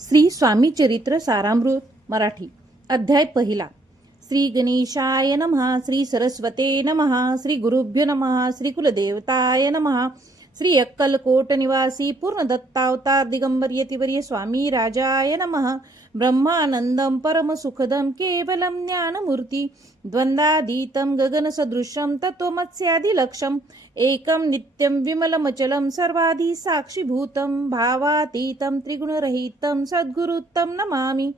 श्री स्वामी चरित्र सारामृत मराठी अध्याय पहिला. श्री गणेशाय नमः. श्री सरस्वते नमः. श्री गुरुभ्यो नमः. श्री कुलदेवताय नमः. श्री अक्कलकोट निवासी पूर्ण दत्तावतार दिगंबर यतिवर्य स्वामी राजाय नमः. ब्रह्मानंदम परम सुखदम केवलम ज्ञानमूर्ती द्वंद्वातीतं गगनसदृशं तत्त्वमस्यादिलक्ष्यम् एकं नित्यं विमलमचलं सर्वाधि साक्षीभूतं भावातीतं त्रिगुणरहितं सद्गुरुत्तं नमामि.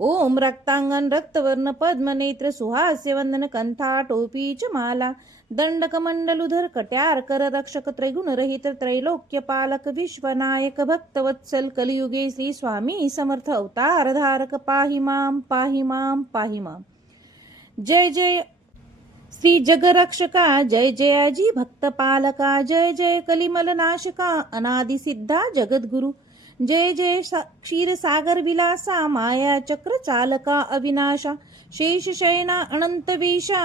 ओम रक्तांगन रक्तवर्ण पद्मनेत्र सुहास्य वंदन कंथा टोपी च माला दंडकमंडलुधर कट्यार कर रक्षक त्रैगुणरहित त्रैलोक्य पालक विश्वनायक भक्तवत्सल कलियुगे श्री स्वामी समर्थ अवतार धारक पाहि माम पाहि माम पाहि माम. जय जय श्री जगरक्षका जय जयाजी भक्त पालका जय जय कलिमल नाशका अनादि सिद्धा जगद्गुरु जय जय क्षीर सागर विलासा माया चक्र चालका अविनाशा शेष शयना अनंत वेशा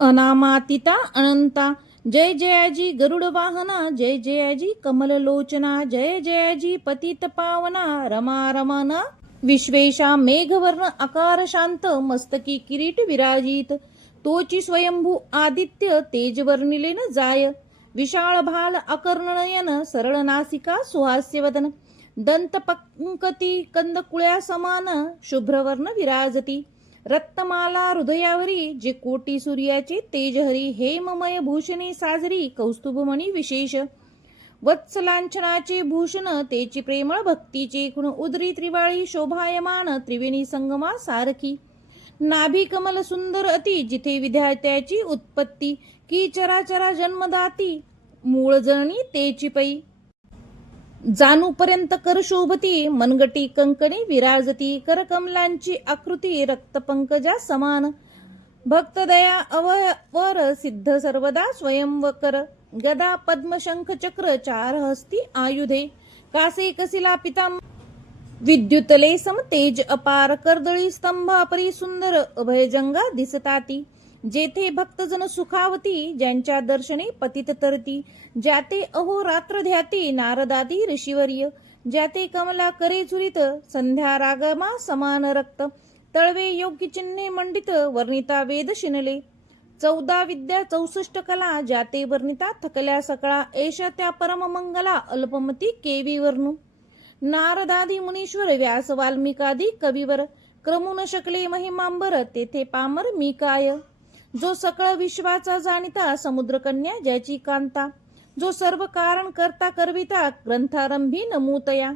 अनामातिता अनंता जय जयाजी गरुड वाहना जय जयाजी कमल लोचना जय जयाजी पतित पावना रमा रमना विश्वेशा मेघवर्ण आकार शांत मस्तकी किरीट विराजित तोची स्वयंभू आदित्य तेज वर्णिले न जाय विशाळ भाल अकर्णनयन सरळ नासिका सुहास्य वदन दंत पंकती कंदकुळ्या समान शुभ्रवर्ण विराजती रत्नमाला हृदयावरी जे कोटी सूर्याचे तेजहरी हेममय भूषणे साजरी कौस्तुभमणी विशेष वत्सलांछनाचे भूषण तेची प्रेमळ भक्तीचे खुण उदरी त्रिवाळी शोभायमान त्रिवेणी संगमा सारखी नाभी कमल सुंदर अति जिथे विद्यार्थ्याची उत्पत्ती की चराचरा जन्मदाती मूळ जननी तेची पै जाणूपर्यंत कर शोभती मनगटी कंकणी विराजती करकमलांची आकृती रक्तपंकजा समान भक्तदया अववर सिद्ध सर्वदा स्वयंवकर गदा पद्म शंख चक्र चार हस्ती आयुधे कासे कसिला पितांब विद्युतले सम तेज अपार कर्दळी स्तंभापरी सुंदर अभयजंगा दिसताती जेथे भक्तजन सुखावती ज्यांच्या दर्शने पतित तरती ज्याते अहो रात्र ध्याते नारदादी ऋषीवर्य ज्याते कमला करे चुरित संध्या रागमा समान रक्त तळवे योग्य चिन्हे मंडित वर्णिता वेद शिनले 14 विद्या 64 कला ज्याते वर्णिता थकल्या सकळा एषा त्या परम मंगला अल्पमती केवी वर्णू नारदादी मुनीश्वर व्यास वाल्मिकादी कविवर क्रमू न शकले महिमांबर तेथे पामर मी काय जो सकळ विश्वाचा जाणिता समुद्रकन्या ज्याची कांता जो सर्व कारण करता करविता ग्रंथारंभी नमूतया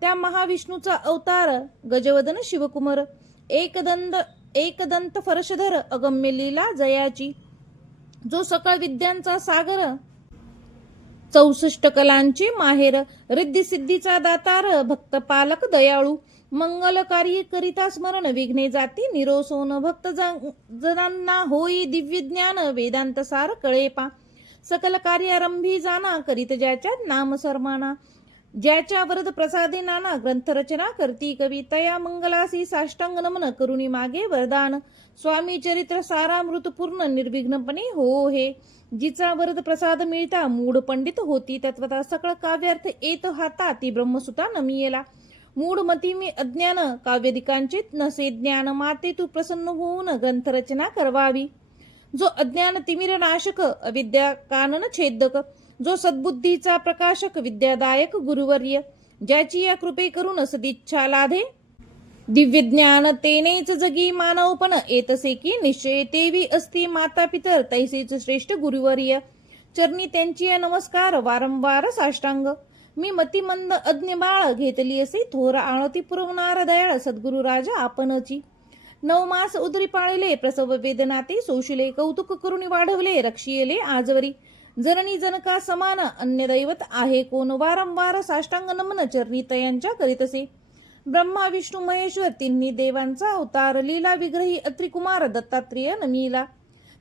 त्या महाविष्णूचा अवतार गजवदन शिवकुमार एकदंत फरशधर अगम्य लीला जयाची जो सकळ विद्यांचा सागर 64 कलांचे माहेर रिद्धी सिद्धीचा दातार भक्त पालक दयाळू मंगल कार्य करिता स्मरण विघ्ने जाती निरोसोन भक्त जनांना होई दिव्य ज्ञान वेदांत सार कळेपा सकल कार्यारंभी जाना करीत ज्याच्या नाम सर्माना ज्याच्या वरद प्रसादे नाना ग्रंथ रचना करती कवी तया मंगलासी साष्टांग नमन करुणी मागे वरदान स्वामी चरित्र सारामृत पूर्ण निर्विघ्नपणे हो हे जिचा वरद प्रसाद मिळता मूढ पंडित होती तत्वता सकळ काव्यार्थ येत हाता ती ब्रह्मसुता नमियेला मूढ मती मी अज्ञान काव्यदिकांचे नसे ज्ञान माते तू प्रसन्न होऊन ग्रंथरचना करवावी जो अज्ञान तिमिर नाशक अविद्या कानन छेदक जो सद्बुद्धीचा प्रकाशक विद्यादायक गुरुवर्य ज्याची या कृपे करून सदिच्छा लाधे दिव्य ज्ञान तेनेच जगी मानवपण येतसे की निश्चय तेवी असती माता पितर तैसेच श्रेष्ठ गुरुवर्य चरणी त्यांची नमस्कार वारंवार साष्टांग मी मतिमंद अज्ञ बाळ घेतली असे थोर आळती पुरवणारा दयाळ सद्गुरु राजा आपणची 9 मास उदरी पाळले प्रसव वेदनाते सोशिले कौतुक करुणी वाढवले रक्षियले आजवरी जननी जनका समान अन्य दैवत आहे कोण वारंवार साष्टांग नमन चरणी तयांच्या करीतसे ब्रह्मा विष्णू महेश्वर तिन्ही देवांचा अवतार लीला विग्रही अत्रिकुमार दत्तात्रेय नमीला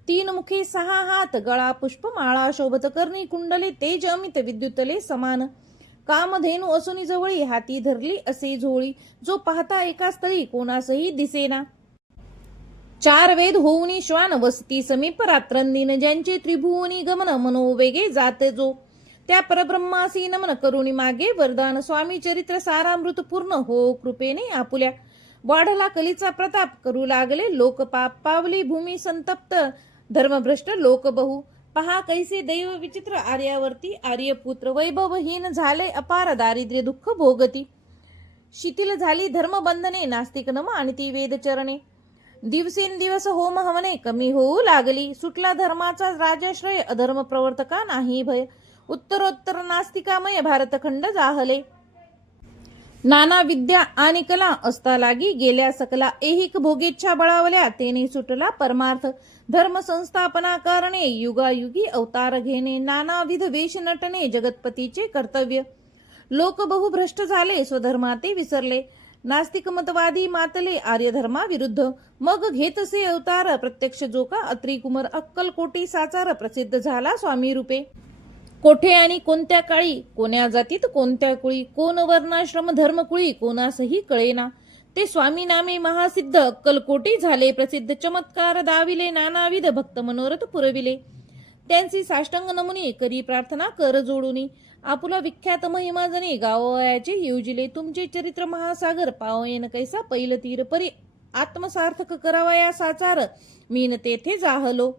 3 मुखे 6 हात गळा पुष्प माळा शोभत करणी कुंडले तेज अमित विद्युतले समान कामधेनू असुनी जवळी हाती धरली असे झोळी जो पाहता एका स्थळी कोणासही दिसेना 4 वेद होऊनी श्वान वसती समीप रात्रंदिन ज्यांचे त्रिभुवनी गमन मनोवेगे जात जो त्या परब्रह्मासी नमन करुणी मागे वरदान स्वामी चरित्र सारामृत पूर्ण हो कृपेने आपुल्या. वाढला कलीचा प्रताप करू लागले लोक पाप पावली भूमी संतप्त धर्मभ्रष्ट लोक बहु. पहा कैसे दैव विचित्र आर्यावरती आर्यपुत्र वैभवहीन झाले अपार दारिद्र्य दुःख भोगती. शिथिल झाली धर्मबंधने नास्तिक नम आणि ती वेदचरणे. दिवसेंदिवस होम हवने कमी होऊ लागली. सुटला धर्माचा राजाश्रय अधर्म प्रवर्तका नाही भय. उत्तरोत्तर नास्तिकामय भारतखंड जाहले. नाना विद्या आणि कला असता लागी गेल्या सकला. ऐहिक भोगेच्छा बळावल्या तेने सुटला परमार्थ. धर्म संस्थापना करणे युगायुगी अवतार घेणे. नानाविध वेश नटणे जगतपतीचे कर्तव्य. लोक बहु भ्रष्ट झाले स्वधर्माते विसरले. नास्तिक मतवादी मातले आर्य धर्मा विरुद्ध. मग घेतसे अवतार प्रत्यक्ष जोका अत्री कुमार. अक्कलकोटी साचार प्रसिद्ध झाला स्वामी रूपे. कोठे आणि कोणत्या काळी कोण्या जातीत कोणत्या कुळी कोण वर्णाश्रम धर्मकुळी कोणासही कळेना. ते स्वामी नामे महासिद्ध अक्कलकोटी झाले प्रसिद्ध. चमत्कार दाविले नानाविध भक्त मनोरथ पुरविले. त्यांची साष्टांग नमुनी करी प्रार्थना कर जोडुनी. आपुला विख्यात महिमा जणी गावयाचे योजिले. तुमचे चरित्र महासागर पावयेन कैसा पैल तीर. परी आत्मसार्थक करावया साचार मीन तेथे जाहलो.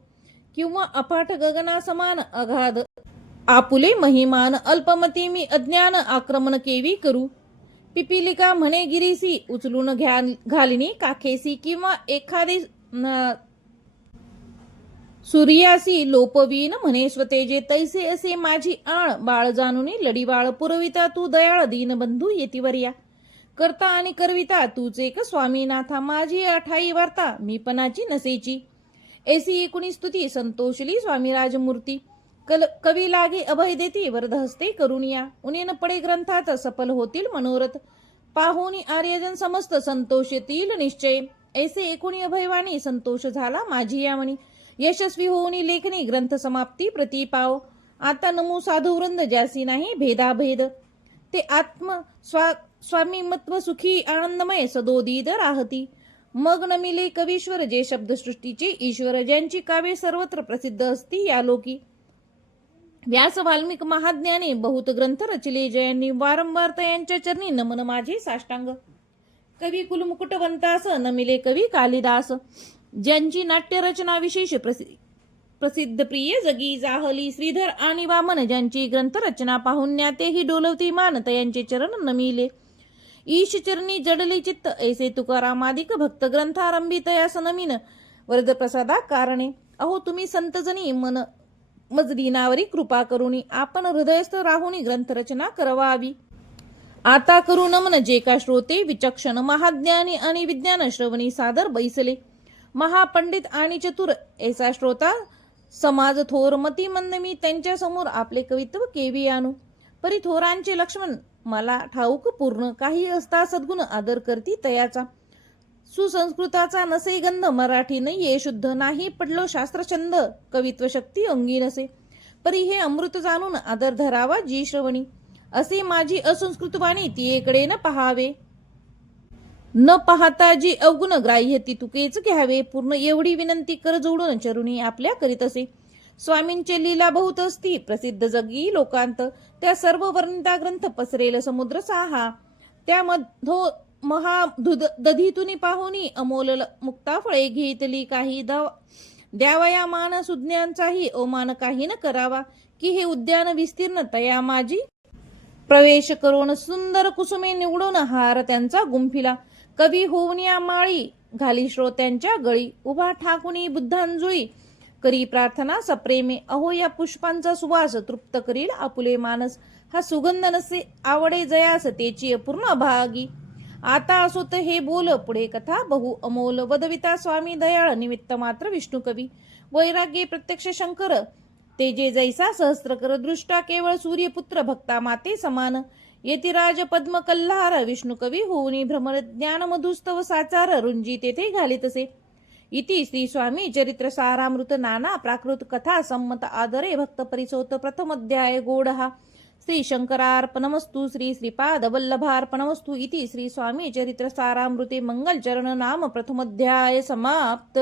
किंवा अपाट गगना समान अगाध आपुले महिमान. अल्पमती मी अज्ञान आक्रमण केवी करू. पिपिलिका म्हणे गिरीसी उचलून घालिनी काखेसी. किंवा एखादे सूर्यासी लोपवीन म्हणे स्वतेजे. तैसे असे माझी आळ बाळ जाणून लढीवाळ. पुरविता तू दयाळ दीनबंधू येतीवर्या. करता आणि करविता तूच एक स्वामीनाथा. माझी अठाई वार्ता मी पणाची नसेची. ऐसी एकूणी स्तुती संतोषली स्वामी राजमूर्ती. कवी लागे अभय देती वरदहस्ते करुनिया. उनेन पडे ग्रंथात सफल होतील मनोरथ. पाहुनी आर्यजन समस्त संतोष येतील निश्चय. ऐसे एकूणी अभयवाणी संतोष झाला माझी यामणी. यशस्वी होऊनी लेखनी ग्रंथ समाप्ती प्रती पाव. आता नमू साधू वृंद ज्यासी नाही भेदाभेद. ते आत्म स्वामीमत्व सुखी आनंदमय सदोदित राहती. मग नमिले कवीश्वर जे शब्दसृष्टीचे ईश्वर. ज्यांची काव्ये सर्वत्र प्रसिद्ध असती या लोकी. व्यास वाल्मिक महाज्ञानी बहुत ग्रंथ रचिले जयांनी. वारंवार तयांच्या चरणी नमन माझे साष्टांग. कवी कुलमुकुटवंतास नमिले कवी कालिदास. ज्यांची नाट्य रचना विशेष प्रसिद्ध प्रिय जगी जाहली. श्रीधर आणि वामन ज्यांची ग्रंथ रचना पाहून तेही डोलवती मान. तयांचे चरण नमिले ईश चरणी जडले चित्त. ऐसे तुकारामादिक भक्त ग्रंथारंभी तयास नमीन. वरद प्रसादा कारणे. अहो तुम्ही संतजनी मन मजदीनावरी कृपा करुनी. आपण हृदयस्थ राहुनी ग्रंथरचना करवावी. आता करू नमन जे का श्रोते विचक्षण. महाज्ञानी आणि विज्ञान श्रवणी सादर बैसले. महापंडित आणि चतुर ऐसा श्रोता समाज थोर. मती मंद मी त्यांच्या समोर आपले कवित्व केवी आणू. परी थोरांचे लक्ष्मण मला ठाऊक पूर्ण. काही असता सद्गुण आदर करती तयाचा. सुसंस्कृताचा नसे गंध. मराठी ये शुद्ध नाही पडलो शास्त्रछंद. कवित्व शक्ती अंगी नसे. परी हे अमृत जाणून आदर धरावा जी श्रवणी. असे माझी असंस्कृत वाणी तियेकडे न पहावे. न पाहता जी अवगुण ग्राह्य ती तुकेच घ्यावे. पूर्ण एवढी विनंती कर जोडून चरुणी आपल्या करीत असे. स्वामींचे लीला बहुत असती प्रसिद्ध जगी लोकांत. त्या सर्व वर्णिता ग्रंथ पसरेल समुद्र साहा. त्या दधीतुनी पाहुनी अमोल मुक्ता फळे घेतली. काही द्यावया मान सुज्ञांचाही अवमान काही न करावा. की हे उद्यान विस्तीर्ण तया माझी. प्रवेश करून सुंदर कुसुमे निवडून हार त्यांचा गुंफिला. कवी होऊनिया माळी घाली श्रोत्यांच्या गळी. उभा ठाकुनी बुद्धांजुळी करी प्रार्थना सप्रेमे. अहो या पुष्पांचा सुवास तृप्त करील आपुले मानस. हा सुगंध नसे आवडे जयास तेची अपूर्ण भागी. आता असोत हे बोल पुढे कथा बहु अमोल. वदविता स्वामी दयाळ निमित्त मात्र विष्णू कवी. वैराग्ये प्रत्यक्ष शंकर तेजे जैसा सहस्त्रकर. दृष्टा केवळ सूर्यपुत्र भक्ता माते समान. यतिराज पद्म कल्हार विष्णू कवी होऊनी भ्रमर. ज्ञान मधुस्तव साचार रुंजी तेथे घालितसे. इति श्री स्वामी चरित्र सारामृत नाना प्राकृत कथा संमत आदरे भक्त परिसोत. प्रथम अध्याय गोडहा. श्री शंकरार्पणमस्तु. श्री श्रीपाद वल्लभार्पणमस्तु. इति श्री स्वामी चरित्र सारामृते मंगल चरण नाम प्रथम अध्याय समाप्त.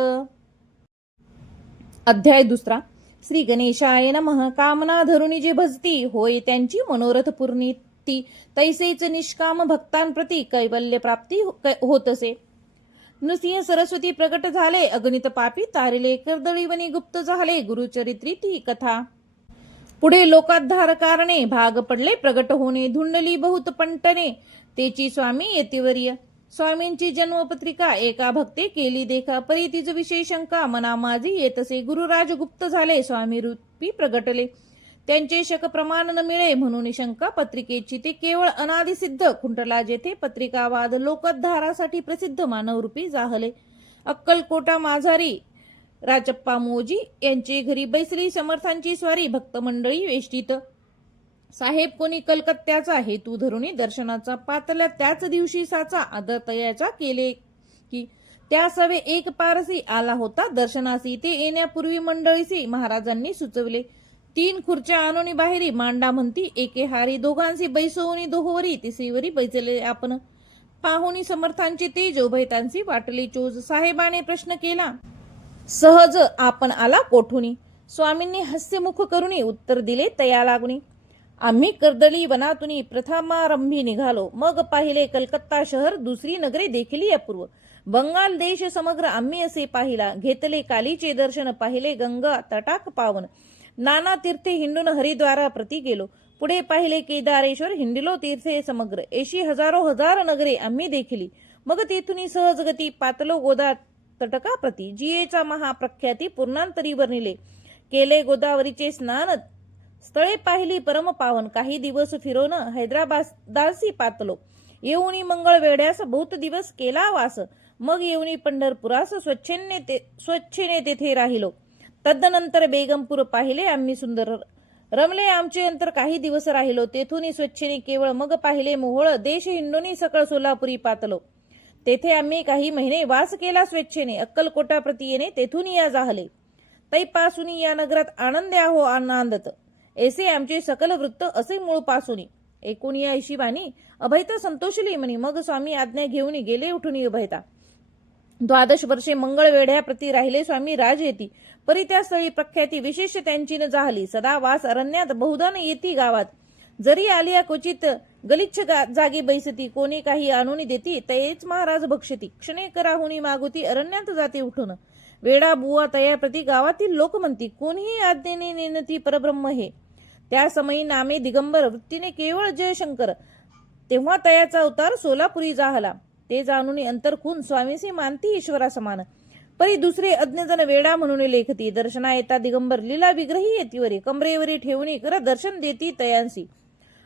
अध्याय दुसरा. श्री गणेशाय नमः. कामना धरुणी जे भजती होय त्यांची मनोरथ पूर्णिती, तैसेच निष्काम भक्तांप्रती कैवल्य प्राप्ती होतसे. नृसिंह सरस्वती प्रकट झाले, अगणित पापी तारिले, कर्दळीवनी गुप्त झाले, गुरुचरित्री ती कथा. पुढे लोकाद्धार कारणे भाग पडले प्रगट होणे, धुंडली बहुत पंटने तेची स्वामी यतिवर्य. स्वामींची जन्मपत्रिका एका भक्ते केली देखा, परी तिज विषय शंका मना माझी येतसे. गुरुराज गुप्त झाले स्वामी रूपी प्रगटले, त्यांचे शक प्रमाण न मिळे म्हणून शंका पत्रिकेची. ते केवळ अनादिसिद्ध खुंटला जेथे पत्रिकावाद, लोकोद्धारासाठी प्रसिद्ध मानवरूपी जाहले. अक्कलकोटा माझारी राचप्पा मोजी यांचे घरी बैसली समर्थांची स्वारी, भक्त मंडळी वेष्टीत. साहेब कोणी कलकत्त्याचा हेतू धरुणी दर्शनाचा, पातल्या त्याच दिवशी साचा आदर तयाचा केले की. त्या सवे एक पारसी आला होता दर्शनासी, ते येण्यापूर्वी मंडळीसी महाराजांनी सुचवले. 3 खुर्च्या आणून बाहेरी मांडा म्हणती एके हारी, दोघांशी बैसवणी दोहोवरी तिसरीवरी बैसले आपण. पाहुणी समर्थांची तेज उभयतांशी वाटली चोज, साहेबाने प्रश्न केला सहज आपण आला कोठुनी. स्वामींनी हास्यमुख करुणी उत्तर दिले तया लागुनी. आम्ही कर्दळी वनातुनी प्रथमारंभी निघालो, मग पाहिले कलकत्ता शहर, दुसरी नगरे देखील अपूर्व. बंगाल देश समग्र आम्ही असे पाहिला, घेतले कालीचे दर्शन, पाहिले गंगा तटाक पावन. नाना तीर्थे हिंडून हरिद्वारा प्रति गेलो, पुढे पाहिले केदारेश्वर, हिंडिलो तीर्थे समग्र. एशी हजार नगरे आम्ही देखिली, मग तेथुनी सहज गती पातलो गोदा तटका प्रति. जियेचा महाप्रख्याती पूर्णांतरीवर नेले, केले गोदावरीचे स्नान, स्थळे पाहिली परम पावन. काही दिवस फिरोन हैदराबादासी पातलो, येऊनी मंगळ वेड्यास बहुत दिवस केला वास. मग येऊनी पंढरपुरास स्वच्छेने तेथे राहिलो. तदनंतर बेगमपूर पाहिले आम्ही सुंदर, रमले आमचे अंतर काही दिवस राहिलो. तेथून स्वच्छेने केवळ, मग पाहिले मोहोळ देश हिंडोनी सकळ सोलापुरी पातलो. तेथे आम्ही काही महिने वास केला स्वेच्छेने. अक्कलकोटा प्रति येणे तेथून या जाहले, तैपासून या नगरात आनंद आहो आनंदत. ऐसे आमचे सकल वृत्त असे मूळ पासूनी. 1980 बानी अभयता संतोषली म्हणी, मग स्वामी आज्ञा घेऊन गेले उठून अभयता. 12 वर्षे मंगळ वेढ्या प्रति राहिले स्वामी राज येती, परी त्या स्थळी प्रख्याती विशेष त्यांची न जाहली. सदा वास अरण्यात बहुधान येती गावात, जरी आलिया क्वचित गलिच्छ जागी बैसती. कोणी काही आणून देती तयेच महाराज भक्षती, क्षणे कराहुनी मागुती अरण्यात जाते उठून. वेडा बुवा तया प्रति गावातील लोक म्हणती, कोणीही आज्ञेने नेनती परब्रह्म हे. त्या समयी नामे दिगंबर, वृत्तीने केवळ जयशंकर. तेव्हा तयाचा अवतार सोलापुरी जाहला, ते जाणून अंतरखून स्वामीसी मानती ईश्वरा समान. परी दुसरे अज्ञजन वेडा म्हणून लेखती, दर्शना येता दिगंबर लीला विग्रही येतीवरी. कमरेवरी ठेवणी कर दर्शन देती तयांसी.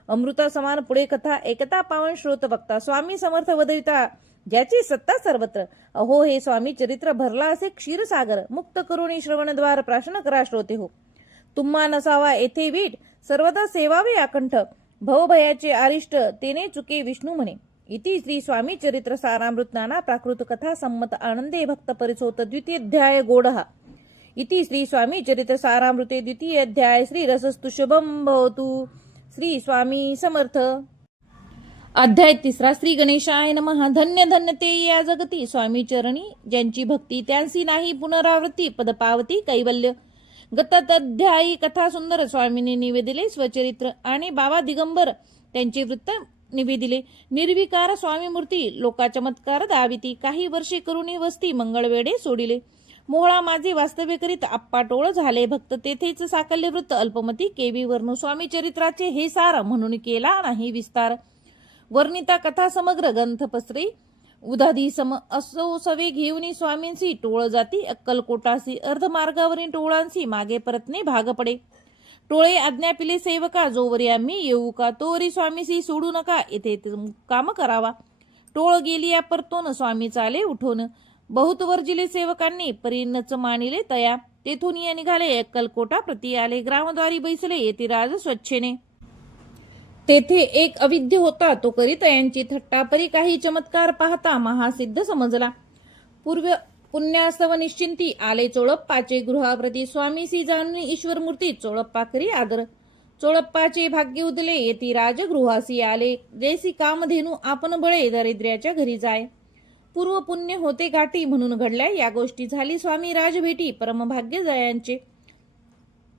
अमृता समान पुढे कथा एकता पावन श्रोत बघता, स्वामी समर्थ वदविता ज्याची सत्ता सर्वत्र. अहो हे स्वामी चरित्र भरला असे क्षीरसागर, मुक्त करुणी श्रवणद्वार प्राशन करा श्रोते हो. तुम्हा नसावा येथे वीट, सर्वदा सेवावे आकंठ. भवभयाचे आरिष्ट तेने चुके विष्णू म्हणे. इति श्री स्वामी चरित्र सारामृत नाना प्राकृत कथा सम्मत आनंदे भक्त परिसोत द्वितीय अध्याय गोडहा. इति श्री स्वामी चरित्र सारामृते द्वितीय अध्याय. श्री रसस्तु शुभम भवतु. श्री स्वामी समर्थ. अध्याय 3. श्री गणेशाय नमः. धन्य धन्य ते या जगती स्वामी चरणी, ज्यांची भक्ती त्यांसी नाही पुनरावृत्ती. पद पावती कैवल्य. गतअध्यायी कथा सुंदर स्वामींनी निवेदिले स्वचरित्र आणि बाबा दिगंबर त्यांचे वृत्त निवेदिले. निर्विकार स्वामी मूर्ती लोका चमत्कार दाविती. काही वर्षे करुणी वस्ती मंगळवेडे सोडिले. मोहळा माझे वास्तव्य करीत आप्पाटोळ झाले भक्त. तेथेच साकल्य वृत्त अल्पमती केवी वर्णू. स्वामी चरित्राचे हे सार म्हणून केला नाही विस्तार. वर्णिता कथा समग्र ग्रंथ पसरे. उदाधी सम असो सवे घेऊनी स्वामींसी टोळ जाती. अक्कलकोटासी अर्धमार्गावरील टोळांसी मागे परतणे भाग पडे. टोळे आज्ञा पिले सेवका, जोवरी आम्ही येऊ का तोवरी स्वामीसी सोडू नका. येथे काम करावा. टोळ गेली या परतोन स्वामी चाले उठून. बहुत वर्जिले सेवकांनी परीनच मानिले तया. तेथून या निघाले अक्कलकोटा प्रति आले. ग्रामद्वारी बैसले येथे राज स्वच्छेने. तेथे एक अविद्य होता तो करीत यांची थट्टा. परी काही चमत्कार पाहता महासिद्ध समजला. पूर्व पुण्यास्तव निश्चिंती आले चोळप्पाचे गृहाप्रती. स्वामीसी जाणून ईश्वर मूर्ती चोळप्पा करी आदर. चोळप्पाचे भाग्य उदले येती राजगृहासी आले. जैसी कामधेनू आपण बळे दारिद्र्याच्या घरी जाय. पूर्व पुण्य होते गाठी म्हणून घडल्या या गोष्टी. झाली स्वामी राजभेटी परमभाग्य जयांचे.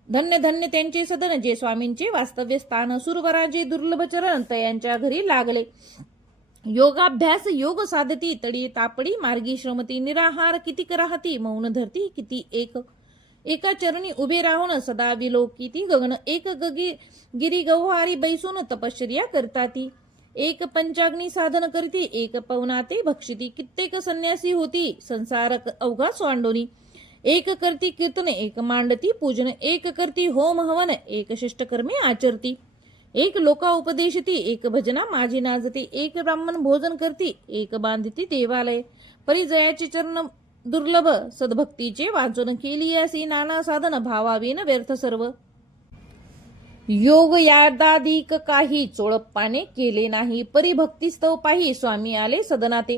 धन्य धन्य त्यांचे सदन जे स्वामींचे वास्तव्य स्थान सुरवराजे दुर्लभ चरण तयांच्या घरी लागले. योगाभ्यास योग साधती तडी तापडी मार्गी श्रमती निराहार किती राहती मौन धरती किती एका चरणी उभे राहून सदा विलोकिती गगन एक गिरी गव्हारी बैसून तपश्चर्या करताती. एक पंचाग्नी साधन करती एक पवनाते भक्षिती कित्येक संन्यासी होती संसार अवघा स्वांडोनी. एक करती कीर्तन एक मांडती पूजन एक करती होम हवन एक शिष्टकर्मे आचरती. एक लोका उपदेशती एक भजना माझी नाजती एक ब्राह्मण भोजन करती एक बांधती देवालय. परिजयाचे चरण दुर्लभ सद्भक्तीचे वाचन केली असी नाना साधन भावावीन व्यर्थ सर्व. योग यादाधिक काही चोळप्पाने केले नाही परिभक्तीस्तव पाही स्वामी आले सदनाते.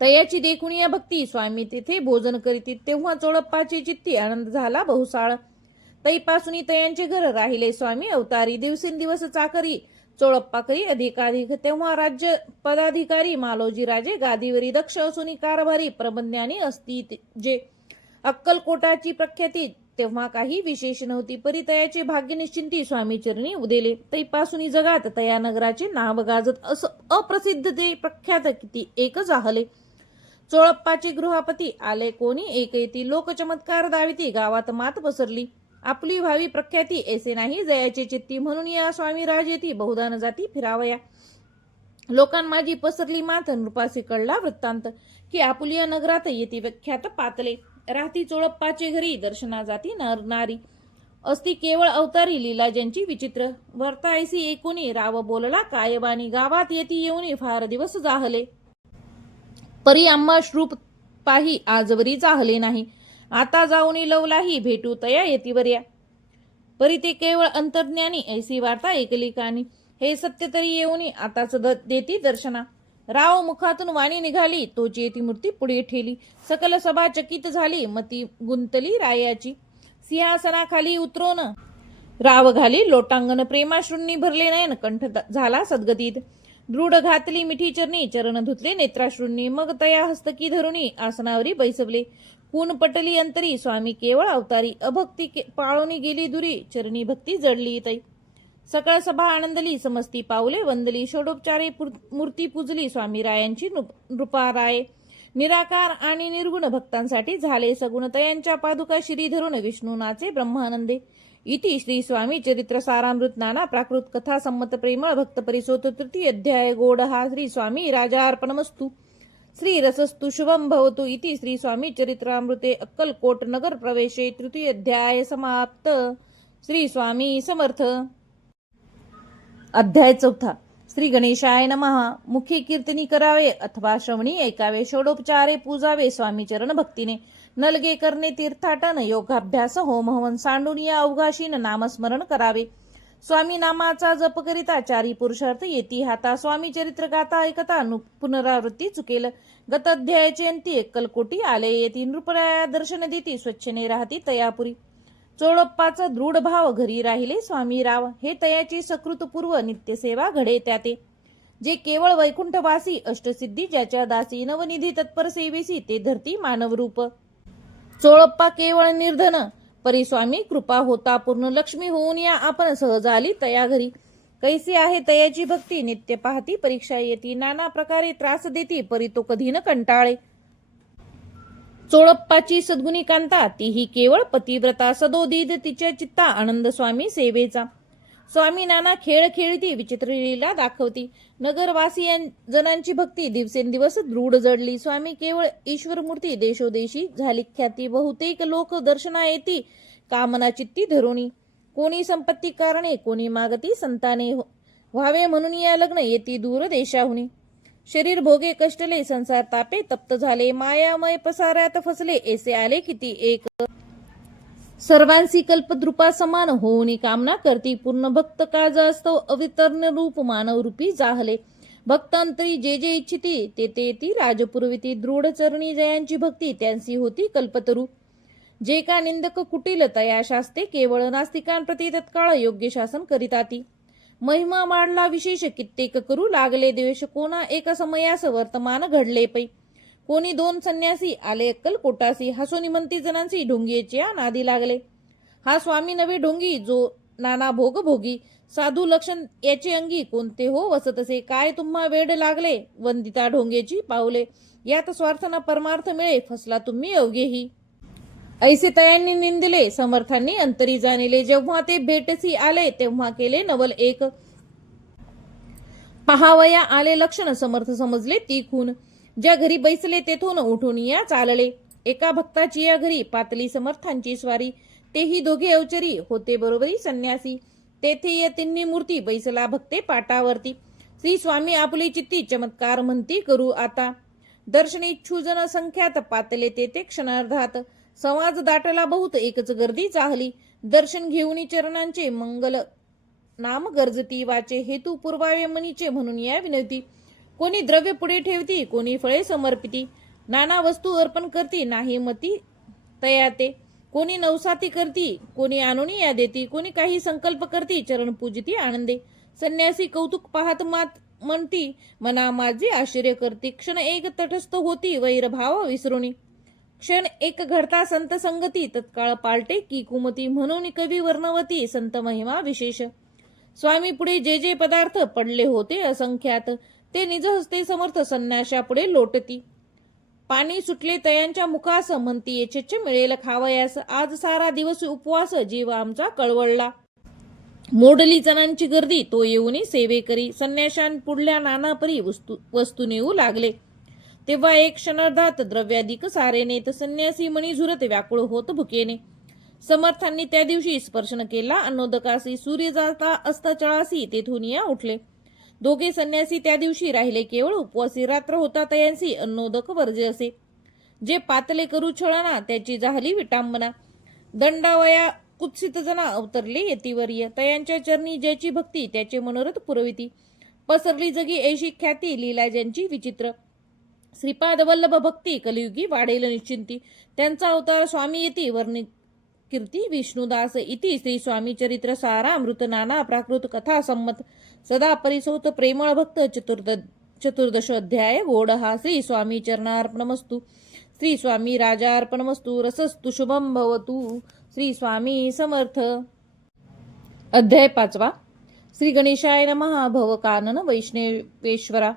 तयाची देखून या भक्ती स्वामी तेथे भोजन करीती तेव्हा चोळप्पाची चित्ती आनंद झाला बहुसाळ. तैपासून तयांचे घर राहिले स्वामी अवतारी दिवसेंदिवस चाकरी चोळप्पा करी अधिकाधिक. तेव्हा राज्य पदाधिकारी मालोजी राजे गादीवरी दक्ष असून कारभारी प्रबंध्यानी असती जे अक्कलकोटाची प्रख्याती तेव्हा काही विशेष नव्हती. परितयाचे भाग्य निश्चिंती स्वामी चरणी उदेले. तैपासून जगात तया नगराचे नाव गाजत असं अप्रसिद्ध ते प्रख्यात किती एक जाहले. चोळप्पाचे गृहपती आले कोणी एक येती लोक चमत्कार दाविती गावात मात पसरली. आपली भावी प्रख्याती ऐसे नाही जयाचे चित्ती म्हणून या स्वामी राजेती बहुधा न जाती फिरावया. लोकां माझी पसरली मात नृपासी कळला वृत्तांत की आपुलिया नगरात येती विख्यात पातले. राहती चोळप्पाचे घरी दर्शना जाती नर नारी असती केवळ अवतारी लीला ज्यांची विचित्र. वर्तायसी एकोणी राव बोलला कायबानी गावात येती येऊनी फार दिवस जाहले. परी आम्हा श्रूप पाही आजवरी जाहले नाही आता जाऊनी लवलाही भेटू तया येतीवर्या. परी ते केवळ अंतर्ज्ञानी ऐसी वार्ता ऐकली कानी हे सत्य तरी येऊनी आताच देती दर्शना. राव मुखातून वाणी निघाली तोची येती मूर्ती पुढे ठेली. सकल सभा चकित झाली मती गुंतली रायाची. सिंहासनाखाली उतरोन राव घाली लोटांगण प्रेमाश्रूंनी भरले नयन कंठ झाला सद्गतीत. दृढ घातली मिठी चरणी चरण धुतले नेत्राश्रूंनी मग तया हस्तकी धरुणी आसनावरी बैसवले. खून पटली अंतरी स्वामी केवळ अवतारी अभक्ती पाळोनी गेली दुरी चरणी भक्ती जडली तै. सकळ सभा आनंदली समस्ती पावले वंदली षोडोपचारे मूर्ती पूजली स्वामी रायांची नृपाराय. निराकार आणि निर्गुण भक्तांसाठी झाले सगुण तयांच्या पादुका शिरी धरून विष्णुनाचे ब्रह्मानंदे. इति श्री स्वामी चरित्र सारामृत नाना प्राकृत कथा संमत प्रेमळ भक्त परिसोत तृतीय अध्याय गोड हा श्री स्वामी राजार्पणमस्तु. श्री रसस्तु शुभम भवतु. इति श्री स्वामी चरित्रामृते अक्कलकोट नगर प्रवेशे तृतीय अध्याय समाप्त. श्री स्वामी समर्थ. अध्याय 4. श्री गणेशाय नमः. मुखी कीर्तनी करावे अथवा श्रवणी ऐकावे षोडोपचारे पूजावे स्वामी चरण भक्तीने. नलगे करणे तीर्थाटन योगाभ्यास होम हवन सांडून या अवघाशीन नामस्मरण करावे. स्वामी नामाचा जप करिता चारी पुरुषार्थ येती हाता. स्वामी चरित्र गाता ऐकता पुनरावृत्ती चुकेल. गत अध्यायाचे अंती अक्कलकोटी आले येती. नृपराया दर्शन देती स्वच्छने राहती तयापुरी. चोळप्पाचा दृढ भाव घरी राहिले स्वामी राव. हे तयाची सकृतपूर्व नित्यसेवा घडे त्याते. जे केवळ वैकुंठवासी अष्टसिद्धी ज्याच्या दासी नवनिधी तत्पर सेवेसी ते धरती मानव रूप. चोळप्पा केवळ निर्धन परिस्वामी कृपा होता पूर्ण. लक्ष्मी होऊन या आपण सहज आली तया घरी. कैसी आहे तयाची भक्ती नित्य पाहती परीक्षा येती. नाना प्रकारे त्रास देती परी तो कधी न कंटाळे. चोळप्पाची सद्गुणी कांता तीही केवळ पतिव्रता. सदोदित तिच्या चित्ता आनंद स्वामी सेवेचा. स्वामी नाना खेळ खेळती विचित्र लीला दाखवती. नगरवासी जनांची भक्ती दिवसेंदिवस दृढ जडली. स्वामी केवळ ईश्वर मूर्ती देशोदेशी झाली ख्याती. बहुतेक लोक दर्शना येती कामना चित्ती धरुणी. कोणी संपत्ती कारणे कोणी मागती संताने व्हावे म्हणून या लग्न येती दूर देशाहुनी. शरीर भोगे कष्टले संसार तापे तप्त झाले. मायामय पसाऱ्यात फसले ऐसे आले किती एक. सर्वांसी कल्पद्रुपा समान होऊनी कामना करती. पूर्ण भक्त काज असतो अवितर्ण रूप मानव रूपी जाहले. भक्तांतरी जे जे इच्छिती ते ते ती राजपुरविती. दृढ चरणी जयांची भक्ती त्यांसी होती कल्पतरू. जे का निंदक कुटील तया शास्ते केवळ नास्तिकांप्रती तत्काळ योग्य शासन करिताती. महिमा मांडला विशेष कित्येक करू लागले द्वेष. कोणा एक समयास वर्तमान घडले पै. कोणी दोन संन्यासी आले अक्कलकोटासी. हसोनी म्हणती जनांसी ढोंगीच्या नादी लागले. हा स्वामी नवे ढोंगी, जो नाना भोग भोगी, साधू लक्षण याचे अंगी, कोणते हो वसतसे, काय तुम्हा वेड लागले, वंदिता ढोंगेची पावले, यात स्वार्थना परमार्थ मिळे, फसला तुम्ही अवघेही. ऐसे तयांनी निंदिले, समर्थांनी अंतरी जाणिले, जेव्हा ते भेटसी आले, तेव्हा केले नवल एक, पहावया आले लक्षण, समर्थ समजले ती खून, ज्या घरी बैसले तेथून उठून या चालले, एका भक्ताची या घरी पातली समर्थांची स्वारी, तेही दोघे अवचरी होते बरोबरी संन्यासी, तेथे या तिन्ही मूर्ती बैसला भक्ते पाटावरती, श्री स्वामी आपली चित्ती चमत्कार म्हणती करू आता, दर्शनी इच्छुजन संख्यात पातले तेथे क्षणार्धात, समाज दाटला बहुत एकच गर्दी चाहली, दर्शन घेऊनी चरणांचे मंगल नाम गरजती, वाचे हेतू पूर्वावे मनीचे म्हणून या विनंती, कोणी द्रव्य पुढे ठेवती, कोणी फळे समर्पिती, नाना वस्तू अर्पण करती, नाही मती तयाते, कोणी नवसाती करती, कोणी आणुनी या देती, कोणी काही संकल्प करती, चरण पूजिती आनंदे, संन्यासी कौतुक पाहत मात म्हणती, मना माझे आश्चर्य करती, क्षण एक तटस्थ होती वैरभाव विसरुनी, क्षण एक घडता संत संगती, तत्काळ पालटे की कुमती, म्हणून कवी वर्णवती संत महिमा विशेष, स्वामी पुढे जे जे पदार्थ पडले होते असंख्यात, ते निज हस्ते समर्थ संन्याशा पुढे लोटती, पाणी सुटले तयांच्या मुखास, म्हणती येचेच मिळेल खावयास, आज सारा दिवस उपवास, जीव आमचा कळवळला, मोडली जणांची गर्दी, तो येऊनी सेवे करी, संन्याशां पुढल्या नाना परी वस्तू नेऊ लागले, तेव्हा एक क्षणार्धात द्रव्याधिक सारे नेत, संन्यासी मणी झुरत व्याकुळ होत भुकेने, समर्थांनी त्या दिवशी स्पर्शन केला अन्नोदकासी, सूर्य जाता असता चळासी तेथून या उठले, दोघे संन्यासी त्या दिवशी राहिले केवळ उपवासी, रात्र होता तयांसी अन्नोदक वर्ज्य असे, जे पातले करू छळना त्याची झाली विटांबना, दंडावया कुत्सित जना अवतरले यतिवर्य, तयांच्या चरणी ज्याची भक्ती त्याचे मनोरथ पुरविती, पसरली जगी ऐशी ख्याती लीला ज्यांची विचित्र, श्रीपाद वल्लभ भक्ती कलियुगी वाढेल निश्चिंती, त्यांचा अवतार स्वामी येती वर्णी कीर्ती विष्णुदास इति, श्री स्वामी चरित्र सारामृत नाना प्राकृत कथा संमत, सदा परिसोत प्रेमळ भक्त चतुर्दश अध्याय गोड हा, श्री स्वामी चरणार्पणमस्तु, श्री स्वामी राजार्पणमस्तु, रसस्तु शुभम भवतु, श्री स्वामी समर्थ. अध्याय 5. श्री गणेशाय नमः. भवकानन वैष्णवेश्वरा,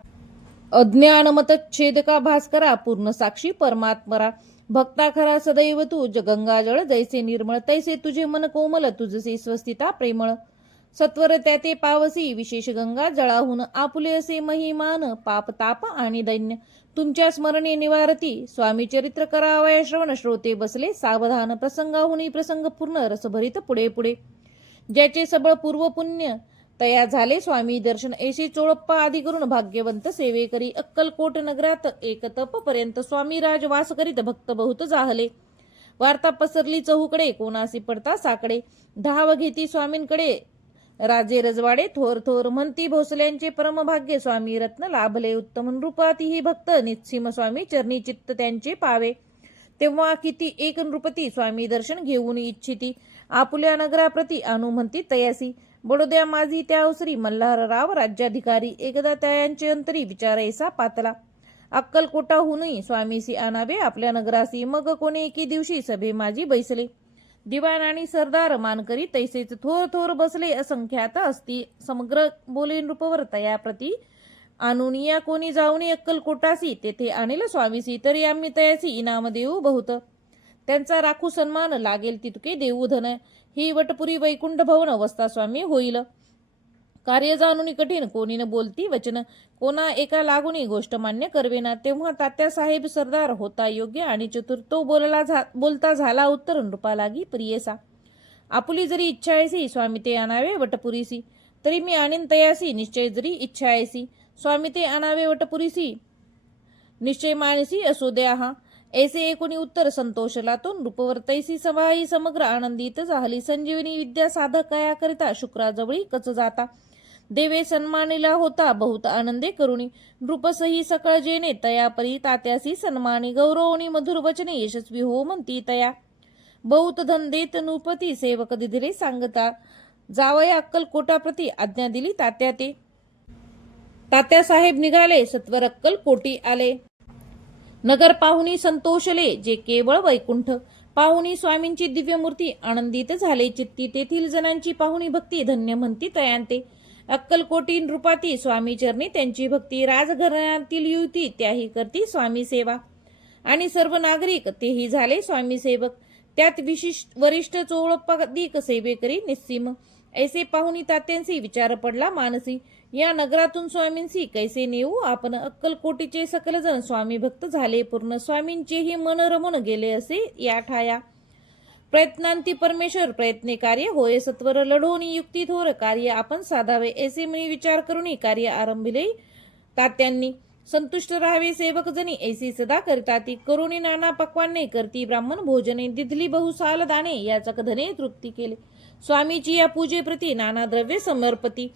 अज्ञानमतच्छेदका भास्करा, पूर्ण साक्षी परमात्मरा, भक्ता खरा सदैव तू, गंगाजळ जैसे निर्मळ, तैसे तुझे मन कोमल, तुझसे स्वस्थिता प्रेमळ, सत्वर त्याते पावसी, विशेष गंगा जळाहून, आपुले असे महिमान, पाप ताप आणि दैन्य तुमच्या स्मरणे निवारती, स्वामी चरित्र करावया श्रवण, श्रोते बसले सावधान, प्रसंगाहुनी प्रसंग पूर्ण, रसभरित पुढे पुढे, ज्याचे सबळ पूर्व पुण्य तया झाले स्वामी दर्शन, ऐशी चोळप्पा आदी करून भाग्यवंत सेवे करी, अक्कलकोट नगरात एक तप पर्यंत स्वामी राज वास करीत, भक्त बहुत जाहले, वार्ता पसरली चहूकडे, कोणासी पडता साकडे, धाव घेती स्वामींकडे राजे रजवाडे थोर थोर, म्हणती भोसल्यांचे परमभाग्य, स्वामी रत्न लाभले उत्तम नृपाती, ही भक्त निस्सीम स्वामी चरणी चित्त त्यांचे पावे, तेव्हा किती एक नृपती स्वामी दर्शन घेऊन इच्छिती, आपुल्या नगराप्रती आणू म्हणती तयासी, बडोद्या माझी त्या अवसरी मल्हारराव राज्याधिकारी, एकदा त्यांचे अंतरी विचारैसा पातला, अक्कलकोटाहूनही स्वामीसी आणावे आपल्या नगरासी, मग कोणी एके दिवशी सभे माझी बैसले, दिवाण आणि सरदार मानकरी तैसेच थोर थोर बसले, असंख्यात असती समग्र बोले नृपवर, तयाप्रती आणून या कोणी जाऊनी अक्कलकोटासी, तेथे आणेल स्वामीसी, तरी आम्ही तयासी इनाम देऊ बहुत, त्यांचा राखू सन्मान, लागेल तितके देऊ धन, ही वटपुरी वैकुंठ भवन वस्ता स्वामी होईल, कार्य जाणून कठीण, कोणी न बोलती वचन, कोणा एका लागूनी गोष्ट मान्य करवेना, तेव्हा तात्यासाहेब सरदार होता योग्य आणि चतुर, तो बोलता झाला उत्तर, नृपा लागी प्रियसा, आपुली जरी इच्छा ऐसी स्वामी ते आणावे वटपुरीसी, तरी मी आणीन तयासी, निश्चय जरी इच्छा ऐसी स्वामी ते आणावे वटपुरीसी, निश्चय मानसी असो द्या हा, ऐसे एकोणी उत्तर संतोषला तो, नृपवर तैसी सवाई समग्र आनंदित झाली, संजीवनी विद्या साधकया करिता शुक्राजवळी कच जाता, देवे सन्मानिला होता बहुत आनंदे करुणी, नृपसही सकळ जेणे तया परी, तात्यासी सन्मानी गौरवणी मधुर वचने, यशस्वी हो म्हणती तया, बहुत धन देत नृपती, सेवक दिदिले सांगता, जावया अक्कलकोटाप्रती आज्ञा दिली तात्या ते, तात्यासाहेब निघाले सत्वर अक्कलकोटी आले, नगर पाहुणी संतोषले जे केवळ वैकुंठ, पाहुणी स्वामींची दिव्यमूर्ती आनंदित झाले चित्ती, तेथील जणांची पाहुणी भक्ती धन्य म्हणती तयांते. अक्कलकोटी नृपाती स्वामी चरणी त्यांची भक्ती, राजघराण्यातील युवती त्याही करती स्वामी सेवा, आणि सर्व नागरिक तेही झाले स्वामी सेवक. त्यात विशिष्ट वरिष्ठ चोळप्पाधिक सेवेकरी निस्सीम, ऐसे पाहुणी तात्यांसी विचार पडला मानसी. या नगरातून स्वामींसी कैसे नेऊ आपण, अक्कलकोटीचे सकलजण स्वामी भक्त झाले पूर्ण, स्वामींचेही मन रमून गेले असे या ठाया. प्रयत्नांती परमेश्वर प्रयत्ने कार्य होय सत्वर, लढोनी युक्ती थोर कार्य आपण साधावे, ऐसे म्हणी विचार करूनी कार्य आरंभिले तात्यांनी. संतुष्ट राहावे सेवक जणी ऐसी सदा करिताती, करुणी नाना पक्वाने करती ब्राह्मण भोजने, दिधली बहुसाल दाणे याचक धने तृप्ती केले. स्वामीची या पूजेप्रती नाना द्रव्य समर्पती,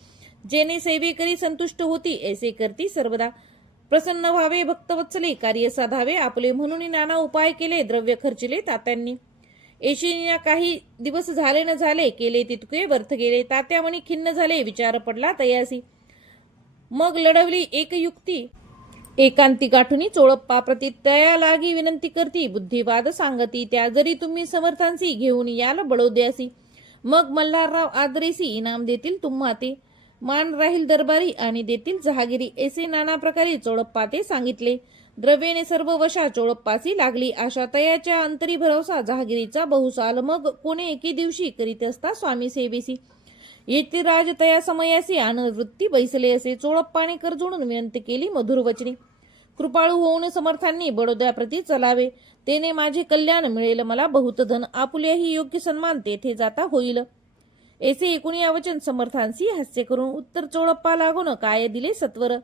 जेने सेवेकरी संतुष्ट होती ऐसे करती सर्वदा. प्रसन्न व्हावे भक्तवत्सले कार्य साधावे आपले, म्हणून नाना उपाय केले द्रव्य खर्चिले तात्यांनी. येशिनिया काही दिवस झाले न झाले, केले तितके व्यर्थ गेले. तात्या म्हणी खिन्न झाले विचार पडला तयासी, मग लढवली एक युक्ती एकांती गाठुनी चोळप्पा प्रती, तया लागी विनंती करती बुद्धिवाद सांगती, त्या जरी तुम्ही समर्थांसी घेऊन याल बडोद्यासी. मग मल्हारराव आदरेसी इनाम देतील तुम्हा ते, मान राहील दरबारी आणि देतील जहागिरी, ऐसे नाना प्रकारे चोळप्पा ते सांगितले. द्रव्याने सर्व वशा चोळप्पासी लागली आशा, तयाच्या अंतरी भरवसा जहागिरीचा बहुसाल, मग कोणे एके दिवशी करीत असता स्वामी सेवेसी. येथे राज तया समयासी आनंद वृत्ती बैसले असे, चोळप्पाने करजोडून विनंती केली मधुर वचनी. कृपाळू होऊन समर्थांनी बडोद्याप्रती चलावे, तेने माझे कल्याण मिळेल मला बहुत धन, आपुल्याही योग्य सन्मान तेथे जाता होईल. ऐसे एकूण या वचन समर्थांसी हास्य करून, उत्तर चोळप्पा लागून काय दिले सत्वर.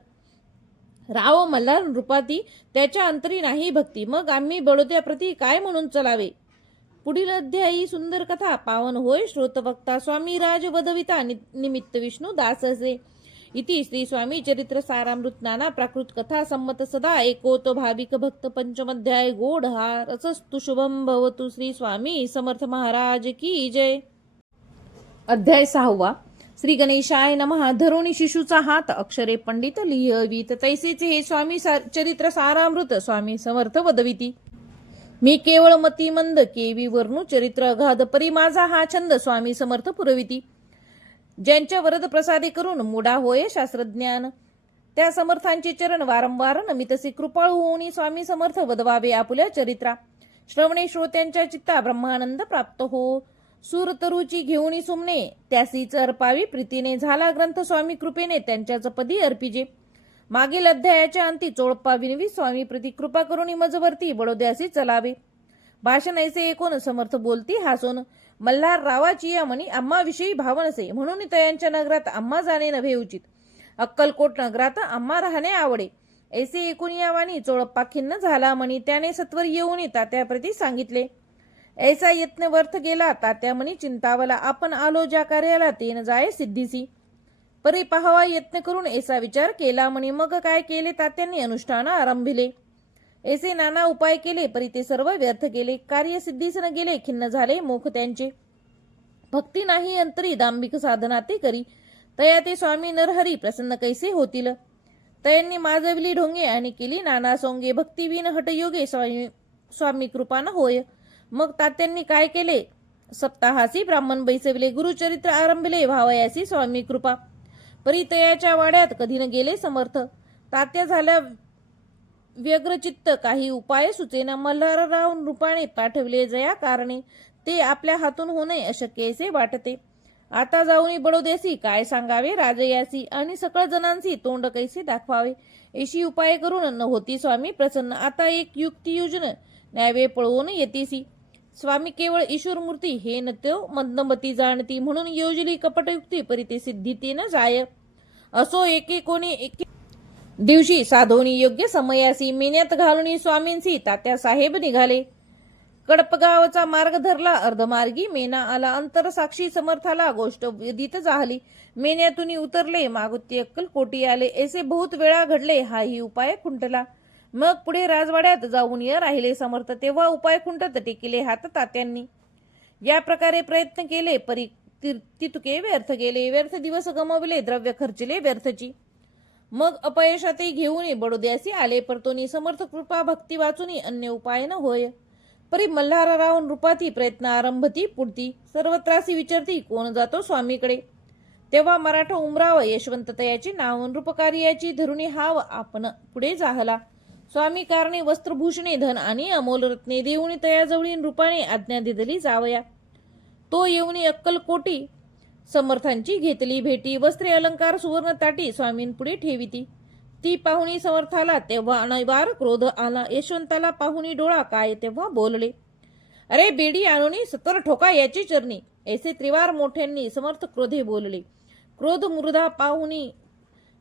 राव मल्हार नृपाती त्याच्या अंतरी नाही भक्ती, मग आम्ही बडोद्याप्रती काय म्हणून चलावे. पुढील अध्यायी सुंदर कथा पावन होय श्रोतवक्ता, स्वामी राज वदविता निमित्त विष्णू दास असे. इति श्री स्वामी चरित्र सारामृत नाना प्राकृत कथा संमत सदा एकोतो भाविक भक्त पंचमध्याय गोड हा रसस्तु शुभम भवतु. श्री स्वामी समर्थ महाराज की जय. अध्याय 6. श्री गणेशाय नमः. धरुणी शिशूचा हात अक्षरे पंडित लिहवीत, तैसेचे हे स्वामी चरित्र सारामृत स्वामी समर्थ वदविती. मी केवळ मतिमंद केवी वर्णू चरित्र अगाध, परी माझा हा छंद स्वामी समर्थ पुरविती. ज्यांच्या वरद प्रसादे करून मुडा होय शास्त्रज्ञान, त्या समर्थांचे चरण वारंवार नमितसे. कृपाळू होऊनी स्वामी समर्थ वदवावे आपुल्या चरित्रा, श्रवणे श्रोत्यांच्या चित्ता ब्रह्मानंद प्राप्त हो. सूरतरुची घेऊनी सुमने त्यासीच अर्पावी प्रीतीने, झाला ग्रंथ स्वामी कृपेने त्यांच्याच पदी अर्पिजे. मागील अध्यायाच्या अंती चोळप्पा विनवी स्वामी प्रती, कृपा करुणी मजवरती बडोद्यासी चलावे. भाषण ऐसे ऐकून समर्थ बोलती हासोन, मल्हार रावाची या म्हणी आम्हाविषयी भावनसे, म्हणून तयांच्या नगरात आम्हा जाणे नव्हे उचित, अक्कलकोट नगरात आम्हा राहणे आवडे. ऐसे ऐकून या वाणी चोळप्पा खिन्न झाला म्हणी, त्याने सत्वर येऊन तात्याप्रती सांगितले. ऐसा यत्न व्यर्थ गेला तात्या म्हणी चिंतावला, आपण आलो ज्या कार्याला तेन जाय सिद्धीसी. परी पाहावा यत्न करून ऐसा विचार केला म्हणी, मग काय केले तात्यांनी अनुष्ठान आरंभिले. ऐसे नाना उपाय केले परी ते सर्व व्यर्थ गेले, कार्य सिद्धीस न गेले खिन्न झाले मुख त्यांचे. भक्ती नाही अंतरी दांभिक साधना ते करी, तया ते स्वामी नरहरी प्रसन्न कैसे होतील. तयांनी माजविली ढोंगे आणि केली नाना सोंगे, भक्तिविन हटयोगे स्वामी कृपान होय. मग तात्यांनी काय केले, सप्ताहासी ब्राह्मण बैसविले, गुरुचरित्र आरंभिले भावयासी स्वामी कृपा. परितयाच्या वाड्यात कधी न गेले समर्थ, तात्या झाल्या व्यग्रचित्त काही उपाय सुचेना. मल्हारराव नृपाने पाठविले जया कारणे, ते आपल्या हातून होणे अशक्यसे वाटते. आता जाऊन बडोद्यासी काय सांगावे राजयासी, आणि सकळ जणांसी तोंड कैसे दाखवावे. ऐशी उपाय करून न होती स्वामी प्रसन्न, आता एक युक्ती योजन न्यावे पळवून येतीसी. स्वामी केवळ ईश्वर मूर्ती हे न तो मंदमती जाणती, म्हणून योजली कपटयुक्ती परिते सिद्धी ते न जाय. असो एके कोणी एके दिवशी साधोनी योग्य समयासी, मेन्यात घालून स्वामींसी तात्या साहेब निघाले. कडपगावचा मार्ग धरला अर्धमार्गी मेना आला, अंतर साक्षी समर्थाला गोष्ट विदित झाली. मेन्यातून उतरले मागुती अक्कलकोटी आले, ऐसे बहुत वेळा घडले हाही उपाय खुंटला. मग पुढे राजवाड्यात जाऊन राहिले समर्थ, तेव्हा उपाय खुंटत टेकिले हात तात्यांनी. या प्रकारे प्रयत्न केले परी तितके व्यर्थ गेले, व्यर्थ दिवस गमवले द्रव्य खर्चले व्यर्थची. मग अपयशातही घेऊन बडोद्यासी आले, परतोनी समर्थ कृपा भक्ती वाचून अन्य उपाय न होय. परी मल्हारराव नृपाती प्रयत्न आरंभती पुढती सर्वत्रासी विचारती कोण जातो स्वामीकडे. तेव्हा मराठा उमराव यशवंत तयाची नाव नृपकार्याची धरुणी हाव आपण पुढे जाहला. स्वामी कारणे वस्त्रभूषणे धन आणि अमोल रत्ने देऊनी तयाजवळी नृपाने आज्ञा दिदली जावया. तो येऊनी अक्कलकोटी समर्थांची घेतली भेटी. वस्त्रे अलंकार सुवर्ण ताटी स्वामींपुढे ठेविती. ती पाहुणी समर्थाला तेव्हा अनैवार क्रोध आला. यशवंताला पाहुणी डोळा काय तेव्हा बोलले, अरे बेडी आणूनी सत्वर ठोका याची चरणी. ऐसे त्रिवार मोठ्यांनी समर्थ क्रोधे बोलले. क्रोध मुर्धा पाहुणी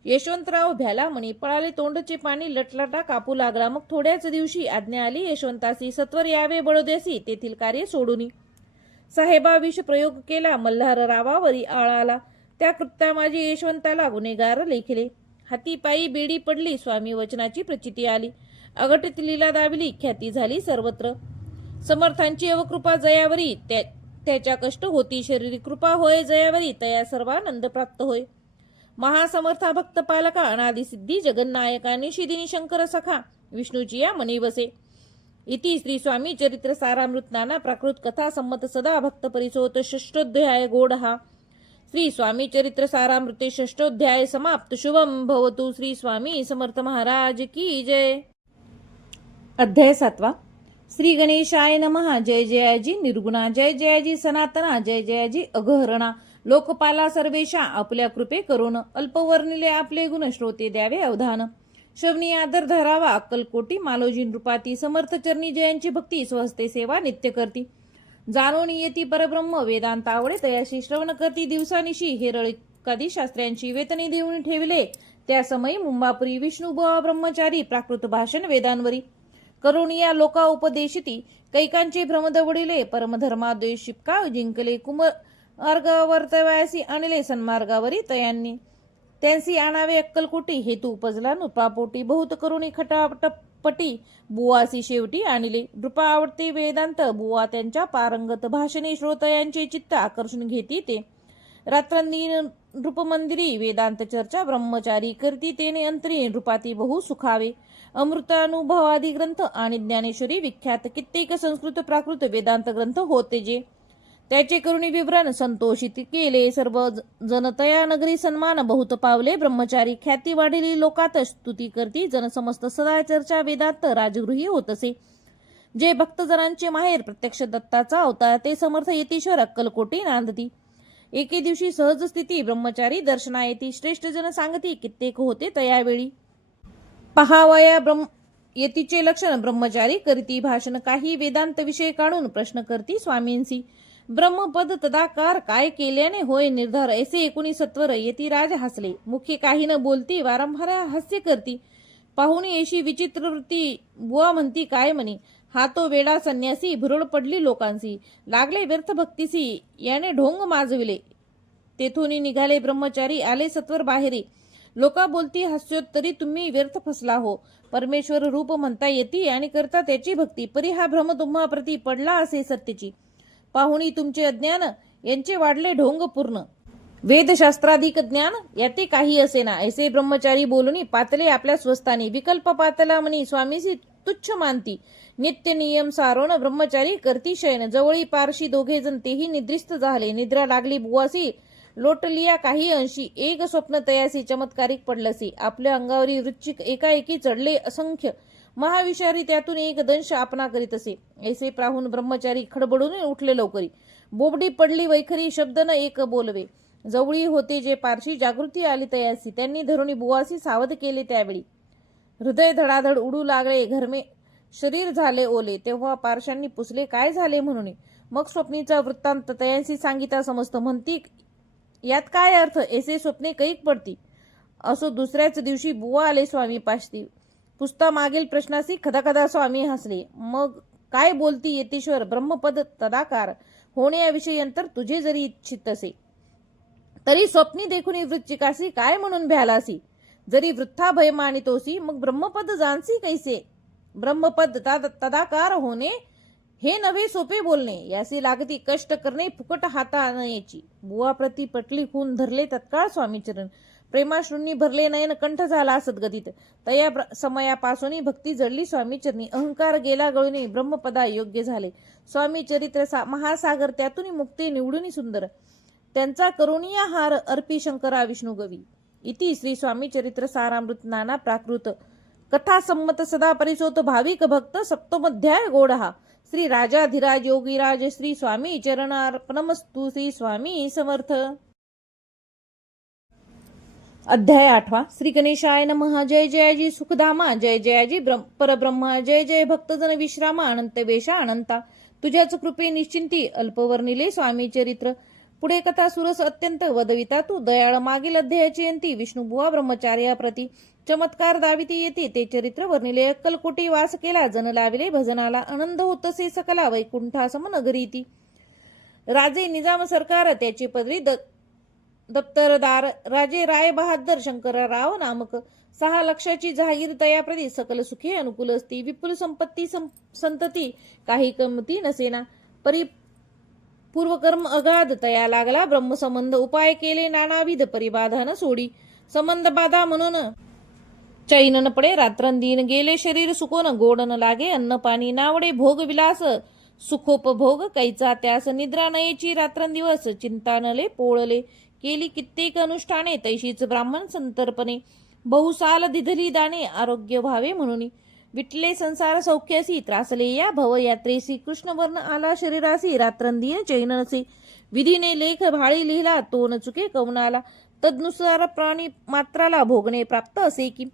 यशवंतराव भ्याला म्हणे. पळाले तोंडचे पाणी लटलाटा कापू लागला. मग थोड्याच दिवशी आज्ञा आली यशवंतासी सत्वर यावे बडोद्यासी तेथील कार्य सोडूनी. साहेबा विष प्रयोग केला मल्हार रावावरी आळाला. त्या कृत्या माझी यशवंताला गुन्हेगार लेखिले. हाती पायी बेडी पडली स्वामी वचनाची प्रचिती आली. अघटित लीला दाविली ख्याती झाली सर्वत्र. समर्थांची अवकृपा जयावरी त्याच्या कष्ट होती शरीरी. कृपा होय जयावरी तया सर्वानंद प्राप्त होय. महासमर्था भक्त पालका अनादि सिद्धी जगन्नायका निशिदिनी शंकर सखा विष्णूची या मनी वसे. इति श्री स्वामी चरित्र सारामृत नाना प्राकृत कथा संमत सदा भक्त परिसोत षष्ठोध्याय गोडहा. श्री स्वामी चरित्र सारामृते षष्ठोध्याय समाप्त. शुभम भवतु. श्री स्वामी समर्थ महाराज की जय. अध्याय 7. श्री गणेशाय नमः. जय जयाजी निर्गुणा. जय जयाजी सनातना. जय जयाजी अगहरणा. लोकपाला सर्वेशा आपल्या कृपे करून. अल्पवर्णिले आपले गुण श्रोते द्यावे अवधान. श्रवणी आदर धरावा अक्कलकोटी मालोजी नृपाती. समर्थ चरणी जयांची भक्ती स्वहस्ते सेवा नित्य करती. जाणून येती परब्रह्म वेदांत आवडे तयाशी. श्रवण करती दिवसानिशी हेरळिकादी शास्त्र्यांची. वेतनी देऊन ठेवले त्या समयी मुंबापुरी. विष्णू बुवा ब्रह्मचारी प्राकृत भाषण वेदांवरी. करून या लोका उपदेशिती. कैकांचे भ्रमदवडिले परमधर्माद्वेष शिपका जिंकले. मार्गावर्तवायसी आणले सन्मार्गावरी तयांनी. त्यांसी आणावे अक्कलकोटी हेतू उपजला नृपापोटी. बहुत करुणी खटापटी बुवासी शेवटी आणले. नृपा आवडते वेदांत बुवा त्यांच्या पारंगत. भाषणे श्रोतयांचे चित्त आकर्षून घेती ते. रात्रंदिन नृपमंदिरी वेदांत चर्चा ब्रह्मचारी करती. तेने अंतरी नृपाती बहु सुखावे. अमृतानुभवादी ग्रंथ आणि ज्ञानेश्वरी विख्यात. कित्येक संस्कृत प्राकृत वेदांत ग्रंथ होते जे. त्याचे करुणी विवरण संतोषित केले सर्व जनतया नगरी. सन्मान बहुत पावले ब्रह्मचारी. ख्याती वाढली लोकात स्तुती करती जन समस्त. सदा चर्चा वेदांत राजगृही होतसे. जे भक्तजनांचे माहेर प्रत्यक्ष दत्ताचा अवतार. ते समर्थ यतीश्वर अक्कलकोटी नांदती. एके दिवशी सहज स्थिती ब्रह्मचारी दर्शना येती. श्रेष्ठ जन सांगती कित्येक होते तयावेळी. पहावया यतीचे लक्षण ब्रह्मचारी करीती भाषण. काही वेदांत विषय काढून प्रश्न करती स्वामींसी. ब्रह्मपद तदाकार काय केल्याने होय निर्धार. ऐसे एकुणी सत्वर येती राज हसले. मुखे काही न बोलती वारंवार हास्य करती. पाहुणी अशी विचित्र वृत्ती बुवा म्हणती काय म्हणी. हा तो वेडा संन्यासी भुरळ पडली लोकांसी. लागले व्यर्थ भक्तीसी याने ढोंग माजविले. तेथून निघाले ब्रह्मचारी आले सत्वर बाहेरी. लोका बोलती हास्योत्तरी तुम्ही व्यर्थ फसला हो. परमेश्वर रूप म्हणता येती आणि करता त्याची भक्ती. परी हा भ्रम तुम्हा प्रती पडला असे सत्यची. पाहुणी तुमचे अज्ञान यांचे वाढले ढोंग पूर्ण. वेदशास्त्राधिक ज्ञान याते काही असेना. ऐसे ब्रह्मचारी बोलूनी पातले आपल्या स्वस्थानी. विकल्प पातला म्हणी स्वामीसी तुच्छ मानती. नित्य नियम सारोन ब्रह्मचारी करती शयन. जवळी पारशी दोघे जण तेही निद्रिस्त झाले. निद्रा लागली बुवासी लोटलिया काही अंशी. एक स्वप्न तयासी चमत्कारिक पडलसी. आपल्या अंगावरी वृश्चिक एकाएकी चढले असंख्य. महाविषारी त्यातून एक दंश आपणा करीत असे. ऐसे पाहून ब्रह्मचारी खडबडून उठले लवकरी. बोबडी पडली वैखरी शब्द न एक बोलवे. जवळी होते जे पारशी जागृती आली तयासी. त्यांनी धरुणी बुवासी सावध केले त्यावेळी. हृदय धडाधड उडू लागले. घरमे शरीर झाले ओले. तेव्हा पारशांनी पुसले काय झाले म्हणून. मग स्वप्नीचा वृत्तांत तयांसी सांगिता समजत. म्हणती यात काय अर्थ. ऐसे स्वप्ने कैक पडती. असो दुसऱ्याच दिवशी बुवा आले स्वामी पाशती. पुसता मागील प्रश्नासी खदाखदा स्वामी हसले. मग काय बोलती यतीश्वर. ब्रह्मपद तदाकार होण्याविषयी अंतर तुझे जरी इच्छित असे तरी स्वप्नी देखुनी वृश्चिकासी काय म्हणून भ्यालासी. जरी वृथा भय मानितोसी मग ब्रह्मपद जाणसी कैसे. ब्रह्मपद तदाकार होणे हे नव्हे सोपे बोलणे. यासी लागती कष्ट करणे फुकट हाता न याची. बुवा प्रति पटली खून धरले तत्काळ स्वामीचरण. प्रेमाश्रूंनी भरले नयन कंठ झाला सद्गदित. तया समयापासून भक्ती जडली स्वामी चरणी. अहंकार गेला गळून ब्रह्मपदा योग्य झाले. स्वामी चरित्र महासागर त्यातून मुक्ती निवडून सुंदर. त्यांचा करुणिया हार अर्पी शंकरा विष्णू गवी. इति श्री स्वामी चरित्र सारामृत नाना प्राकृत कथा संमत सदा परिसोत भाविक भक्त सप्तमोध्याय गोडहा. श्री राजाधिराज योगीराज श्री स्वामी चरणार्पणमस्तु. श्री स्वामी समर्थ. अध्याय 8. श्री गणेशाय नमः. जय जयाजी सुखधामा. जय जयाजी परब्रह्मा. जय जय भक्तजन विश्रामा. अनंत वेशा अनंता. तुझ्याच कृपे निश्चिंती अल्पवर्णिले स्वामी चरित्र. पुढे कथा सुरस अत्यंत वदविता तू. दयाळ मागील अध्यायाची अंती. विष्णुबुवा ब्रह्मचार्या प्रती चमत्कार दाविती येते ते चरित्र वर्णिले. अक्कलकोटी वास केला जन लाविले भजनाला. आनंद होतसे सकला वैकुंठासम नगरीती. राजे निजाम सरकार त्याची पदरी दप्तरदार. राजे राय बहादर शंकरराव नामक. 6 लक्षाची जहागीर तयाप्रती. सकल सुखे अनुकूल असती. विपुल संपत्ती संतती काही कमती नसेना. पूर्वकर्म अगाध तया लागला ब्रह्मसंबंध. उपाय केले नानाविध परिबाधान सोडी. संबंध बाधा म्हणून चैन पडे रात्रंदीन. गेले शरीर सुकोन गोडन लागे अन्न पाणी. नावडे भोग विलास सुखोपभोग कैचा त्यास. निद्रा नयेची रात्रंदिवस चिंतानले पोळले. केली कित्येक अनुष्ठाने तैशीच ब्राह्मण संतर्पणे. बहुसाल दिधली दाणे आरोग्य व्हावे म्हणून. विटले संसार सौख्यासी त्रासले या भवयात्रेसी. कृष्णवर्ण आला शरीरासी रात्रंदिन चैन नसे. विधीने लेख भाळी लिहिला तो न चुके कवनाला. तदनुसार प्राणी मात्राला भोगणे प्राप्त असे की.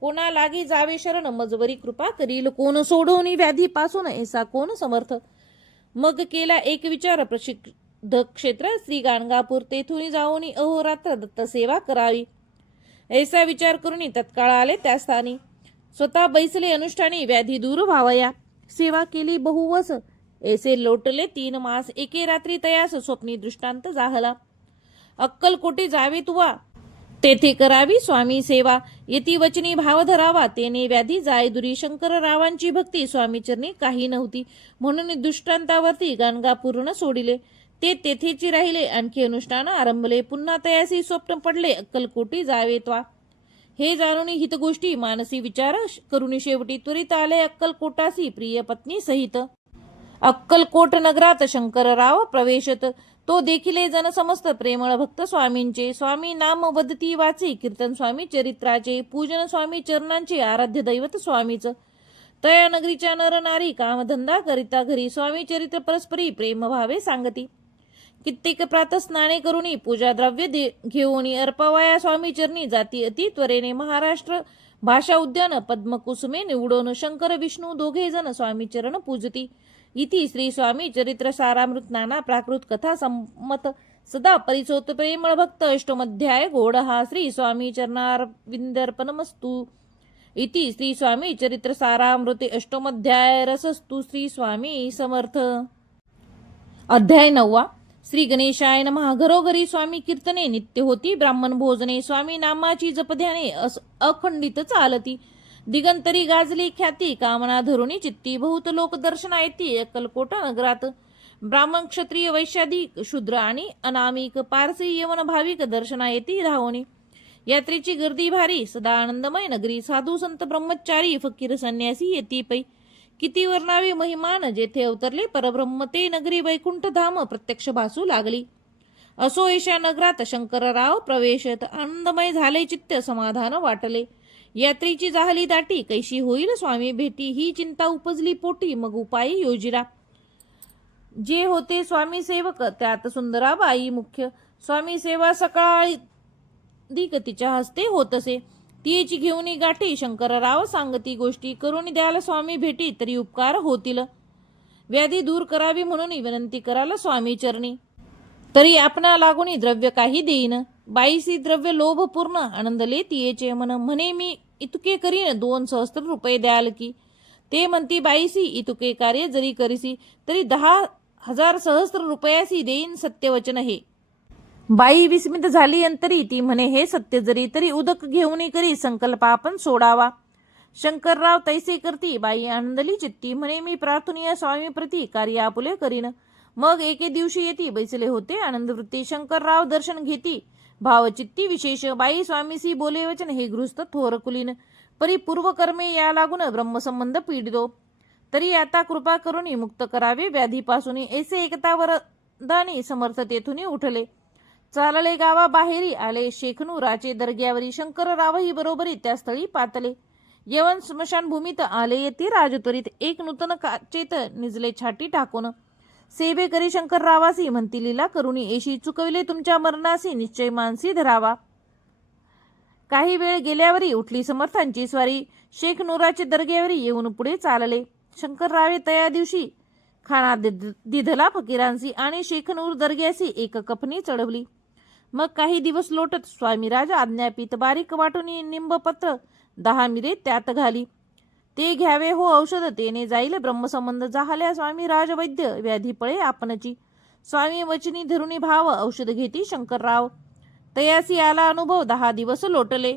कोणा लागी जावे शरण मजवरी कृपा करील. कोण सोडवणी व्याधीपासून ऐसा कोण समर्थ. मग केला एक विचार प्रसिद्ध क्षेत्र श्री गाणगापूर. तेथून जाऊन अहोरात्र दत्त सेवा करावी. ऐसा विचार करून तत्काळ आले त्या स्थानी. स्वतः बैसले अनुष्ठानी व्याधी दूर व्हावया. सेवा केली बहुवस ऐसे लोटले 3 मास. एके रात्री तयास स्वप्नी दृष्टांत जाहला. अक्कलकोटी जावे तुवा तेथे करावी स्वामी सेवा. येती वचनी भाव धरावा तेने व्याधी जाय दुरी. शंकररावांची भक्ती स्वामी चरणी काही नव्हती म्हणून दृष्टांतावरती गाणगापूर्ण सोडिले. ते तेथेची राहिले. आणखी अनुष्ठान आरंभले. पुन्हा तयासी स्वप्न पडले अक्कलकोटी जावे त्वा. हे जाणून हितगोष्टी मानसी विचार करून शेवटी त्वरित आले अक्कलकोटासी प्रिय पत्नी सहित. अक्कलकोट नगरात शंकरराव प्रवेशत. तो देखिले जन समस्त प्रेमळ भक्त स्वामींचे. स्वामी नाम वदती वाचे कीर्तन स्वामी चरित्राचे. पूजन स्वामी चरणांचे आराध्य दैवत स्वामीच. तया नगरीच्या नर नारी कामधंदा करिता घरी. स्वामी चरित्र परस्परी प्रेम भावे सांगती. कित्येक प्रात स्नाने करुणी पूजा द्रव्य घेऊन अर्पवाया स्वामी चरणी जाती अति त्वरेने. महाराष्ट्र भाषा उद्यान पद्मकुसुमे निवडून शंकर विष्णू दोघे जण स्वामी चरण पूजती. इति श्री स्वामी चरित्र सारामृत नाना प्राकृत कथा संमत सदा परिसोत प्रेमळ भक्त अष्टमोध्याय गोडहा. श्री स्वामी चरणारविंदर्पणमस्तु. इति श्री स्वामी चरित्र सारामृते अष्टमोध्याय रसस्तु. श्री स्वामी समर्थ. अध्याय 9. श्री गणेशाय नमः. घरोघरी स्वामी कीर्तने नित्य होती. ब्राह्मण भोजने स्वामी नामाची जपध्याने अखंडित चालती. दिगंतरी गाजली ख्याती कामना धरुणी चित्ती. बहुत लोक दर्शना येती अक्कलकोट नगरात. ब्राह्मण क्षत्रिय वैश्याधिक शूद्र आणि अनामिक पारसी यवन भाविक दर्शना येती धावणी. यात्रेची गर्दी भारी सदा आनंदमय नगरी. साधू संत ब्रह्मचारी फकीर संन्यासी येती पै. किती वर्णावे महिमान जेथे अवतरले परब्रह्म. ते नगरी वैकुंठ धाम प्रत्यक्ष भासू लागली. असो ऐशा नगरात शंकरराव प्रवेशत. आनंदमय झाले चित्त समाधान वाटले. यात्रेची जाहली दाटी कैशी होईल स्वामी भेटी. ही चिंता उपजली पोटी मग उपाय योजिला. जे होते स्वामी सेवक त्यात सुंदराबाई मुख्य. स्वामी सेवा सकाळी तिच्या हस्ते होतसे. तिची घेऊन गाठी शंकरराव सांगती गोष्टी. करून द्याल स्वामी भेटी तरी उपकार होतील. व्याधी दूर करावी म्हणून विनंती कराल स्वामी चरणी. तरी आपणा लागून द्रव्य काही देईन. बाईसी द्रव्य लोभपूर्ण आनंदले तियेचे मन. म्हणे मी इतके करीन 2 सहस्त्र रुपये द्याल की. ते म्हणती बाईसी इतके कार्य जरी करीसी तरी 10,000 सहस्त्र रुपयासी देईन सत्यवचन हे. बाई विस्मित झाली अंतरी. ती म्हणे हे सत्य जरी तरी उदक घेऊन करी संकल्प आपण सोडावा. शंकरराव तैसे करती. बाई आनंदली चित्ती. म्हणे मी प्रार्थनीय स्वामी प्रती कार्य आपुले करीन. मग एके दिवशी येती बैसले होते आनंदवृत्ती. शंकरराव दर्शन घेती. भावचित्ती विशेष बाई स्वामीसी बोले वचन हे गृहस्थ थोर कुलीन परी पूर्व कर्मे या लागून ब्रह्मसंबंध पीडितो तरी आता कृपा करून मुक्त करावे व्याधीपासून ऐसे एकता वरदानी समर्थ तेथून उठले चालले गावाबाहेरी आले शेखनुराचे दर्ग्यावरी शंकररावही बरोबरी त्या स्थळी पातले यवन स्मशानभूमीत आले येथे राजत्वरीत एक नूतन काचेत निजले छाटी टाकून सेवे करी शंकररावासी म्हणती लीला करुणी येशी चुकविले तुमच्या मरणासी निश्चय मानसी धरावा काही वेळ गेल्यावरी उठली समर्थांची स्वारी शेखनुराचे दर्ग्यावरी येऊन पुढे चालले शंकररावे तया दिवशी खाना दिधला फकीरांसी आणि शेखनूर दर्ग्यासी एक कफनी चढवली मग काही दिवस लोटत स्वामीराज आज्ञापित बारीक वाटून निंबपत्र 10 मिरे त्यात घाली ते घ्यावे हो औषध तेने जाईल ब्रह्मसंबंध जाहल्या स्वामीराज वैद्य व्याधी पळे आपणची स्वामी वचनी धरुणी भाव औषध घेती शंकरराव तयासी आला अनुभव 10 दिवस लोटले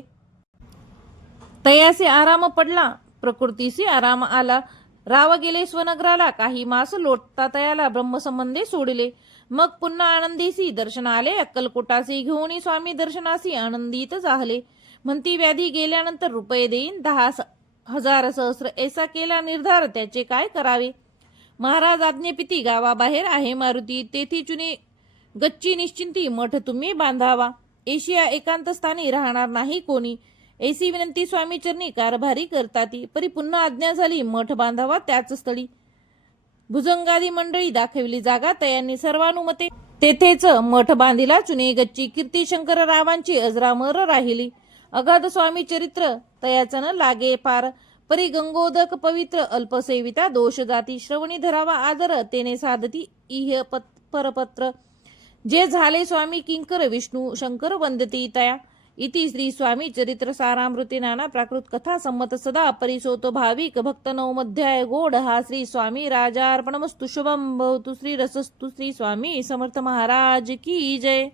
तयासी आराम पडला प्रकृतीसी आराम आला राव गेले स्वनगराला काही मास लोटता तयाला ब्रह्मसंबंधे सोडले मग पुन्हा आनंदीसी दर्शन आले अक्कलकोटासी घेऊन स्वामी दर्शनासी आनंदीत जाहले म्हणती व्याधी गेल्यानंतर रुपये देईन 10,000 सहस्र ऐसा केला निर्धार त्याचे काय करावे महाराज आज्ञेपिती गावाबाहेर आहे मारुती तेथी चुनी गच्ची निश्चिंती मठ तुम्ही बांधावा एशिया एकांत स्थानी राहणार नाही कोणी ऐसी विनंती स्वामी चरणी कारभारी करताती परी पुन्हा आज्ञा झाली मठ बांधावा त्याच स्थळी भुजंगादी मंडळी दाखवली जागा तयांनी सर्वानुमते तेथेच मठ बांधिला चुने गच्ची कीर्ती शंकररावांची अजरामर राहिली अगाध स्वामी चरित्र तयाचन लागे पार परी गंगोदक पवित्र अल्पसेविता दोष जाती श्रवणी धरावा आदर तेने साधती इह परपत्र जे झाले स्वामी किंकर विष्णू शंकर वंदती तया इति श्री स्वामी चरित्र सारामृती नाना प्राकृत कथा संमत सदा परिसोतो भाविक भक्त नवमध्याय गोड हा श्री स्वामी राजार्पणमस्तु शुभम भवतु श्री रसस्तु श्री स्वामी समर्थ महाराज की जय।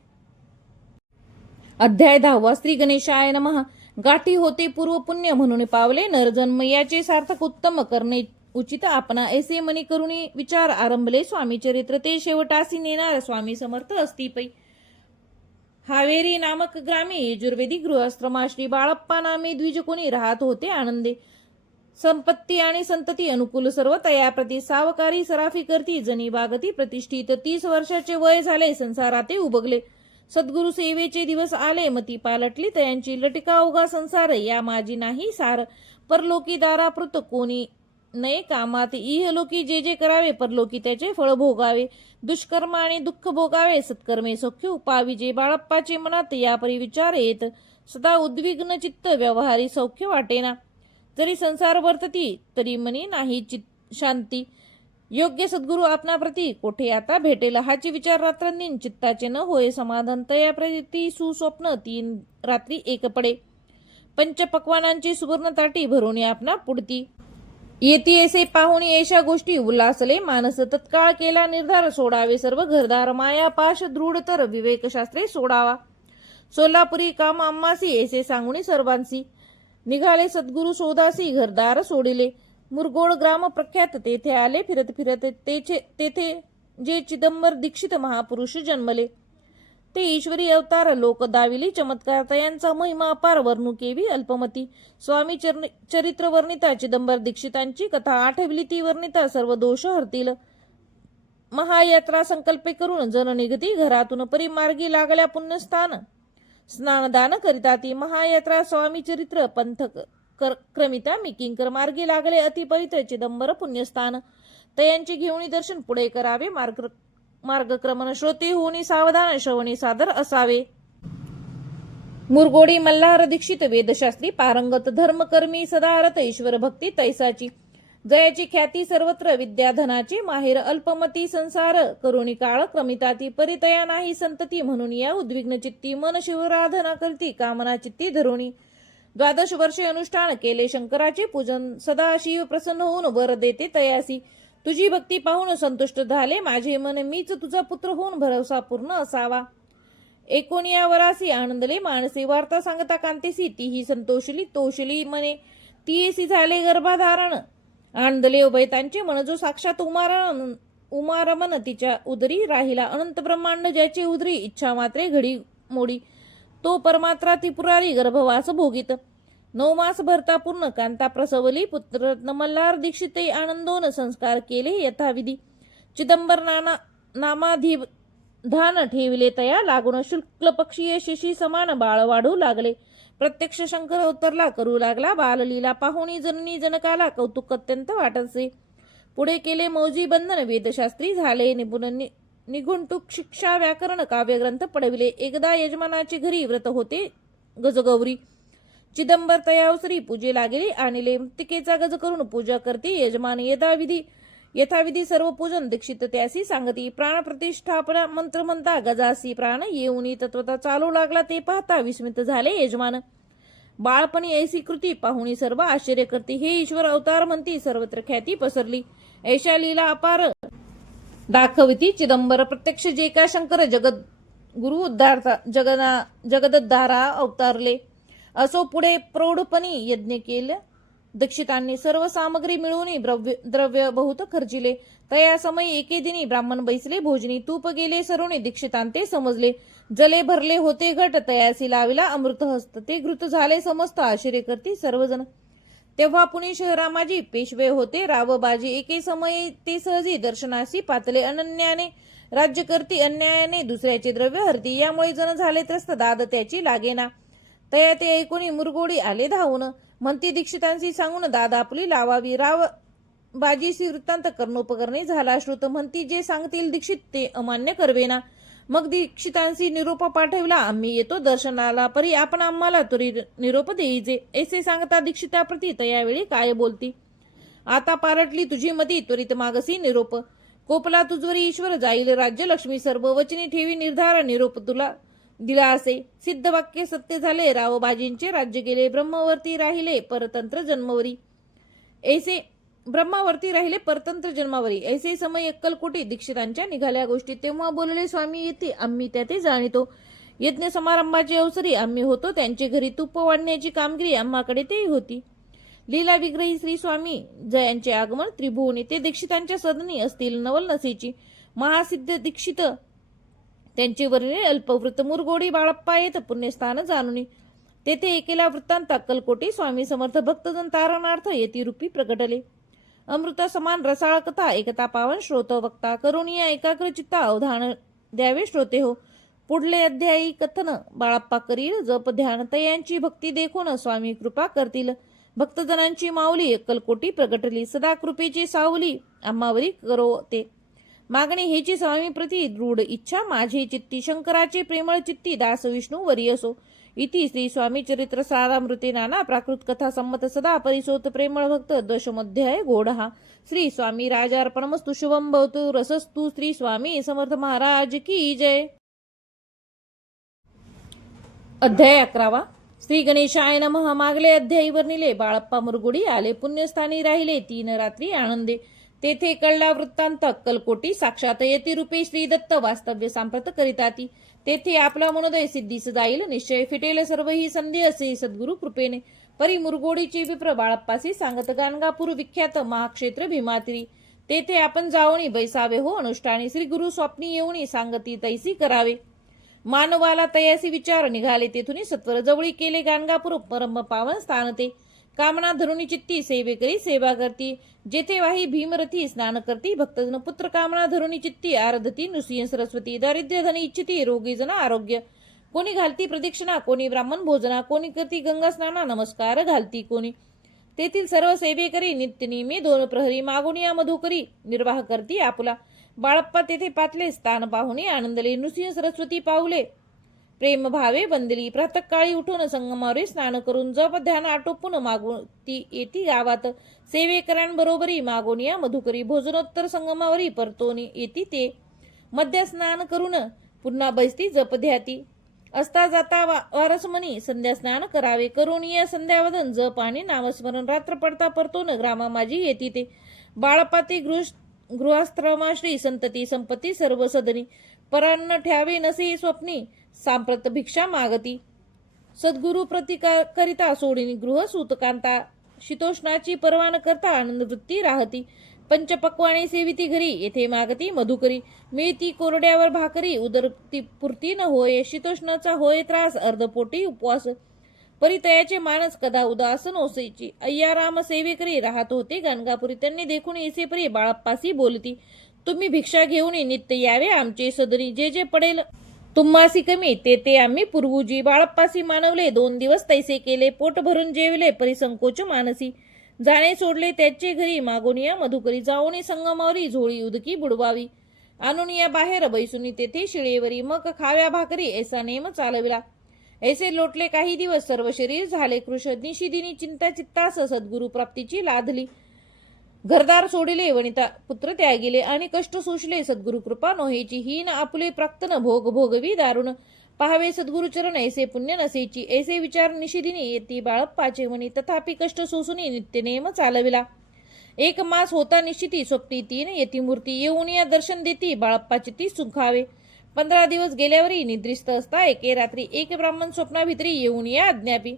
अध्याय 10 श्री गणेशाय नमः। गाठी होते पूर्व पुण्य म्हणून पावले नरजन्म याचे सार्थक उत्तम करणे उचित आपणा ऐसे मनी करुणी विचार आरंभले स्वामी चरित्र ते शेवटासी नेणार स्वामी समर्थ असती पै हावेरी नामक ग्रामे यजुर्वेदी गृहस्थमा श्री बाळप्पा नामे द्विज कोणी राहत होते आनंदे संपत्ती आणि संतती अनुकूल सर्व तयाप्रती सावकारी सराफी करती जनी बागती प्रतिष्ठित 30 वर्षाचे वय झाले संसाराते उबगले सद्गुरु सेवेचे दिवस आले मती पालटली तयांची लटिका उगा संसार या माझी नाही सार परलोकी दारापृत कोणी नये कामात इहलोकी जे जे करावे परलोकी त्याचे फळ भोगावे दुष्कर्म आणि दुःख भोगावे सत्कर्मे सौख्य उपावी जे बाळप्पाचे मनात यापरी विचार येत सदा उद्विग्न चित्त व्यवहारी सौख्य वाटेना जरी संसार वर्तती तरी मनी नाही शांती योग्य सद्गुरु आपणाप्रती कोठे आता भेटेल हाची विचार रात्रंदिन चित्ताचे न होय समाधान तयाप्रती सुस्वप्न 3 रात्री एक पडे पंचपक्वानांची सुवर्ण ताटी भरून आपणा पुढती येती ऐसे पाहुणी ऐशा गोष्टी उल्हासले मानस तत्काळ केला निर्धार सोडावे सर्व घरदार माया पाश दृढ तर विवेक शास्त्रे सोडावा सोलापुरी काम आम्हासी ऐसे सांगुनी सर्वांसी निघाले सद्गुरु शोधासी घरदार सोडिले मुरगोड ग्राम प्रख्यात तेथे आले फिरत फिरत तेथे जे चिदंबर दीक्षित महापुरुष जन्मले ते ईश्वरी अवतार लोक दाविली चमत्कार तयांचा महिमा अपार वर्णुकेवी अल्पमती स्वामी चरित्र वर्णिता चिदंबर दीक्षितांची कथा आठवली ती वर्णिता सर्व दोष हरतील महायात्रा संकल्पे करून जन निगती घरातून परिमार्गी लागल्या पुण्यस्थान स्नानदान करिता ती महायात्रा स्वामी चरित्र पंथ क्रमिता मी किंकर मार्गी लागले अतिपवित्र चिदंबर पुण्यस्थान तयांची घेऊन दर्शन पुढे करावे मार्गक्रमण श्रोते होऊनी सावधान श्रवणी सादर असावे मुरगोडी मल्हार दीक्षित वेदशास्त्री पारंगत धर्मकर्मी सदारत ईश्वर भक्ती तैसाची जयाची ख्याती सर्वत्र विद्याधनाची माहेर अल्पमती संसार करुणी काळ क्रमिताती परितया नाही संतती म्हणून या उद्विग्न चित्ती मन शिवराधना करती कामना चित्ती धरुणी 12 वर्षे अनुष्ठान केले शंकराचे पूजन सदा शिव प्रसन्न होऊन वर देते तयासी तुझी भक्ती पाहून संतुष्ट झाले माझे मन मीच तुझा पुत्र होऊन भरवसा पूर्ण असावा 19 वरासी आनंदले मानसी वार्ता सांगता कांतेसी तीही संतोषली तोषली मने तीसी झाले गर्भाधारण आनंदले उभयतांचे मन जो साक्षात उमारमन तिच्या उदरी राहिला अनंत ब्रह्मांड ज्याची उदरी इच्छा मात्रे घडी मोडी तो परमात्रा त्रिपुरारी गर्भवास भोगित 9 मास भरता पूर्ण कांता प्रसवली पुत्र मल्हार दीक्षित आनंदोन संस्कार केले यथाविधी चिदंबर नामाधिधान ठेविले तया लागून शुक्ल पक्षीय शिशी समान बाळ वाढू लागले. प्रत्यक्ष शंकर अवतरला करू लागला बाललीला पाहुणी जननी जनकाला कौतुक अत्यंत वाटसे. पुढे केले मौजी बंधन वेदशास्त्री झाले निपुण निघुंटुक शिक्षा व्याकरण काव्यग्रंथ पडविले. एकदा यजमानाचे घरी व्रत होते गजगौरी चिदंबर तयावसरी पूजेला गेले आणले. मृत्तिकेचा गज करून पूजा करते यजमान यथाविधी सर्व पूजन दीक्षित त्यासी सांगती. प्राण प्रतिष्ठापना मंत्र म्हणता गजासी प्राण येऊनी तत्वता चालू लागला ते पाहता विस्मित झाले यजमान. बाळपणी ऐसी कृती पाहुणी सर्व आश्चर्य करते. हे ईश्वर अवतार म्हणती सर्वत्र ख्याती पसरली. ऐशा लीला अपार दाखविती चिदंबर प्रत्यक्ष जे का शंकर जगद गुरु उद्धारता जगदद्धारा अवतारले. असो पुढे प्रौढपणी यज्ञ केले दीक्षितांनी सर्व सामग्री मिळवून द्रव्य बहुत खर्चिले. तया समय एके दिनी ब्राह्मण बैसले भोजनी तूप गेले सरोने दीक्षितांते समजले. जले भरले होते घट तयासी लाविला अमृत हस्त ते घृत झाले समस्त आश्चर्य करती सर्वजण. तेव्हा पुणे शहरामाजी पेशवे होते रावबाजी एके समय ते सहजी दर्शनासी पातले. अनन्याने राज्य करती अन्यायाने दुसऱ्याचे द्रव्य हरती यामुळे जण झाले त्रस्त दाद त्याची लागेना. तया ते ऐकून मुरगोडी आले धावून म्हणती दीक्षितांशी सांगून दादा आपली लावावी. राव बाजीशी वृत्तांत कर्णोपकरणे झाला श्रुत म्हणती जे सांगतील दीक्षित ते अमान्य करवेना. मग दीक्षितांशी निरोप पाठविला आम्ही येतो दर्शनाला परी आपण आम्हाला तरी निरोप देईजे. ऐसे सांगता दीक्षिताप्रती तयावेळी काय बोलती. आता पारटली तुझी मती त्वरित मागसी निरोप. कोपला तुझवरी ईश्वर जाईल राज्य लक्ष्मी सर्व वचनी ठेवी निर्धार निरोप तुला दिला असे. सिद्ध वाक्य सत्य झाले रावबाजींचे राज्य गेले. ब्रह्मवर्ती राहिले परतंत्र जन्मावरी ऐसे समय अक्कलकोटी दीक्षितांच्या निघाल्या गोष्टी. तेव्हा बोलले स्वामी येते आम्ही त्या ते जाणितो. यज्ञ समारंभाची अवसरी आम्ही होतो त्यांचे घरी तूप वाढण्याची कामगिरी आम्हाकडे तेही होती. लीला विग्रही श्री स्वामी जयांचे आगमन त्रिभुवनी ते दीक्षितांच्या सदनी असतील नवल नसेची. महासिद्ध दीक्षित त्यांचे वर्णिले अल्पवृत्त मुरगोडी बाळप्पा येत पुण्यस्थान जाणुनी. तेथे एकेला वृत्तांत अक्कलकोटी स्वामी समर्थ भक्तजन तारणार्थ येती रूपी प्रगटले. अमृता समान रसाळ कथा एकता पावन श्रोत वक्ता करुणिया एकाग्र चित्ता अवधान द्यावे श्रोते हो. पुढले अध्यायी कथन बाळप्पा करील जप ध्यान तयांची भक्ती देखून स्वामी कृपा करतील. भक्तजनांची माऊली अक्कलकोटी प्रगटली सदा कृपेची सावली आम्हावरी करो ते. मागणी हेची स्वामी प्रती दृढ इच्छा माझी चित्ती शंकराचे प्रेमळ चित्ती दास विष्णू वरी असो. इति श्री स्वामी चरित्र सारामृते नाना प्राकृत कथा संमत सदा परिसोत प्रेमळ भक्त दशमोध्याय गोडहा. श्री स्वामी राजार्पणमस्तु शुभम भवतु रसस्तु. श्री स्वामी समर्थ महाराज की जय. अध्याय 11 श्री गणेशाय नमः. मागले अध्यायी वर्णिले बाळप्पा मुरगुडी आले पुण्यस्थानी राहिले 3 रात्री आनंदे. तेथे कळला वृत्तांत अक्कलकोटी साक्षात यती रूपे श्री दत्त वास्तव्य सांप्रत करिताती. तेथे आपला मनोदय सिद्धीस जाईल निश्चय फिटेल सर्व ही संधी असे सद्गुरु कृपेने. परी मुरगोडीचे विप्र बाळप्पासी सांगत गाणगापूर विख्यात महाक्षेत्र भीमातिरी. तेथे आपण जाऊनी बैसावे हो अनुष्ठानी. श्री गुरु स्वप्नी येऊनी सांगती तैसी करावे. मानवाला तयासी विचार निघाले तेथून सत्वर जवळी केले गाणगापूर परम पावन स्थान ते. कामना धरुणी चित्ती सेवे करी सेवा करती. जेथे वाही भीमरथी स्नान करती भक्तजन पुत्र कामना धरुणी चित्ती आराधती नुसिय सरस्वती. दारिद्र्य धन इच्छिती रोगी जन आरोग्य. कोणी घालती प्रदक्षिणा कोणी ब्राह्मण भोजना कोणी करती गंगा स्नाना नमस्कार घालती कोणी. तेथील सर्व सेवे करी नित्य नियमी 2 प्रहरी मागुनिया मधुकरी निर्वाह करती आपुला. बाळप्पा तेथे पातले स्थान पाहुणी आनंदले नुसिय सरस्वती पावले प्रेम भावे बंदली. प्रातःकाळी उठून संगमावरी स्नान करून जप ध्यान आटोपून मागुती येती गावात. सेवेकऱ्यांबरोबरी मागोनिया मधुकरी भोजनोत्तर संगमावरी परतोनी येती ते. मध्य स्नान करून पुन्हा बैसती जप ध्याती. असता जाता वारसमनी संध्या स्नान करावे. करुणीय संध्यावदन जप आणि नामस्मरण रात्र पडता परतोन ग्रामा माझी येती ते. बाळपाती गृहाश्रमाश्री संतती संपत्ती सर्व सदनी. परान्न ठ्यावे नसे स्वप्नी सांप्रत भिक्षा मागती. सद्गुरु प्रतिकरिता सोडिनी गृह सूतकांता. शीतोष्णाची पर्वा न करता आनंद वृत्ती राहती. पंचपक्वाने सेविती घरी, येथे मागती मधुकरी. मिळती कोरड्यावर भाकरी, उदरती पुरती न होय. शीतोष्णाचा होय त्रास, अर्धपोटी उपवास. परितयाचे मानस कदा उदास नोसेची. अय्याराम सेवेकरी, राहत होते गाणगापुरी. त्यांनी देखून येसे परी बाळप्पासी बोलती. तुम्ही भिक्षा घेऊन नित्य यावे आमचे सदरी. जे जे पडेल तुम्हासी कमी, ते ते आम्ही पुरवूजी. बाळप्पासी मानवले, 2 दिवस तैसे केले. पोट भरून जेवले, परिसंकोच मानसी. जाणे सोडले त्याचे घरी, मागून या मधुकरी. जाऊन संगमावरी, झोळी उदकी बुडवावी. आणून या बाहेर बैसुनी, तेथे शिळेवरी. मग खाव्या भाकरी, ऐसा नेम चालविला. ऐसे लोटले काही दिवस, सर्व शरीर झाले कृश. निशिदिनी चिंता चित्तास, सद्गुरु प्राप्तीची लादली. घरदार सोडिले, वनिता पुत्र त्यागिले. आणि कष्ट सोसले, सद्गुरु कृपा नोहेची. हीन आपुले प्राक्तन, भोग भोगवी दारुण. पाहावे सद्गुरु चरण, ऐसे पुण्य नसेची. ऐसे विचार निशिदिनी, येती बाळप्पाचे मनी. तथापि कष्ट सोसूनी, नित्य नेम चालविला. 1 मास होता निश्चिती, स्वप्नी 3 येती मूर्ती. येऊन या दर्शन देती, बाळप्पाची ती सुखावे. 15 दिवस गेल्यावरी, निद्रिस्त असता एके रात्री. एक ब्राह्मण स्वप्नाभित्री, येऊन या अज्ञापी.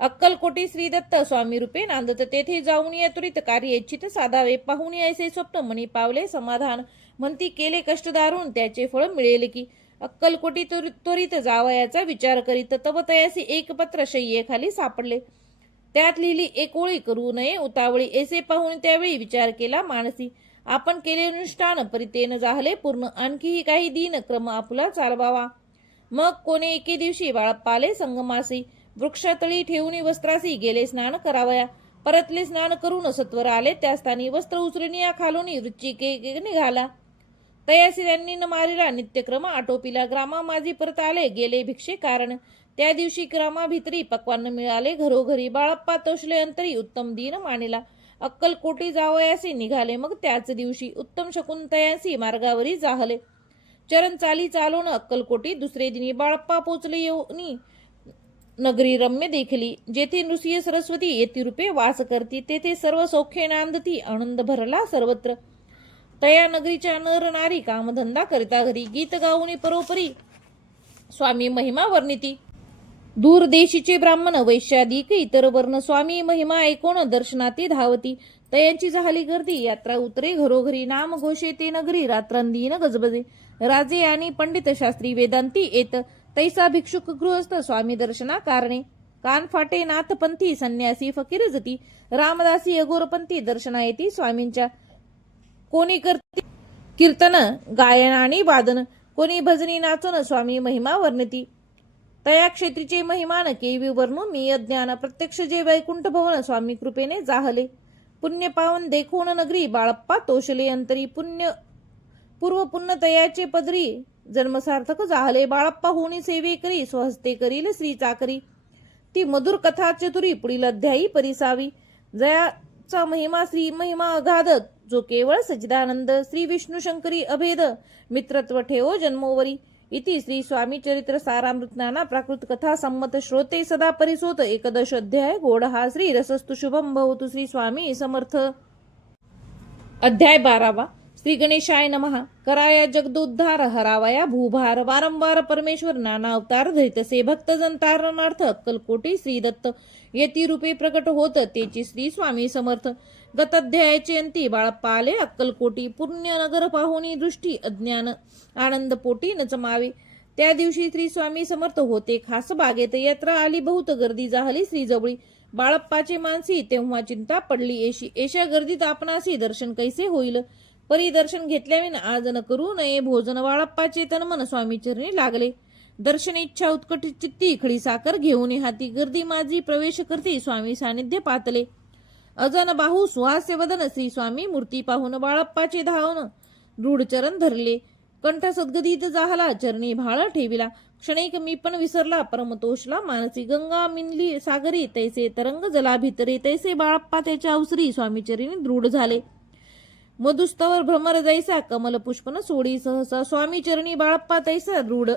अक्कलकोटी श्रीदत्त स्वामी रूपे नांदत. तेथे जाऊन या त्वरित कार्य इच्छित साधावे. पाहून ऐसे स्वप्न, मनी पावले समाधान. म्हणती केले कष्ट दारुण, त्याचे फळ मिळेल की. अक्कलकोटी त्वरित जावयाचा विचार करीत. तव तयासी एक पत्र शय्येखाली सापडले. त्यात लिहिली एक ओळी, करू नये उतावळी. ऐसे पाहून त्यावेळी विचार केला मानसी. आपण केले अनुष्ठान, परितेन जाहले पूर्ण. आणखीही काही दिन क्रम आपुला चालवावा. मग कोणे एके दिवशी बाळप्पाले संगमासी. वृक्षातळी ठेवून वस्त्रासी, गेले स्नान करावया. परतले स्नान करून सत्वर आले त्या स्थानी. वस्त्र उचलून या खालून वृश्चिके निघाला. तयासी त्यांनी न मारिला, नित्यक्रम आटोपिला. ग्रामा माझी परत आले, गेले भिक्षे कारण. त्या दिवशी ग्रामाभितरी पक्वान्न मिळाले घरोघरी. बाळप्पा तोषले अंतरी, उत्तम दिन मानिला. अक्कलकोटी जावयासी निघाले मग त्याच दिवशी. उत्तम शकुंतयांसी मार्गावरी जाहले. चरण चाली चालून अक्कलकोटी दुसरे दिनी. बाळप्पा पोचले येऊनी नगरी रम्य देखली. जेथे नृसिंह सरस्वती येती रूपे वास करती. तेथे सर्व सौख्य नांदती, आनंद भरला सर्वत्र. तया नगरीच्या नर नारी, कामधंदा करिता घरी. गीत गाऊनी परोपरी, स्वामी महिमा वर्णिती. दूर देशीचे ब्राह्मण, वैश्यादिक इतर वर्ण. स्वामी महिमा ऐकून दर्शनाती धावती. तयांची झाली गर्दी, यात्रा उतरे घरोघरी. नाम घोषे ते नगरी, रात्रंदिन गजबजे. राजे आणि पंडित, शास्त्री वेदांती येत. तैसा भिक्षुक गृहस्थ, स्वामी दर्शना कारणे. कान फाटे नाथपंथी, संन्यासी फकीर जती. रामदासी अघोरपंथी, दर्शना येती स्वामींच्या. कोणी करती कीर्तन, गायन आणि वादन. कोणी भजनी नाचून, स्वामी महिमा वर्णती. तया क्षेत्रीचे महिमान, केवी वर्णू मी अज्ञान. प्रत्यक्ष जे वैकुंठ भवन, स्वामी कृपेने जाहले. पुण्य पावन देखून नगरी, बाळप्पा तोषले अंतरी. पूर्व पुण्य तयाचे पदरी, जन्मसार्थक जाहले. बाळप्पा होणी सेवे करी, स्वहस्ते करील श्री चाकरी. ती मधुर कथा चतुरी, पुढील अध्यायी परिसावी. जयाचा महिमा श्री महिमा अगाध, जो केवळ सच्चिदानंद. श्री विष्णू शंकरी अभेद, मित्रत्व ठेवो जन्मोवरी. इति श्री स्वामी चरित्र सारामृत नाना प्राकृत कथा संमत श्रोते सदा परिसोत. 11 अध्याय गोड हा श्री रसस्तु शुभम भवतु. श्री स्वामी समर्थ. अध्याय 12. श्री गणेशाय नमः. कराया जगदोद्धार, हरावया भूभार. वारंवार परमेश्वर नाना अवतार धरितसे. भक्तजन तारणार्थ अक्कलकोटी श्री दत्त. येती रूपे प्रकट होत, तेची श्री स्वामी समर्थ. गताध्यायाचे अंती. बाळप्पा आले अक्कलकोटी. पुण्य नगर पाहुणी दृष्टी, अज्ञान आनंद पोटी न चमावे. त्या दिवशी श्री स्वामी समर्थ होते खास बागेत. यात्रा आली बहुत, गर्दी जाहली श्री जवळी. बाळप्पाचे मानसी तेव्हा चिंता पडली येशी. एशा गर्दीत आपणासी दर्शन कैसे होईल. परिदर्शन घेतल्याविन आज न करू नये भोजन. बाळप्पाचे तनमन स्वामी चरणी लागले. दर्शन इच्छा उत्कट चित्ती, खडी साकर घेऊन हाती. गर्दी माझी प्रवेश करती, स्वामी सानिध्य पातले. अजन बाहू सुहास्य वदन, श्री स्वामी मूर्ती पाहून. बाळप्पाचे धावन रूढ चरण धरले. कंठ सद्गदित जाहला, चरणी भाळ ठेविला. क्षणिक मी पण विसरला, परमतोषला मानसी. गंगा मिनली सागरी, तैसे तरंग जला भितरे. तैसे बाळप्पा त्याच्या अवसरी, स्वामी चरणी दृढ झाले. मधुस्तवर भ्रमर जैसा, कमल पुष्पन सोडी सहसा. स्वामी चरणी बाळप्पा तैसा दृढ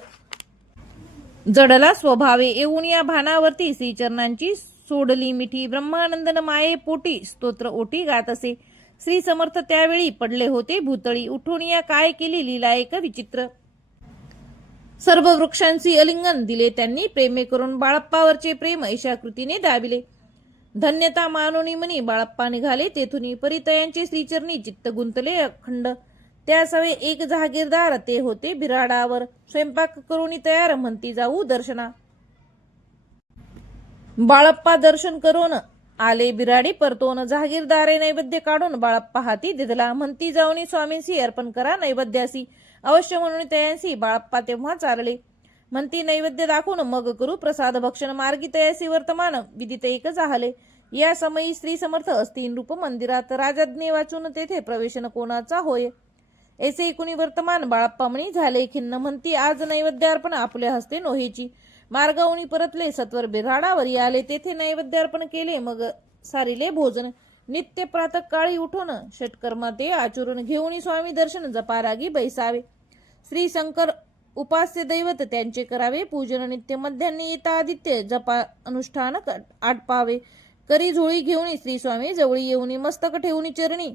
जडला स्वभावे. येऊन या भानावरती श्रीचरणांची सोडली मिठी. ब्रह्मानंदन माये पोटी, स्तोत्र ओटी गात असे. श्री समर्थ त्यावेळी पडले होते भूतळी. उठून या काय केली लीला एक विचित्र. सर्व वृक्षांची अलिंगन दिले त्यांनी प्रेमे करून. बाळप्पावरचे प्रेम ऐशा कृतीने दाबिले. धन्यता मानोनी म्हणी बाळप्पा निघाले तेथुनी. परितयांचे श्रीचरणी चित्त गुंतले अखंड. त्या सवे एक जहागीरदार ते होते बिराडावर. स्वयंपाक करून तयार म्हणती जाऊ दर्शना. बाळप्पा दर्शन करून आले बिराडी परतोन. जहागीरदारे नैवेद्य काढून बाळप्पा हाती दिधला. म्हणती जाऊनी स्वामींसी अर्पण करा नैवेद्यासी. अवश्य म्हणून तयांसी बाळप्पा तेव्हा चालले. म्हणती नैवेद्य दाखवून मग करू प्रसाद भक्षण. मार्गी तयासी वर्तमान विदित एक झाले. या समयी श्री समर्थ असतील रूप मंदिरात. राजाज्ञे वाचून तेथे प्रवेशन कोणाचा होय. ऐसे कुणी वर्तमान बाळप्पा म्हणी झाले खिन्न. म्हणती आज नैवेद्य अर्पण आपल्या हस्ते नोहेची. मार्गावणी परतले सत्वर बिराडावरी आले. तेथे नैवेद्य अर्पण केले मग सारिले भोजन. नित्य प्रातः काळी उठून षटकर्मा ते आचरून. घेऊन स्वामी दर्शन जपारागी बैसावे. श्री शंकर उपास्य दैवत त्यांचे करावे पूजन. नित्य मध्यान्नी येता आदित्य जपा अनुष्ठान आटपावे. करी झोळी घेऊन श्री स्वामी जवळी येऊन. मस्तक ठेवून चरणी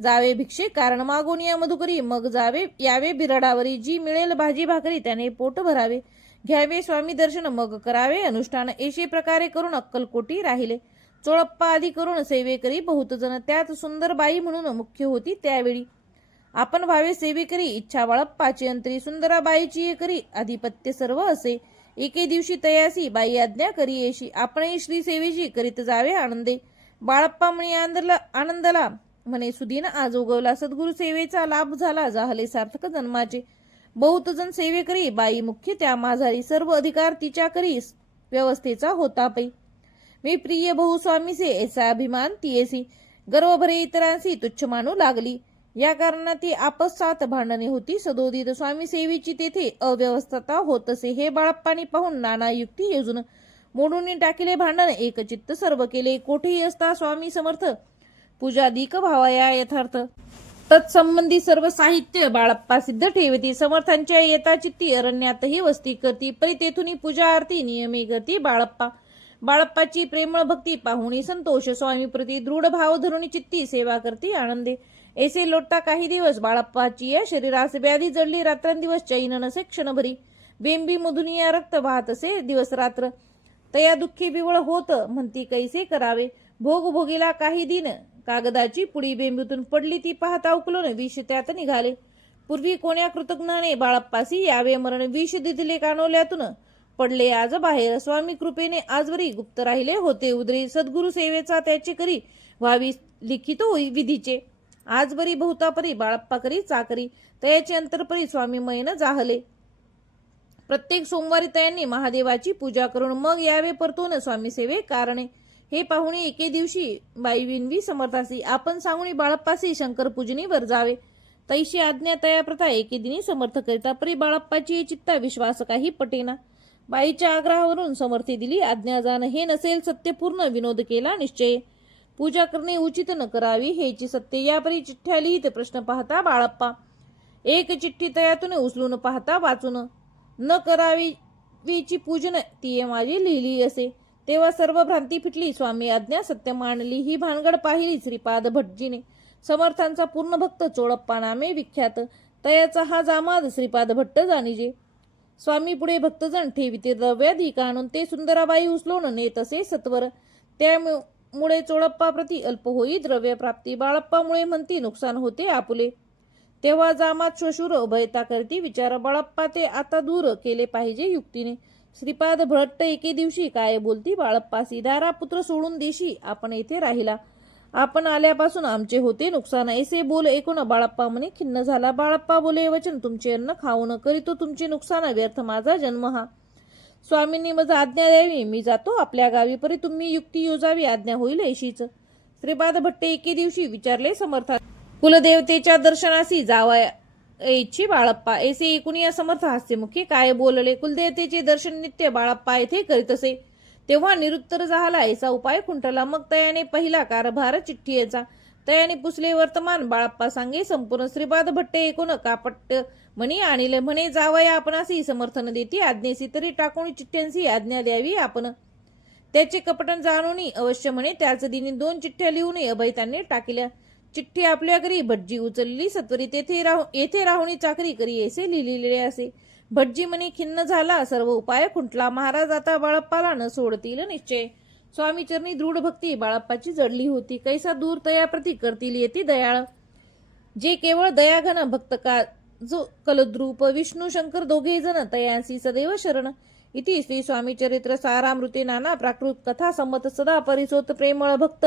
जावे भिक्षे कारण मागून या मधुकरी. मग जावे यावे बिराडावरी. जी मिळेल भाजी भाकरी त्याने पोट भरावे. घ्यावे स्वामी दर्शन मग करावे अनुष्ठान. ऐशे प्रकारे करून अक्कलकोटी राहिले. चोळप्पा आदी करून सेवेकरी बहुत जण. त्यात सुंदर बाई म्हणून मुख्य होती त्यावेळी. आपण भावे सेवेकरी इच्छा बाळप्पाची अंतरी. सुंदराबाईची करी अधिपत्य सर्व असे. एके दिवशी तयासी बाई आज्ञा करी येशी. आपणही श्री सेवेची करीत जावे आनंदे. बाळप्पा म्हणी आनंदला म्हणे सुदीन आज उगवला. सद्गुरु सेवेचा लाभ झाला झाले सार्थक जन्माचे. बहुत जण सेवेकरी बाई मुख्य त्या माझारी. सर्व अधिकार तिच्या करी व्यवस्थेचा होता पै. मी प्रिय बहु स्वामीसे ऐसा अभिमान तियेसी. गर्व भरे इतरांसी तुच्छ मानू लागली. या कारणात ती आपसात भांडणे होती सदोदित. स्वामी सेवेची तेथे अव्यवस्थता होत असे. हे बाळप्पानी पाहून नाना युक्ती योजून मोडून टाकिले भांडण. एक चित्त सर्व केले. कोठेही असता स्वामी समर्थ पूजाधिक भावया यथार्थ. तत्संबंधी सर्व साहित्य बाळप्पा सिद्ध ठेवती. समर्थांच्या येता चित्ती अरण्यातही वस्ती करती. परी तेथुनी पूजा आरती नियमे करती बाळप्पा. बाळप्पाची प्रेमळ भक्ती पाहुणी संतोष. स्वामी प्रती दृढ भाव धरुणी चित्ती सेवा करती आनंदे. ऐसे लोटता काही दिवस बाळप्पाची या शरीरास. व्याधी जडली रात्रंदिवस चैन नसे क्षणभरी. बेंबी मधुनिया रक्त वाहत असे दिवस रात्र. तया दुःखी बिवळ होत म्हणती कैसे करावे. भोग भोगीला काही दिन कागदाची पुडी बेंबीतून पडली. ती पाहता उकलून विष त्यात निघाले. पूर्वी कोण्या कृतज्ञाने बाळप्पासी यावे मरण. विष दिधले कानोल्यातून पडले आज बाहेर. स्वामी कृपेने आजवरी गुप्त राहिले होते उदरी. सद्गुरु सेवेचा त्याचे करी व्हावी लिखित विधीचे. आजवरी बहुतापरी बाळप्पा करी चाकरी. तयाचे अंतरपरी स्वामी मैन जाहले. प्रत्येक सोमवारी त्यांनी महादेवाची पूजा करून मग यावे परतून स्वामी सेवे कारणे. हे पाहुणे एके दिवशी बाई विनवी समर्थासी. आपण सांगुनी बाळप्पासी शंकर पूजनी वर जावे. तैशी आज्ञा तया प्रथा एके दिनी समर्थ करिता. परी बाळप्पाची चित्ता विश्वास काही पटेना. बाईच्या आग्रहावरून समर्थी दिली आज्ञा जाण. हे नसेल सत्यपूर्ण विनोद केला निश्चय. पूजा करणे उचित न करावी हेची सत्य. यापरी चिठ्ठ्या लिहित प्रश्न पाहता बाळप्पा. एक चिठ्ठी तयातून उचलून पाहता वाचून. न करावी वीची पूजन ती माझी लिहिली असे. तेव्हा सर्व भ्रांती फिटली. स्वामी आज्ञा सत्य मानली. ही भानगड पाहिली श्रीपाद भटजीने. समर्थांचा पूर्ण भक्त चोळप्पा नामे विख्यात. तयाचा हा जामाद श्रीपाद भट्ट जाणीजे. स्वामी पुढे भक्तजण ठेविते द्रव्याधिक आणून. ते सुंदराबाई उचलून नेत असे सत्वर. त्यामुळे चोळप्पा प्रति अल्प होई द्रव्य प्राप्ती. बाळप्पामुळे म्हणती नुकसान होते आपुले. तेव्हा जामात श्वशुर उभयता करती विचार. बाळप्पा ते आता दूर केले पाहिजे युक्तीने. श्रीपाद भट्ट एके दिवशी काय बोलती बाळप्पासी. दारा पुत्र सोडून देशी आपण येथे राहिला. आपण आल्यापासून आमचे होते नुकसान. ऐसे बोल ऐकून बाळप्पा म्हणे खिन्न झाला. बाळप्पा बोले वचन तुमचे अन्न खाऊन. करीतो तुमचे नुकसान व्यर्थ माझा जन्म हा. स्वामींनी माझा आज्ञा द्यावी मी जातो आपल्या गावी. परी तुम्ही युक्ती योजावी आज्ञा होईल ऐशीच. श्रीपाद भट्ट एके दिवशी विचारले समर्था. कुलदेवतेच्या दर्शनासी जावा इच्छी बाळप्पा. ऐसे एकूण या समर्थ हास्यमुखी काय बोलले. कुलदेवतेचे दर्शन नित्य बाळप्पा येथे करीत असे. तेव्हा निरुत्तर झाला ऐसा उपाय खुंटला. मग तयाने पहिला कारभार चिठ्ठीचा. तयाने पुसले वर्तमान बाळप्पा सांगे संपूर्ण. श्रीपाद भट्ट एकूण कापट म्हणी आणले. म्हणे जावया आपणासी समर्थन देती आज्ञेसी. तरी टाकून चिठ्ठ्यांसी आज्ञा द्यावी आपण. त्याचे कपटन जाणून अवश्य म्हणे. त्याच दिनी 2 चिठ्ठ्या लिहून अभय त्यांनी टाकल्या. चिठ्ठी आपल्या घरी भटजी उचलली सत्वरी. येथे राहुणी चाकरी करी ऐसे लिहिलेले असे. भटजी म्हणे खिन्न झाला सर्व उपाय खुंटला. महाराज आता बाळप्पाला न सोडतील निश्चय. स्वामी चरणी दृढ भक्ती बाळप्पाची जडली होती. कैसा दूर तयाप्रती करतील येती दयाळ. जे केवळ दयाघन भक्त का जो कलद्रूप विष्णू शंकर दोघे जण तयांसी सदैव शरण. इति श्री स्वामी चरित्र सारामृते नाना प्राकृत कथा संमत सदा परिसोत प्रेमळ भक्त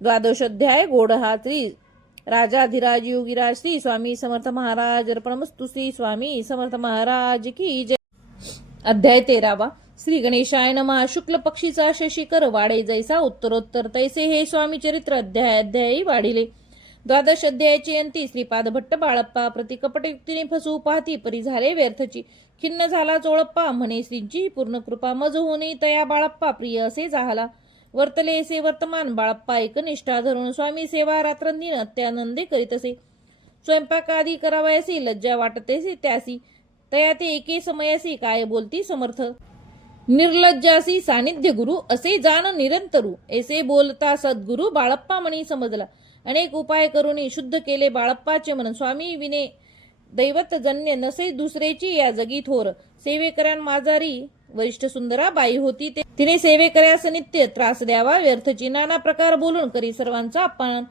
द्वादशोध्याय गोड हा. श्री राजाधिराज योगीराज श्री स्वामी समर्थ महाराज अर्पणमस्तु. श्री स्वामी समर्थ महाराज की जय. अध्याय 13. श्री गणेशाय नमः. शुक्ल पक्षीचा शशिकर वाढे जैसा उत्तरोत्तर तैसे हे स्वामी चरित्र अध्यायी वाढिले. द्वादश अध्यायाची अंती श्रीपाद भट्ट बाळप्पा प्रति कपटयुक्तीने फसवू पाहती परी झाले व्यर्थची. खिन्न झाला चोळप्पा म्हणे श्रींची पूर्ण कृपा मज होणे तया बाळप्पा प्रिय असे जाहला. वर्तले असे वर्तमान बाळप्पा एकनिष्ठा धरून स्वामी सेवा रात्रंदिन अत्यानंदे करीत असे. स्वयंपाक आदी करावयासी लज्जा वाटतेसे त्यासी तया ते एके समयासी काय बोलती समर्थ. निर्लज्जासी सानिध्य गुरु असे जाण निरंतरू ऐसे बोलता सद्गुरु बाळप्पा म्हणी समजला. अनेक उपाय करून शुद्ध केले बाळप्पाचे मन. स्वामी विने दैवत जन्य नसे दुसरेची या जगी थोर. सेवेकऱ्यां माझारी वरिष्ठ सुंदरा बाई होती तिने सेवेकऱ्यास नित्य त्रास द्यावा व्यर्थची. नाना प्रकार बोलून करी सर्वांचा अपमान.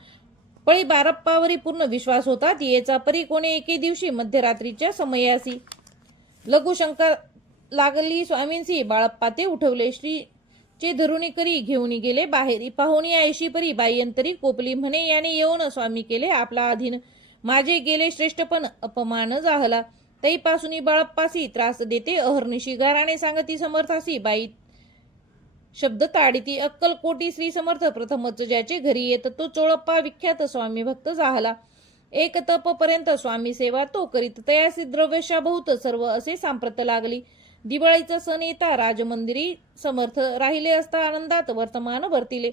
पळी बाळप्पावरी पूर्ण विश्वास होता तियेचा परी कोणे एके दिवशी मध्यरात्रीच्या समयासी लघुशंका लागली स्वामींसी. बाळप्पा ते उठवले श्रीचे धरुणी करी घेऊन गेले बाहेरी. पाहुणी ऐशी परी बाईंतरी कोपली म्हणे याने येऊन स्वामी केले आपला अधीन. माझे गेले श्रेष्ठपण अपमान जाहला. तैपासून बाळप्पासी त्रास देते अहर्निशी. गाराने सांगती समर्थासी बाई शब्द ताडिती. अक्कलकोटी श्री समर्थ प्रथमच ज्याचे घरी येत तो चोळप्पा विख्यात स्वामी भक्त जाहला. एक तप पर्यंत स्वामी सेवा तो करीत तयासी द्रव्यशा बहुत सर्व असे सांप्रत लागली. दिवाळीचा सण येता राजमंदिरी समर्थ राहिले असता आनंदात वर्तमान वर्तिले.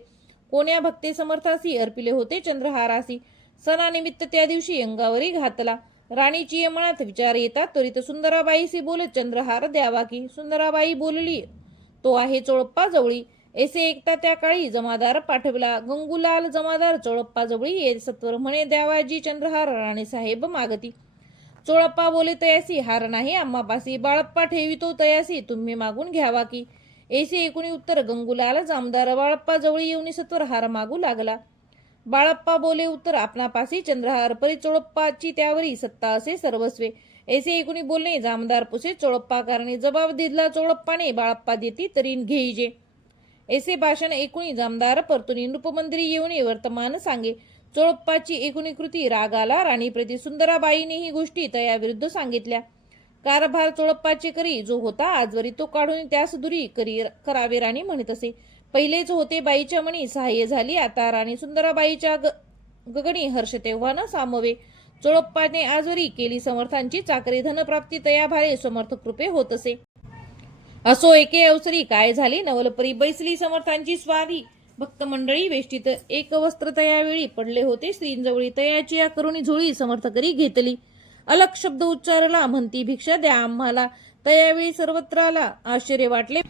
कोण्या भक्ते समर्थासी अर्पिले होते चंद्रहारासी. सणानिमित्त त्या दिवशी अंगावरी घातला. राणीची यमनात विचार येतात त्वरित सुंदराबाईसी बोलत चंद्रहार द्यावा की. सुंदराबाई बोलली तो आहे चोळप्पा जवळी. ऐसे एकता त्या काळी जमादार पाठविला. गंगूलाल जमादार चोळप्पा जवळी ये सत्वर म्हणे द्यावाजी चंद्रहार राणे साहेब मागती. चोळप्पा बोले तयासी हार नाही आम्हापासी. बाळप्पा ठेवितो तयासी तुम्ही मागून घ्यावा की. ऐसे एकूणी उत्तर गंगूलाल जामदार बाळप्पा जवळी येऊन सत्वर हार मागू लागला. बाळप्पा बोले उत्तर आपणापासी चंद्रहार परी चोळप्पाची त्यावरी सत्ता असे सर्वस्वे. ऐसे एकूणी बोलणे जामदार पुसे चोळप्पा कारणे. जबाब दिला चोळप्पाने बाळप्पा देती तरी घेईजे. ऐसे भाषण एकूणी जामदार परतुनी नृपमंदिरी येऊन वर्तमान सांगे. चोळप्पाची एकूणी कृती रागाला राणीप्रती. सुंदराबाईने ही गोष्टी तयाविरुद्ध सांगितल्या. कारभार चोळप्पाचे करी जो होता आजवरी तो काढून त्यास दुरी करावे राणी म्हणत असे. पहिलेच होते बाईच्या मणी सहाय्य झाली आता राणी. सुंदराबाईच्या गगनी हर्ष तेव्हा न सामवे. चोळप्पाने आजवरी केली समर्थांची चाकरी. धनप्राप्ती तयाभारे समर्थ कृपे होत असे. असो एके अवसरी काय झाली नवलपरी बैसली समर्थांची स्वारी. भक्त मंडळी वेष्टीत एक वस्त्र तयावेळी पडले होते श्रींजवळी. तयाची या करुणी झोळी समर्थ करी घेतली. अलग शब्द उच्चारला म्हणती भिक्षा द्या आम्हाला. तयावेळी सर्वत्राला आश्चर्य वाटले.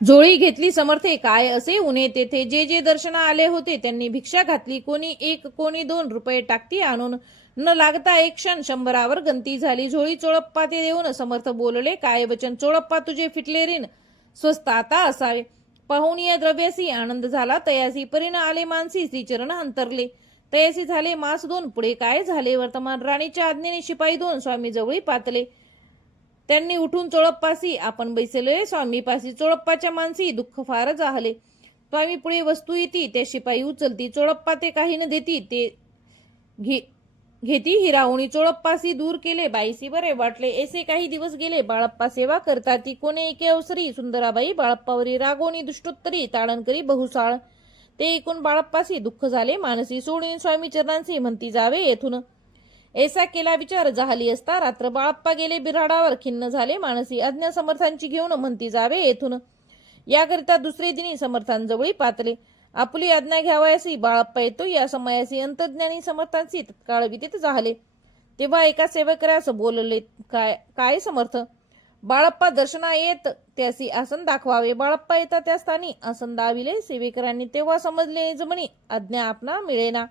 झोळी घेतली समर्थे काय असे उणे तेथे. जे जे दर्शना आले होते त्यांनी भिक्षा घातली. कोणी 1 कोणी 2 रुपये टाकती आणून. न लागता एक क्षण 100वर गंती झाली. झोळी चोळप्पा ते देऊन समर्थ बोलले काय वचन. चोळप्पा तुझे फिटले ऋण स्वस्त आता असावे. पाहुणीय द्रव्यासी आनंद झाला तयासी. परीन आले मानसी श्रीचरण अंतरले. तयासी झाले मास 2 पुढे काय झाले वर्तमान. राणीच्या आज्ञेने शिपाई 2 स्वामी जवळी पातले. त्यांनी उठून चोळप्पासी आपण बैसले स्वामीपासी. चोळप्पाच्या मानसी दुःख फार जाहले. स्वामी पुढे वस्तू येती त्या शिपाई उचलती. चोळप्पा ते काही न देती ते घेती हिरावणी. चोळप्पासी दूर केले बाईसी बरे वाटले. ऐसे काही दिवस गेले बाळप्पा सेवा करता ती. कोणे एके अवसरी सुंदराबाई बाळप्पावरी रागोनी दुष्टोत्तरी ताडण करी बहुसाळ. ते ऐकून बाळप्पासी दुःख झाले मानसी. सोडून स्वामी चरणांसी म्हणती जावे येथून. ऐसा केला विचार जाहली असता रात्र. बाळप्पा गेले बिराडावर खिन्न झाले मानसी. आज्ञा समर्थांची घेऊन म्हणती जावे येथून. याकरिता दुसरे दिनी समर्थांजवळी पातले. आपली आज्ञा घ्यावयासी बाळप्पा येतो या समयासी. अंतज्ञानी समर्थांची तत्काळ विदित झाले. तेव्हा एका सेवकरास बोलले काय समर्थ. बाळप्पा दर्शना येत त्यासी आसन दाखवावे. बाळप्पा येता त्या स्थानी आसन दाविले. सेवेकरांनी तेव्हा समजले जमनी आज्ञा आपणा मिळेना.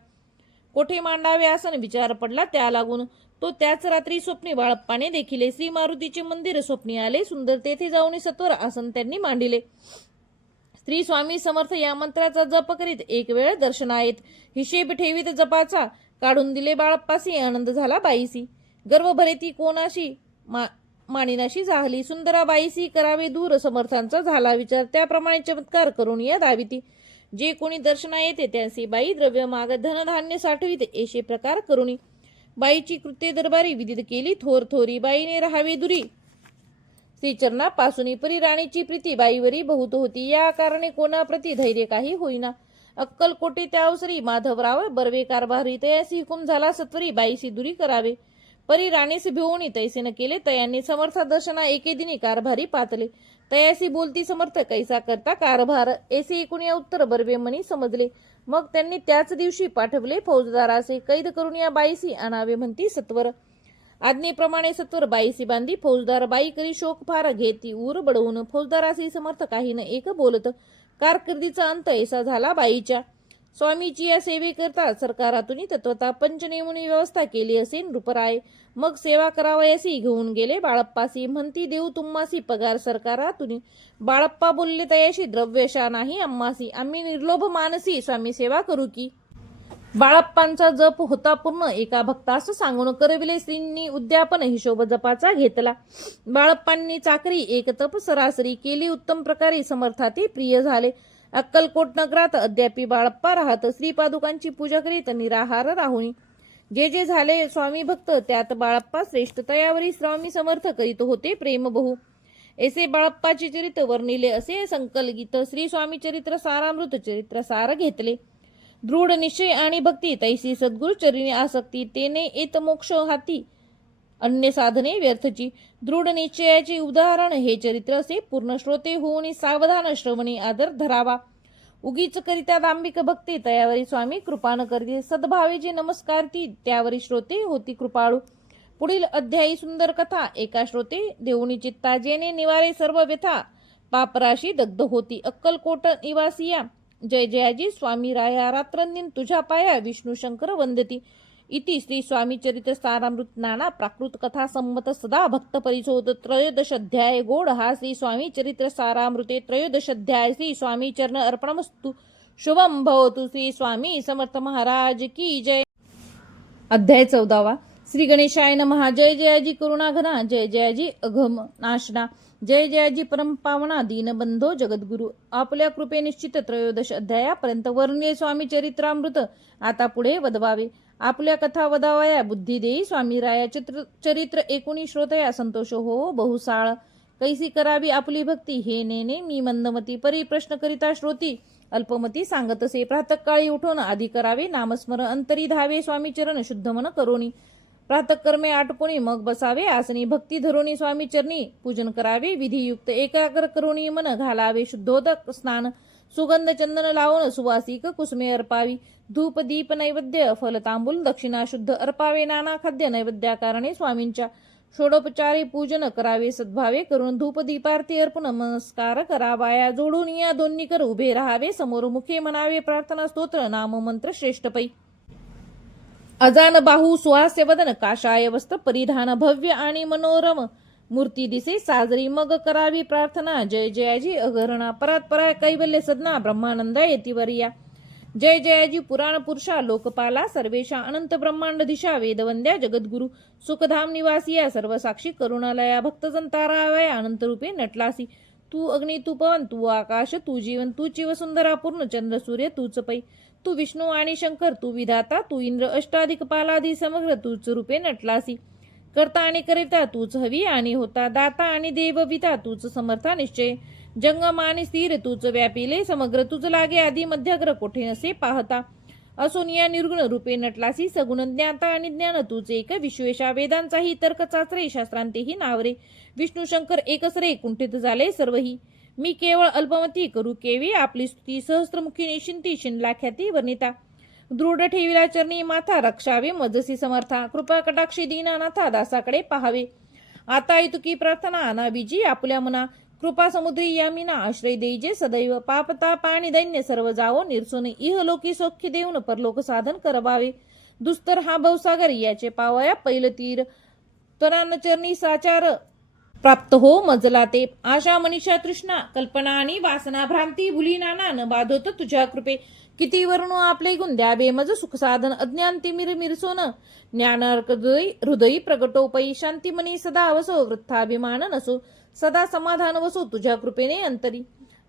कोठे मांडावे आसन विचार पडला त्या लागून. तो त्याच रात्री स्वप्नी बाळप्पाने देखिले. श्री मारुतीचे मंदिर स्वप्नी आले सुंदर. तेथे जाऊन सत्वर आसन त्यांनी मांडिले. श्री स्वामी समर्थ या मंत्राचा जप करीत एक वेळ दर्शनायेत. हिशेब ठेवीत जपाचा काढून दिले बाळप्पासी. आनंद झाला बाईसी. गर्व भरे ती कोणाशी मानिनाशी झाली. सुंदरा बाईसी करावे दूर समर्थांचा झाला विचार. त्याप्रमाणे चमत्कार करून या दाविती. जे कोणी दर्शना येते त्यांचे बाई द्रव्य माग धनधान्य साठवित येशे प्रकार करुणी. बाईची कृत्ये दरबारी विदित केली थोर थोरी. बाईने राहावे दुरी श्रीचरणा पासुनी. परी राणीची प्रीती बाईवरी बहुत होती. या कारणे कोणाप्रती धैर्य काही होईना. अक्कलकोटे त्या अवसरी माधवराव बर्वे कारभारी. तयासी हुकुम झाला सत्वरी बाईसी दुरी करावे. परी राणीस भिवून तैसे न केले. तयांनी समर्थ दर्शना एके दिनी कारभारी पातले. तयासी बोलती समर्थ कैसा करता कारभार. ऐसे एकूण या उत्तर बर्वे मनी समजले. मग त्यांनी त्याच दिवशी पाठवले फौजदारासे. कैद करून या बाईसी आणावे म्हणती सत्वर. आज्ञेप्रमाणे सत्वर बाईसी बांधी. फौजदार बाई करी शोक फार घेती ऊर बडवून. फौजदारासी समर्थ काही न एक बोलत. कारकिर्दीचा अंत ऐसा झाला बाईच्या. स्वामीची या सेवे करता सरकारातून तत्वता पंचनेमुनी व्यवस्था केली असे नृपराय. मग सेवा करावयासी घेऊन गेले बाळप्पासी. म्हणती देऊ तुम्हासी पगार सरकारातून. बाळप्पा बोलले तयाशी द्रव्यशा नाही आम्हासी. आम्ही निर्लोभ मानसी स्वामी सेवा करू की. बाळप्पांचा जप होता पूर्ण. एका भक्तास सांगून करविले श्रींनी उद्यापन. हिशोब जपाचा घेतला. बाळप्पांनी चाकरी एक तप सरासरी केली. उत्तम प्रकारे समर्थाती प्रिय झाले. अक्कलकोट नगरात अद्यापी बाळप्पा राहत. श्रीपादुकांची पूजा करीत निराहार राहुणी. जे जे झाले स्वामी भक्त त्यात बाळप्पा श्रेष्ठ. तयावरी स्वामी समर्थ करीत होते प्रेम बहु. ऐसे बाळप्पाचे चरित्र वर्णिले असे संकलगीत. श्री स्वामी चरित्र सारामृत चरित्र सार घेतले. दृढ निश्चय आणि भक्ती तैसी सद्गुरु चरणी आसक्ती. तेने येत मोक्ष हाती अन्य साधने व्यर्थची. दृढ निश्चयाचे उदाहरण हे चरित्र असे. पूर्ण श्रोते होऊन सावधान श्रवणी आदर धरावा. उगीच करिता दांभिक भक्ती तयावरी स्वामी कृपा न करते. सद्भावे जे नमस्कार ती त्यावरी श्रोते होती कृपाळू. पुढील अध्यायी सुंदर कथा. एका श्रोते देऊनी चित्ता जेने निवारे सर्व व्यथा. पापराशी दग्ध होती. अक्कलकोट निवासिया जय जयाजी स्वामी राया. रात्रंदिन तुझ्या पाया विष्णू शंकर वंदती. इति श्री स्वामी चरित्र सारामृत नाना प्राकृत कथा संमत सदा भक्त परिशोध. त्रयोदश अध्याय गोड हा श्री स्वामी चरित्र सारामृते त्रयोदश अध्याय. श्री स्वामी चरण अर्पणमस्तु. शुभम भवतु. श्री स्वामी समर्थ महाराज की जय. अध्याय 14. श्री गणेशाय नमः. जय जयाजी करुणाघना. जय जयाजी अघम नाशना. जय जयाजी परमपावना दीनबंधो जगद्गुरु. आपल्या कृपे निश्चित त्रयोदश अध्यायापर्यंत वर्णिले स्वामी चरित्रामृत आता पुढे वदवावे. आपल्या कथा वदावया बुद्धी देई स्वामी राया. चरित्र एकुणी श्रोतया संतोष हो बहुसाळ. कैसी करावी आपली भक्ती हे नेने मी मंदमती. परी प्रश्न करिता श्रोती अल्पमती सांगतसे. प्रातःकाळी उठून आधी करावे नामस्मरण. अंतरी धावे स्वामी चरण शुद्ध मन करोनी. प्रातःकर्मे आटपुणी मग बसावे आसनी. भक्ती धरोनी स्वामी चरणी पूजन करावे विधियुक्त. एकाग्र करोनी मन घालावे शुद्धोदक स्नान. सुगंध चंदन लावून सुवासिक कुसुमे अर्पावी. धूप दीप नैवेद्य फल तांबूल दक्षिणा शुद्ध अर्पावे. नाना खाद्य नैवेद्याकारणे स्वामींच्या. षोडोपचारी पूजन करावे सद्भावे करून. धूप दीपार्थी अर्पण नमस्कार करावाया. जोडून या दोन्ही कर उभे राहावे समोर. मुखे म्हणावे प्रार्थना स्तोत्र नाम मंत्र श्रेष्ठ पै. अजान बाहू सुहास्य वदन काशाय वस्त्र परिधान. भव्य आणि मनोरम मूर्ती दिसे साजरी. मग करावी प्रार्थना जय जयाजी अगरणा. परात पराय कैवल्य सदना ब्रह्मानंद येतिवर्या. जय जयाजी पुराण पुरुषा लोकपाला सर्वेशा. अनंत ब्रह्मांड दिशा वेदवंद्या जगद्गुरु. सुखधाम निवासिया सर्वसाक्षी करुणालया. भक्तजन तारावया अनंत रूपे नटलासी. तू अग्नी तू पवन तू आकाश तू जीवन. तू चिवसुंदरा पूर्ण चंद्र सूर्य तूच पै. तू विष्णू आणि शंकर तू विधाता तू इंद्र. अष्टाधिक पालादी समग्र तूच रूपे नटलासी. करता आणि करिता तूच हवी आणि होता. दाता आणि देवविता तूच समर्था निश्चय. जंगम आणि स्थिर तूच व्यापिले समग्र. तुझ लागे आधी मध्याग्र कोठे नसे पाहता. असून या निर्गुण रूपे नटलासी सगुण. ज्ञाता आणि ज्ञान तूच एक विश्वेशा. वेदांचाही तर्क चाचरे शास्त्रांतेही नावरे. विष्णू शंकर एकच रे कुंठित झाले सर्वही. मी केवळ अल्पमती करू केवी आपली स्तुती. सहस्त्रमुखी निशिंती शिनला ख्याती वर्णिता. दृढ ठेविला चरणी माथा रक्षावे मजसी समर्था. कृपा कटाक्षी दीनानाथा दासाकडे पाहावे. आता इतुकी प्रार्थना अनाबिजी आपल्या मना. कृपा समुद्री यामिना आश्रय देईजे सदैव. पापताप आणि दैन्य सर्व जावो निरसोन. इहलोकी सौख्य देऊन परलोक साधन करवावे. दुस्तर हा भवसागर याचे पावया पैल तीर. तरान चरणी साचार प्राप्त हो मजला ते. आशा मनीषा तृष्णा कल्पना आणि वासना भ्रांती भुली नाना न बाधोत तुझ्या कृपे. किती वर्णो आपले गुण द्यावे मज सुख साधन अज्ञान तिमिर मिरसोन. ज्ञानार्क हृदयी प्रगटोपई शांती मनी सदा वसो वृत्थाभिमान नसो. सदा समाधान वसो तुझ्या कृपेने अंतरी.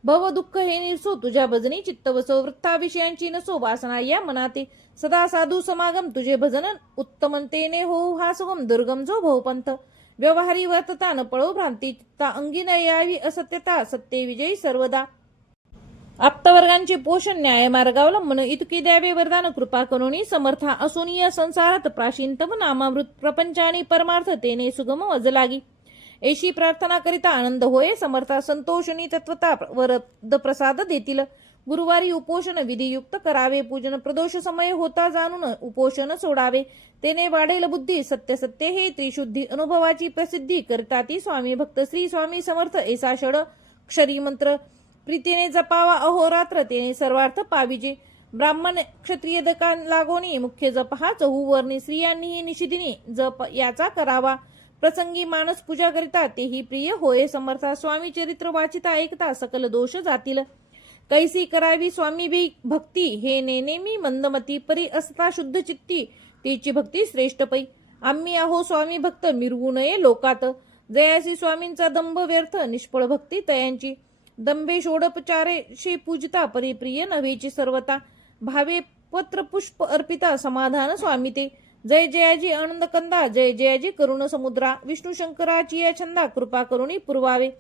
भव दुःख हे निरसो तुझ्या भजनी चित्त वसो. वृत्ता विषयांची नसो वासना या मनाते. सदा साधू समागम तुझे भजन उत्तम तेने हो हा सुगम दुर्गम जो भवपंथ. व्यवहारी वर्तता न पळो भ्रांती चित्ता. अंगी न यावी असत्यता सत्य विजयी सर्वदा. आप्तवर्गांचे पोषण न्याय मार्गावलंबन इतके द्यावे वरदान कृपा करुणी समर्था. असोनिया संसारात प्राशीनतम नामामृत प्रपंचानी परमार्थ तेने सुगम वज लागी. ऐशी प्रार्थना करिता आनंद होय समर्था. संतोषणी तत्वता वरद प्रसाद देतील. गुरुवारी उपोषण विधियुक्त करावे. पूजन प्रदोष समय होता जाणून उपोषण सोडावे. तेने वाढेल बुद्धी सत्य सत्य हे त्रिशुद्धी. अनुभवाची प्रसिद्धी करता ती स्वामी भक्त. श्री स्वामी समर्थ ऐसा षड क्षरी मंत्र. प्रीतीने जपावा अहोरात्र तेने सर्वार्थ पाविजे. ब्राह्मण क्षत्रिय दका लागोनी मुख्य जप हा चहूवर्णी. स्त्रियांनीही निशिदिनी जप याचा करावा. प्रसंगी मानस पूजा करिता तेही प्रिय होय समर्था. स्वामी चरित्र वाचिता ऐकता सकल दोष जातील. कैसी करावी स्वामी भक्ती हे नेनेमी मंदमती. परी असता शुद्ध चित्ती तिची भक्ती श्रेष्ठ पै. आम्ही आहो स्वामी भक्त मिरवू नये लोकात. जयासी स्वामींचा दंभ व्यर्थ निष्फळ भक्ती तयांची. दंभे षोडपचारे शे पूजिता परिप्रिय नव्हेची सर्वता. भावे पत्र पुष्प अर्पिता समाधान स्वामी ते. जय जयाजी आनंद कंदा जय जयाजी करुण समुद्रा. विष्णू शंकराची या छंदा कृपा करुणी पुरवावे.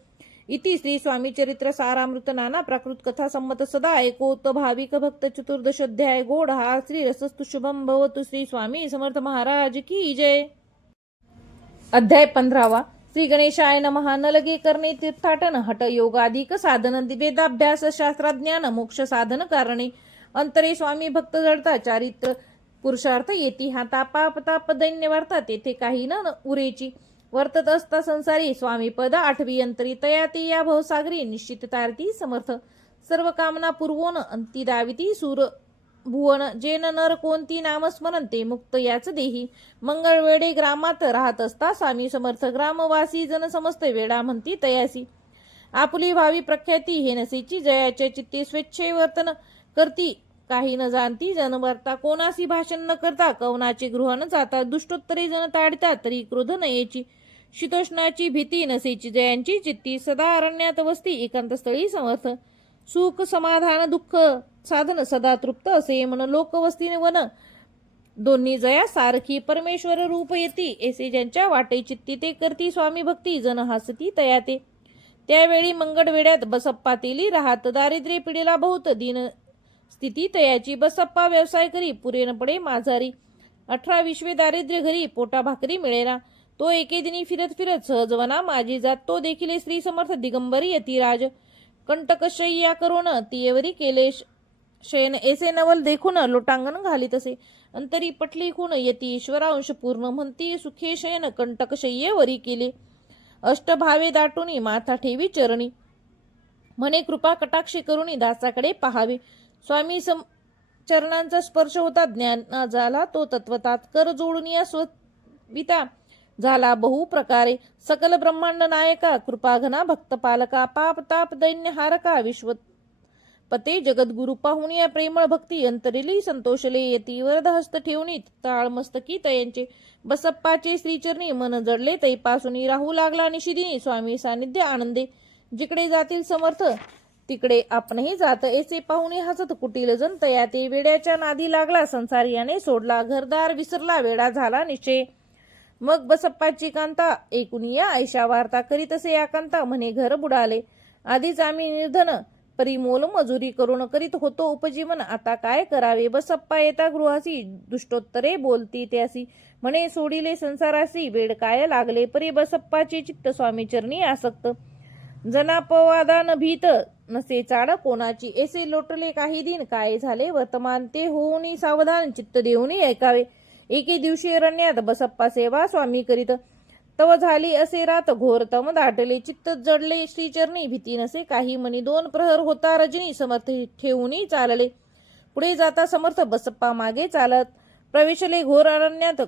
इति श्री स्वामी चरित्र सारामृत नाना प्राकृत कथा संमत सदा ऐकोत भाविक भक्त. चतुर्दशोध्याय गोड हा श्री रसस्तु शुभम भवतु. श्री स्वामी समर्थ महाराज की जय. अध्याय 15. श्री गणेशाय नमः. न लगे करणे तीर्थाटन हठ योगाधिक साधन. वेदाभ्यास शास्त्राज्ञान मोक्ष साधन कारणे. अंतरे स्वामी भक्त जडता चारित्र पुरुषार्थ येती. हाता पाप ताप दैन्य वार्ता तेथे काही न उरेची. वर्तत असता संसारी स्वामी पद आठवी अंतरी. तया ते या भवसागरी निश्चित तारती समर्थ. सर्व कामना पूर्वोन अंती दाविती सूर भुवन. जेन नर कोणती नामस्मरण ते मुक्त याच देही. मंगळवेडे ग्रामात राहत असता स्वामी समर्थ. ग्रामवासी जन समस्त वेडा म्हणती तयासी. आपुली भावी प्रख्याती हे नसेची. जयाच्या चित्ते स्वेच्छे वर्तन करती काही न जाणती. जनवर्ता कोणासी भाषण न करता कवनाचे गृह न जाता. दुष्टोत्तरे जन ताडिता तरी क्रोध नयेची. शीतोष्णाची भीती नसेची जयांची चित्ती. सदा अरण्यात वस्ती एकांत स्थळी समर्थ. सुख समाधान दुःख साधन सदा तृप्त असे मन. लोकवस्ती वन दोन्ही जया सारखी. परमेश्वर रूप येती ऐसे ज्यांच्या वाटे चित्ती. ते करती स्वामी भक्ती जन हसती तया ते. त्यावेळी मंगळ वेड्यात बसप्पा तेली राहत. दारिद्र्य पिढीला बहुत दिन स्थिती तयाची. बसप्पा व्यवसाय करी पुरे न पडे माझारी. 18-20 दारिद्र्य घरी पोटा भाकरी मिळेना. तो एके दिनी फिरत फिरत सहजवना माझी जात. तो देखील श्री समर्थ दिगंबरी यतिराज. कंटकशय्या करून तियेवरी केले शयन. ऐसे नवल देखून लोटांगण घालीत असे. अंतरी पटली खून यती ईश्वरांश पूर्ण. म्हणती सुखे शयन कंटकशय्येवरी केले. अष्टभावे दाटूनी माथा ठेवी चरणी. म्हणे कृपा कटाक्षी करुणी दासाकडे पहावे. स्वामी चरणांचा स्पर्श होता ज्ञान झाला तो तत्वतात. कर जोडून या स्वविता झाला बहु प्रकारे. सकल ब्रह्मांड नायका कृपाघना भक्त पालका. पाप ताप दैन्य हारका विश्वपते जगद्गुरु. पाहुन या प्रेमळ भक्ती अंतरिली संतोषले येती. वरदहस्त ठेवणी ताळ मस्तकी तयांचे. बसप्पाचे श्रीचरणी मन जडले तैपासून. राहू लागला निशिदिनी स्वामी सानिध्य आनंदे. जिकडे जातील समर्थ तिकडे आपणही जात. ऐसे पाहुणे हसत कुटील जन तया ते. वेड्याच्या नादी लागला संसारियाने सोडला. घरदार विसरला वेडा झाला निश्चय. मग बसप्पाची कांता ऐकुनिया ऐशा वार्ता. करीत असे आकांता म्हणे घर बुडाले. आधीच आम्ही निर्धन परिमोल मजुरी करून करीत होतो उपजीवन. आता काय करावे. बसप्पा येता गृहासी दुष्टोत्तरे बोलती त्यासी. म्हणे सोडिले संसारासी वेड काय लागले. परी बसप्पाचे चित्त स्वामी चरणी आसक्त. जनापवादान भीत नसे चाड कोणाची. ऐसे लोटले काही दिन काय झाले वर्तमान. ते होऊनी सावधान चित्त देऊनी ऐकावे. एके दिवशी अरण्यात बसप्पा सेवा स्वामी करीत. तव झाली असे रात घोरतम दाटले. चित्त जडले श्रीचरणी भीती नसे काही मनी. 2 प्रहर होता रजनी समर्थ ठेवूनी चालले. पुढे जाता समर्थ बसप्पा मागे चालत. प्रवेशले घोर अरण्यात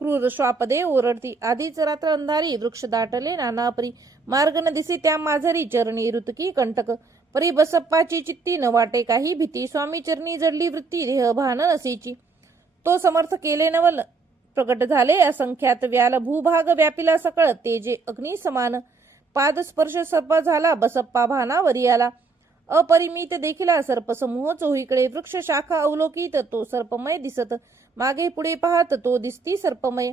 क्रूर श्वापदे ओरडती. आधीच रात्र अंधारी, वृक्ष दाटले नानापरी, मार्ग न दिसे त्या माझरी, चरणी ऋतकी कंटक. परी बसप्पाची चित्ती न वाटे काही भीती, स्वामी चरणी जडली वृत्ती, देह भान नसेची. तो समर्थ केले नवल, प्रकट झाले असंख्यात व्याल, भूभाग व्यापिला सकळ, तेजे अग्नी समान. पादस्पर्श सर्प झाला, बसप्पा भानावरी आला. अपरिमित देखिला सर्पसमूह चोहीकडे, वृक्ष शाखा अवलोकित, तो सर्पमय दिसत. मागे पुढे पाहत, तो दिसती सर्पमय.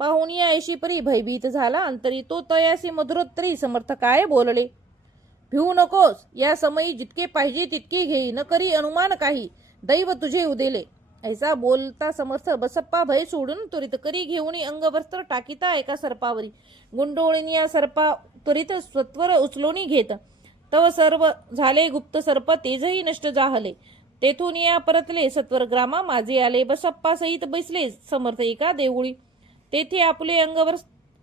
पाहुनिया ऐशी परी भयभीत झाला अंतरी, तो तयासी मधुरोत्तरी, समर्थ काय बोलले. भिवू नकोस, या समयी जितके पाहिजे तितके घेई, न करी अनुमान काही, दैव तुझे उदेले. ऐसा बोलता समर्थ बसप्पा भय सोडून त्वरित करी घेऊन अंगवस्त्र टाकीता एका सर्पावरी. गुंडोळीनी या सर्पा त्वरित सत्वर उचलून घेत. तव सर्व झाले गुप्त सर्प, तेजही नष्ट जाहले. तेथून या परतले सत्वर ग्रामा माझे आले, बसप्पा सहित बैसले समर्थ एका देऊळी. तेथे आपले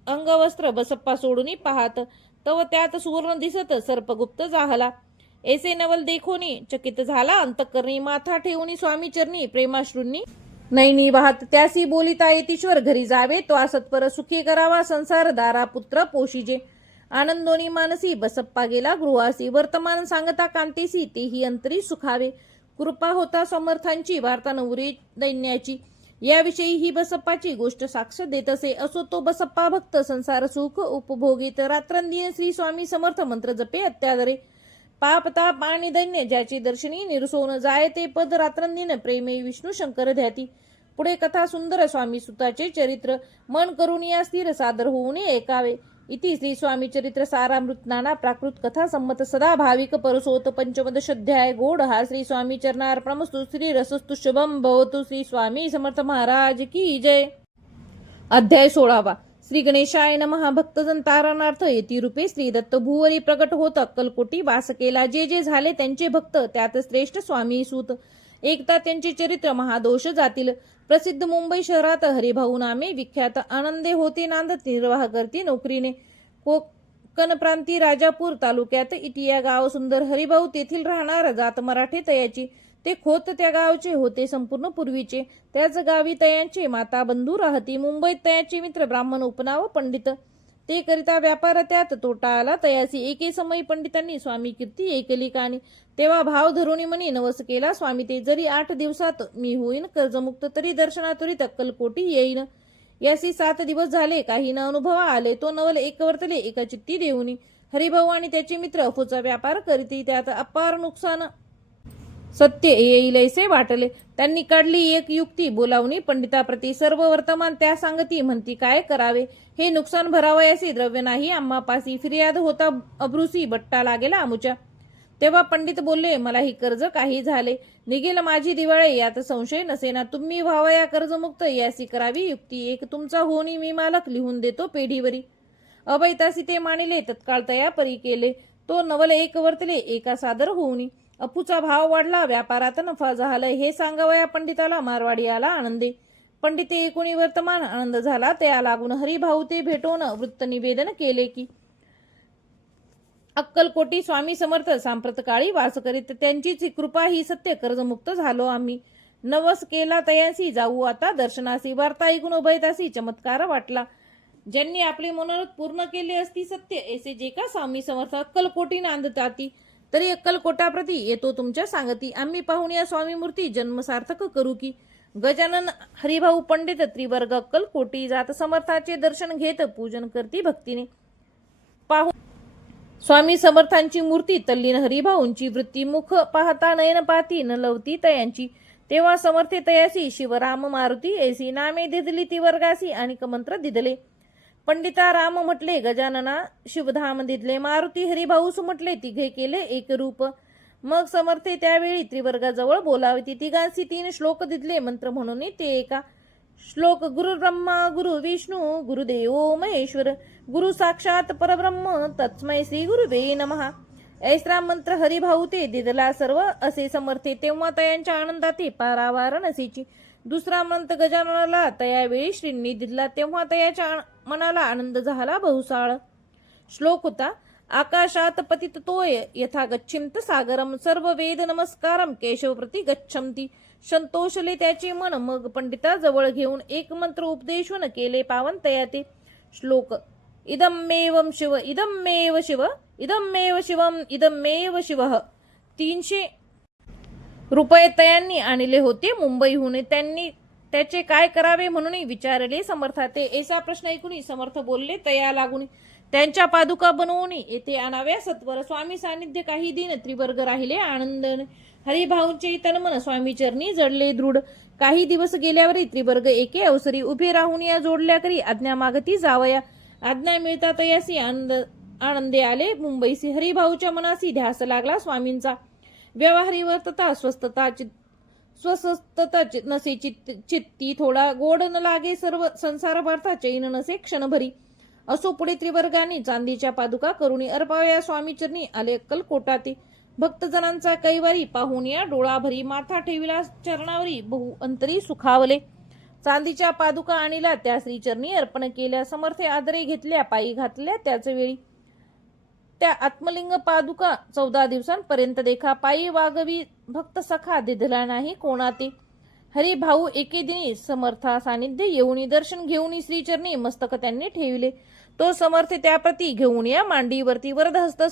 अंगवस्त्र बसप्पा सोडून पाहात, तव त्यात सुवर्ण दिसत सर्प गुप्त जाहला. ऐसे नवल देखोनी चकित झाला अंतकरणी, माथा ठेवून स्वामी चरणी प्रेमाश्रूंनी नैनी वाहत. त्यासी बोलिता येतीश्वर घरी जावे, तो सत्पर सुखी करावा संसार, दारा पुत्र पोशिजे. आनंदोनी मानसी बसप्पा गेला गृहासी, वर्तमान सांगता कांतीसी, तेही अंतरी सुखावे. कृपा होता समर्थांची, वार्ता नवरी दैन्याची, याविषयी ही बसप्पाची गोष्ट साक्ष देत असे. असो तो बसप्पा भक्त, संसार सुख उपभोगीत, रात्रंदिन श्री स्वामी समर्थ मंत्र जपे अत्यादरे. पाप ताप आणि दैन्य ज्याची दर्शनी निरसोन जाय, ते पद रात्रंदिन प्रेमे विष्णू शंकर ध्याती. पुढे कथा सुंदर स्वामी सुताचे चरित्र, मन करून या स्थिर सादर होऊन ऐकावे. इति श्री स्वामी चरित्र सारामृत नाना प्राकृत कथा संमत सदा भाविक परसोत पंचमदशाध्याय. गोड हा श्री स्वामी चरणार्पणमस्तु. श्री रसस्तु शुभम भवतु. श्री स्वामी समर्थ महाराज की जय. अध्याय 16. श्री गणेशाय नमः. भक्तजन तारणार्थ येती रूपे श्री दत्त भूवरी प्रकट होत, अक्कलकोटी वास केला. जे जे झाले त्यांचे भक्त, त्यात श्रेष्ठ स्वामी सूत. एकता त्यांचे चरित्र महादोष जातील. प्रसिद्ध मुंबई शहरात हरिभाऊ नामे विख्यात, आनंदे होते नांदत निर्वाह करती नोकरीने. कोकण प्रांती राजापूर तालुक्यात इटिया गाव सुंदर. हरिभाऊ तेथील राहणार, जात मराठे तयाची. ते खोत त्या गावचे होते संपूर्ण पूर्वीचे. त्याच गावी तयांचे माता बंधू राहती. मुंबईत तयाचे मित्र ब्राह्मण उपनाव पंडित. ते करिता व्यापार त्यात तोटा आला तयासी. एके समयी पंडितांनी स्वामी कीर्ती ऐकली कानी. तेव्हा भाव धरुणी मनी नवस केला स्वामी ते. जरी 8 दिवसात मी होईन कर्जमुक्त, तरी दर्शनात्वरित अक्कलकोटी येईन. यासी 7 दिवस झाले, काही न अनुभवा आले. तो नवल एक वर्तले एका चित्ती देऊनी. हरिभाऊ आणि त्याचे मित्र अफूचा व्यापार करीती. त्यात अपार नुकसान सत्य येईल ऐसे वाटले. त्यांनी काढली एक युक्ती बोलावणी पंडिताप्रती. सर्व वर्तमान त्या सांगती, म्हणती काय करावे. हे नुकसान भरावयासी द्रव्य नाही आम्हापासी. फिर्याद होता अब्रुसी, बट्टा लागेला आमुच्या. तेव्हा पंडित बोलले, मला ही कर्ज काही झाले, निघेल माझी दिवाळे, यात संशय नसेना. तुम्ही व्हावया कर्जमुक्त, यासी करावी युक्ती एक. तुमचा होणी मी मालक लिहून देतो पेढीवरी. अभैतासी ते मानिले, तत्काळ तया परी केले. तो नवल एक वर्तले एका सादर होऊनी. अपूचा भाव वाढला, व्यापारात नफा झाला. हे सांगावया पंडिताला, मारवाडी आला आनंदे. पंडिते एकूणी वर्तमान आनंद झाला. त्या लागून हरिभाऊ ते भेटून वृत्त निवेदन केले की अक्कलकोटी स्वामी समर्थ सांप्रत काळी वास करीत. त्यांचीच कृपा ही सत्य, कर्जमुक्त झालो आम्ही. नवस केला तयासी, जाऊ आता दर्शनासी. वार्ता ऐकून उभयतासी चमत्कार वाटला. ज्यांनी आपले मनोरथ पूर्ण केले असती सत्य, ऐसे जे का स्वामी समर्थ अक्कलकोटी नांदताती. तरी अक्कलकोटाप्रती येतो तुमच्या सांगती. आम्ही पाहून या स्वामी मूर्ती जन्म सार्थक करू की. गजानन हरिभाऊ पंडित त्रिवर्ग अक्कलकोटी जात. समर्थाचे दर्शन घेत पूजन करती भक्तीने. पाहू स्वामी समर्थांची मूर्ती तल्लीन हरिभाऊंची वृत्ती. मुख पाहता नयन पाती न लवती तयांची. तेव्हा समर्थे तयासी शिवराम मारुती ऐसी. नामे दिदली ती वर्गासी आणि मंत्र दिदले. पंडिता राम म्हटले, गजानना शिवधाम दिदले. मारुती हरिभाऊस म्हटले, तिघे केले एक रूप. मग समर्थे त्यावेळी त्रिवर्गाजवळ बोलावती. तिघांसी 3 श्लोक दिदले मंत्र म्हणून ते एका. श्लोक गुरु ब्रह्मा गुरु विष्णू गुरुदेवो महेश्वर गुरु साक्षात परब्रह्म तस्मै श्री गुरुवे नमः. ऐसरा मंत्र हरिभाऊ ते दिदला सर्व असे समर्थे. तेव्हा तयांच्या आनंदात पारावार नसेची. दुसरा मंत्र गजाननाला तयावेळी श्रींनी दिदला. तेव्हा तयाच्या मनाला आनंद झाला बहुसाळ. श्लोक होता, आकाशात पतित तोय यथा गच्छिंत सागरम सर्व वेद नमस्कारम केशव प्रति गच्छन्ति. संतोषले त्याचे मन. मग पंडिताजवळ घेऊन एक मंत्र उपदेशून केले पावन तयाते. श्लोक. इदमेवं शिव इदमेव शिव इदमेव शिवम इदमेव शिवः. 300 रुपये तयांनी आणले होते मुंबईहून. त्यांनी त्याचे काय करावे म्हणून विचारले समर्था. ते ऐसा प्रश्न ऐकून समर्थ बोलले, तया लागून त्यांच्या पादुका बनवून येथे आणाव्या सत्वर. स्वामी सानिध्य काही दिन त्रिवर्ग राहिले आनंद. हरिभाऊंचे तनमन स्वामी चरणी जडले दृढ. काही दिवस गेल्यावर त्रिवर्ग एके अवसरी उभे राहून या जोडल्या करी आज्ञा मागती जावया. आज्ञा मिळता तयासी आनंदे आले मुंबईसी. हरिभाऊच्या मनासी ध्यास लागला स्वामींचा. व्यवहारीवर तथा स्वस्तता नसे चित्ती. थोडा गोड न लागे सर्व संसार भरता चैन नसे क्षणभरी. असो पुढे त्रिवर्गाने चांदीच्या पादुका करुणी अर्पाव्या स्वामीचरणी आले अक्कलकोटाते. भक्तजनांचा कैवारी पाहून या डोळाभरी माथा ठेविला चरणावरी बहु अंतरी सुखावले. चांदीच्या पादुका आणिला त्या श्रीचरणी अर्पण केल्या. समर्थे आदरे घेतल्या पायी घातल्या त्याच वेळी. त्या आत्मलिंग पादुका 14 दिवसांपर्यंत देखा. पायी वागवी भक्त सखा दिधला नाही कोणाते. हरिभाऊ एके दिनी समर्था सानिध्य येऊनी दर्शन घेऊन श्रीचरणी मस्तक त्यांनी ठेविले. तो समर्थ त्याप्रती घेऊन या मांडीवरती वरदहस्त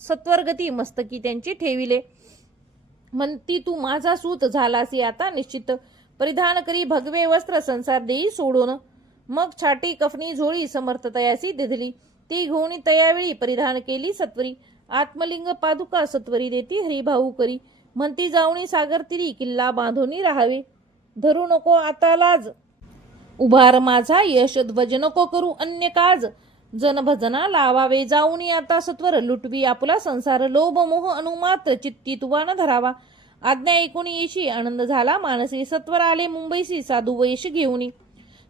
सत्वरगती मस्तकी त्यांची ठेविले. म्हणती तू माझा सूत झालासी आता निश्चित. परिधान करी भगवे वस्त्र संसार देई सोडून. मग छाटी कफनी झोळी समर्थ तयासी दिधली. ती घेऊन तयावेळी परिधान केली सत्वरी. आत्मलिंग पादुका सत्वरी देती हरिभाऊ करी. म्हणती जाऊनी सागर तिरी किल्ला बांधूनी राहावे. धरू नको आता लाज उभार माझा. यश ध्वज नको करू अन्य काज. जन भजना लावावे जाऊनी आता सत्वर. लुटवी आपला संसार लोभ मोह अनुमात्र चित्ती तुवा न धरावा. आज्ञा ऐकून येशी आनंद झाला मानसी. सत्वर आले मुंबईसी साधू वेश घेऊनी.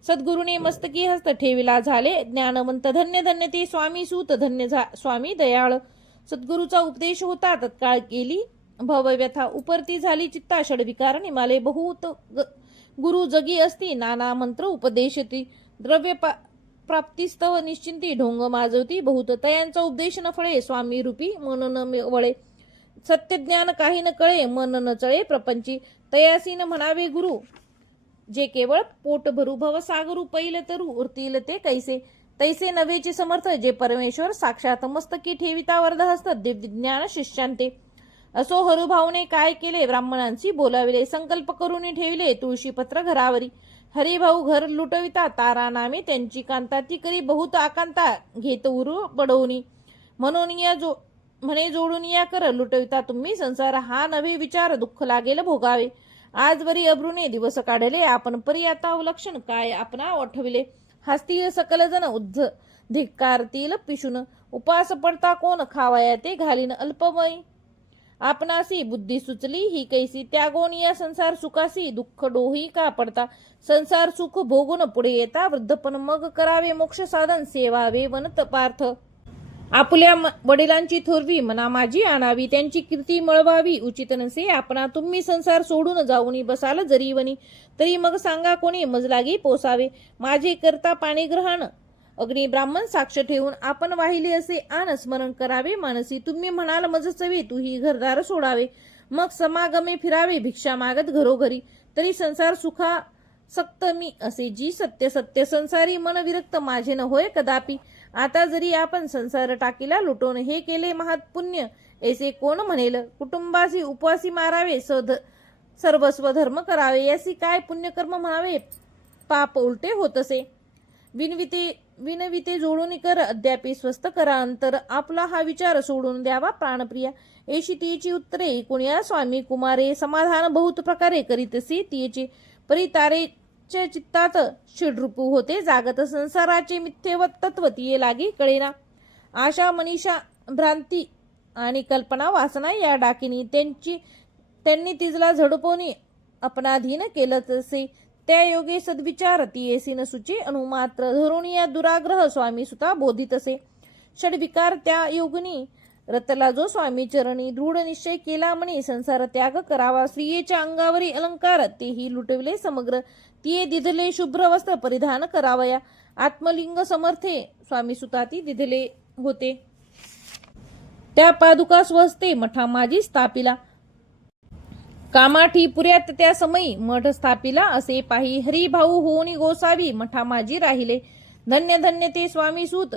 सद्गुरुने मस्तकी हस्त ठेविला झाले ज्ञानवंत. धन्य धन्य ते स्वामी सूत धन्य स्वामी दयाळ. सद्गुरूचा उपदेश होता तत्काळ केली भवव्यथा. उपरती झाली चित्ता षडविकार निमाले. बहुत गुरु जगी असती नाना मंत्र उपदेशती. द्रव्य प्राप्तीस्तव निश्चिंती ढोंग माजवती बहुत. तयांचा उपदेश न फळे स्वामी रूपी मन न वळे. सत्यज्ञान काही न कळे मन न चळे प्रपंची. तयासीन म्हणावे गुरु जे केवळ पोट भरू. भव सागरू पैल तरू उरतील ते कैसे. तैसे नव्हेचे समर्थ जे परमेश्वर साक्षात. मस्तकी ठेविता वरदहस्त दिव्य ज्ञान शिष्यांते. असो हरुभाऊने काय केले ब्राह्मणांशी बोलाविले. संकल्प करून ठेविले तुळशीपत्र घरावरी. हरिभाऊ घर लुटविता तारा नामे त्यांची कांता. ती करी बहुत आकांता घेत उरू बडवणी. म्हणून या म्हणे जोडून या कर लुटविता तुम्ही संसार. हा नवे विचार दुःख लागेल भोगावे. आजवरी अब्रूने दिवस काढले आपण. परी आता अवलक्षण काय आपणा ओठविले. हसतील सकल जन धिक्कारतील पिशून. उपास पडता कोण खावाया ते घालीन अल्पमयी. आपणासी बुद्धी सुचली ही कैसी. त्यागोन या संसार सुखासी. दुःख डोही का पडता. संसार सुख भोगून पुढे येता वृद्धपण. मग करावे मोक्ष साधन सेवावे वनत पार्थ. आपल्या वडिलांची थोरवी मना माझी आणावी. त्यांची कीर्ती मिळवावी उचित नसे आपणा. तुम्ही संसार सोडून जाऊनी बसाल जरी वनी. तरी मग सांगा कोणी मज लागी पोसावे. माझे करता पाणी ग्रहण अग्नी ब्राह्मण साक्ष ठेवून. आपण वाहिले असे आन स्मरण करावे मानसी. तुम्ही म्हणाल मज चवे तूही घरदार सोडावे. मग समागमे फिरावे भिक्षा मागत घरोघरी. तरी संसार सुखा सक्त मी असे जी सत्य सत्य. संसारी मन विरक्त माझे न होय कदापि. आता जरी आपण संसार टाकीला लुटून हे केले महात्पुण्य ऐसे कोण म्हणेल. कुटुंबासी उपवासी मारावे सर्वस्व धर्म करावे. यासी काय पुण्यकर्म म्हणावे पाप उलटे होतसे. विनविते जोडून कर अद्यापि स्वस्त करा अंतर. आपला हा विचार सोडून द्यावा प्राणप्रिया. ऐशी तिची उत्तरे कुण्या स्वामी कुमारे. समाधान बहुत प्रकारे करीतसे तिचे. परी तारेच्या चित्तात षड्रूपू होते जागत. संसाराचे मिथ्यवत तत्व तिये लागी कळेना. आशा मनीषा भ्रांती आणि कल्पना वासना या डाकिनी. त्यांनी तिजला झडपोनी अपनाधीन केलं तसे. त्या योगे सद्विचार तियेसी न सुचे अनुमात्र. धरून या दुराग्रह स्वामी सुता बोधित असे. षडविकार त्या योगिनी रतला जो स्वामी चरणी. दृढ निश्चय केला म्हणे संसार त्याग करावा. स्त्रियेच्या अंगावरी अलंकार तेही लुटविले समग्र. तिये दिधले शुभ्र वस्त्र परिधान करावया. आत्मलिंग समर्थे स्वामी सुताती दिधले होते. त्या पादुका स्वस्ते मठा माझी स्थापिला. कामाठी पुऱ्यात त्या समयी मठ स्थापिला असे पाही हरिभाऊ होऊनी गोसावी मठा माझी राहिले. धन्य धन्य ते स्वामी सूत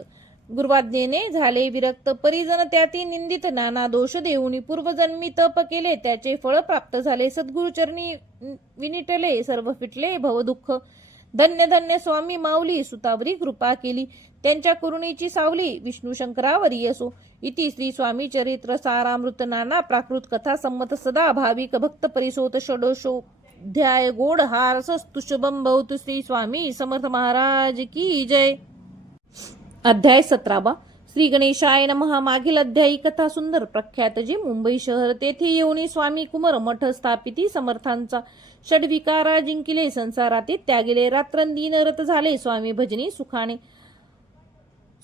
गुरुवाज्ञेने झाले विरक्त. परिजन त्याती निंदित नाना दोष देऊनी पूर्वजन्मी तप केले त्याचे फळ प्राप्त झाले. सद्गुरुचरणी विनिटले सर्व फिटले भवदुःख. धन्य धन्य स्वामी माऊली सुतावरी कृपा केली त्यांच्या करुणेची सावली विष्णू शंकरावरी असो. इति श्री स्वामी चरित्र सारामृत नाना प्राकृत कथा संमत सदा भाविक भक्त परिसोत षोडशोध्याय गोड हार सस्तुशुभम भवतु. श्री स्वामी समर्थ महाराज की जय. अध्याय 17. श्री गणेशाय नमः. मागील अध्यायी कथा सुंदर प्रख्यात जे मुंबई शहर तेथे येऊनी स्वामी कुमार मठ स्थापिती समर्थांचा षडविकारा जिंकिले संसारात त्यागिले. रात्रंदिन रत झाले स्वामी भजनी सुखाने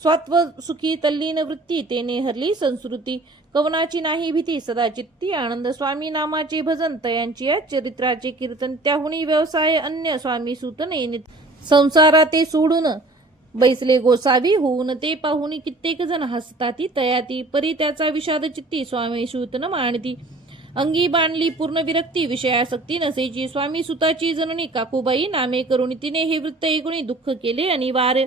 स्वात्व सुखी तल्लीन वृत्ती तेने हरली संस्कृती. कवनाची नाही भीती सदा चित्ती आनंद. स्वामी नामाचे भजन तयांची या चरित्राचे कीर्तन. त्याहुनी व्यवसाय अन्य स्वामी सूतने संसारा ते सोडून बैसले गोसावी होऊन. ते पाहुनी कित्येक जण हसताती तयाती परी त्याचा विषाद चित्ती स्वामी सूतन मानती. अंगी बांधली पूर्ण विरक्ती विषयासक्ती नसेची. स्वामी सुताची जननी काकूबाई नामे करून तिने हे वृत्त ऐकून दुःख केले अनिवार्य.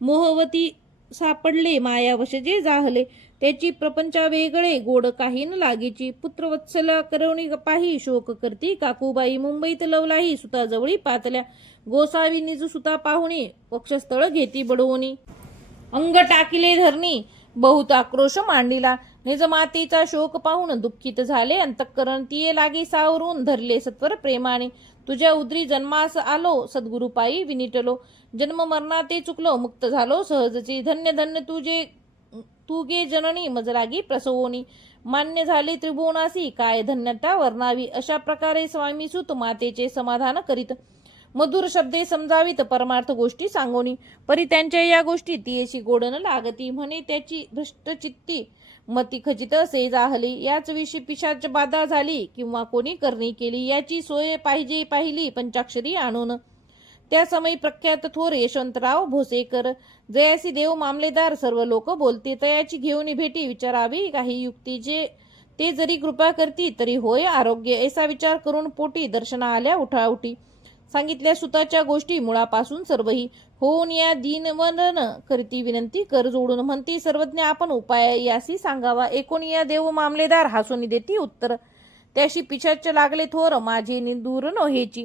मोहवती सापडले मायावश जे जाहले त्याची प्रपंचा वेगळे गोड काही न लागीची. पुत्रवत्सला करवणी पाही शोक करती काकूबाई मुंबईत लवलाही सुताजवळी पातल्या. गोसावी निज सुता पाहुणी वक्षस्थळ घेती बडवणी. अंग टाकिले धरणी बहुत आक्रोश मांडिला. निज मातेचा शोक पाहून दुःखित झाले अंतःकरण. तिये लागे सावरून धरले सत्वर प्रेमाने. तुझ्या उदरी जन्मास आलो सद्गुरुपायी विनिटलो. जन्म मरणाते चुकलो मुक्त झालो सहजची. धन्य धन्य तू गे जननी मजलागी प्रसवोनी. मान्य झाले त्रिभुवनासी काय धन्यता वर्णावी. अशा प्रकारे स्वामी सूत मातेचे समाधान करीत मधुर शब्दे समजावीत परमार्थ गोष्टी सांगोनी. परी त्यांच्या या गोष्टी तियेशी गोडन लागती म्हणे त्याची भ्रष्टचित्ती मती खचित असे जाहली. याच विषयी पिशाच बाधा झाली किंवा कोणी करणी केली याची सोय पाहिली पंचाक्षरी आणून. त्या समयी प्रख्यात थोर यशवंतराव भोसेकर जयासी देव मामलेदार सर्व लोक बोलते. तयाची घेऊन भेटी विचारावी काही युक्ती जे ते जरी कृपा करती तरी होय आरोग्य. ऐसा विचार करून पोटी दर्शना आल्या उठाउठी. सांगितल्या सुताच्या गोष्टी मुळापासून सर्वही. होऊन या दीनवंदन करती विनंती कर जोडून. म्हणती सर्वज्ञ आपण उपाय यासी सांगावा. एकूण या देव मामलेदार हसून देती उत्तर. त्याशी पिशाच लागले थोर माझे निदूर नोहेची.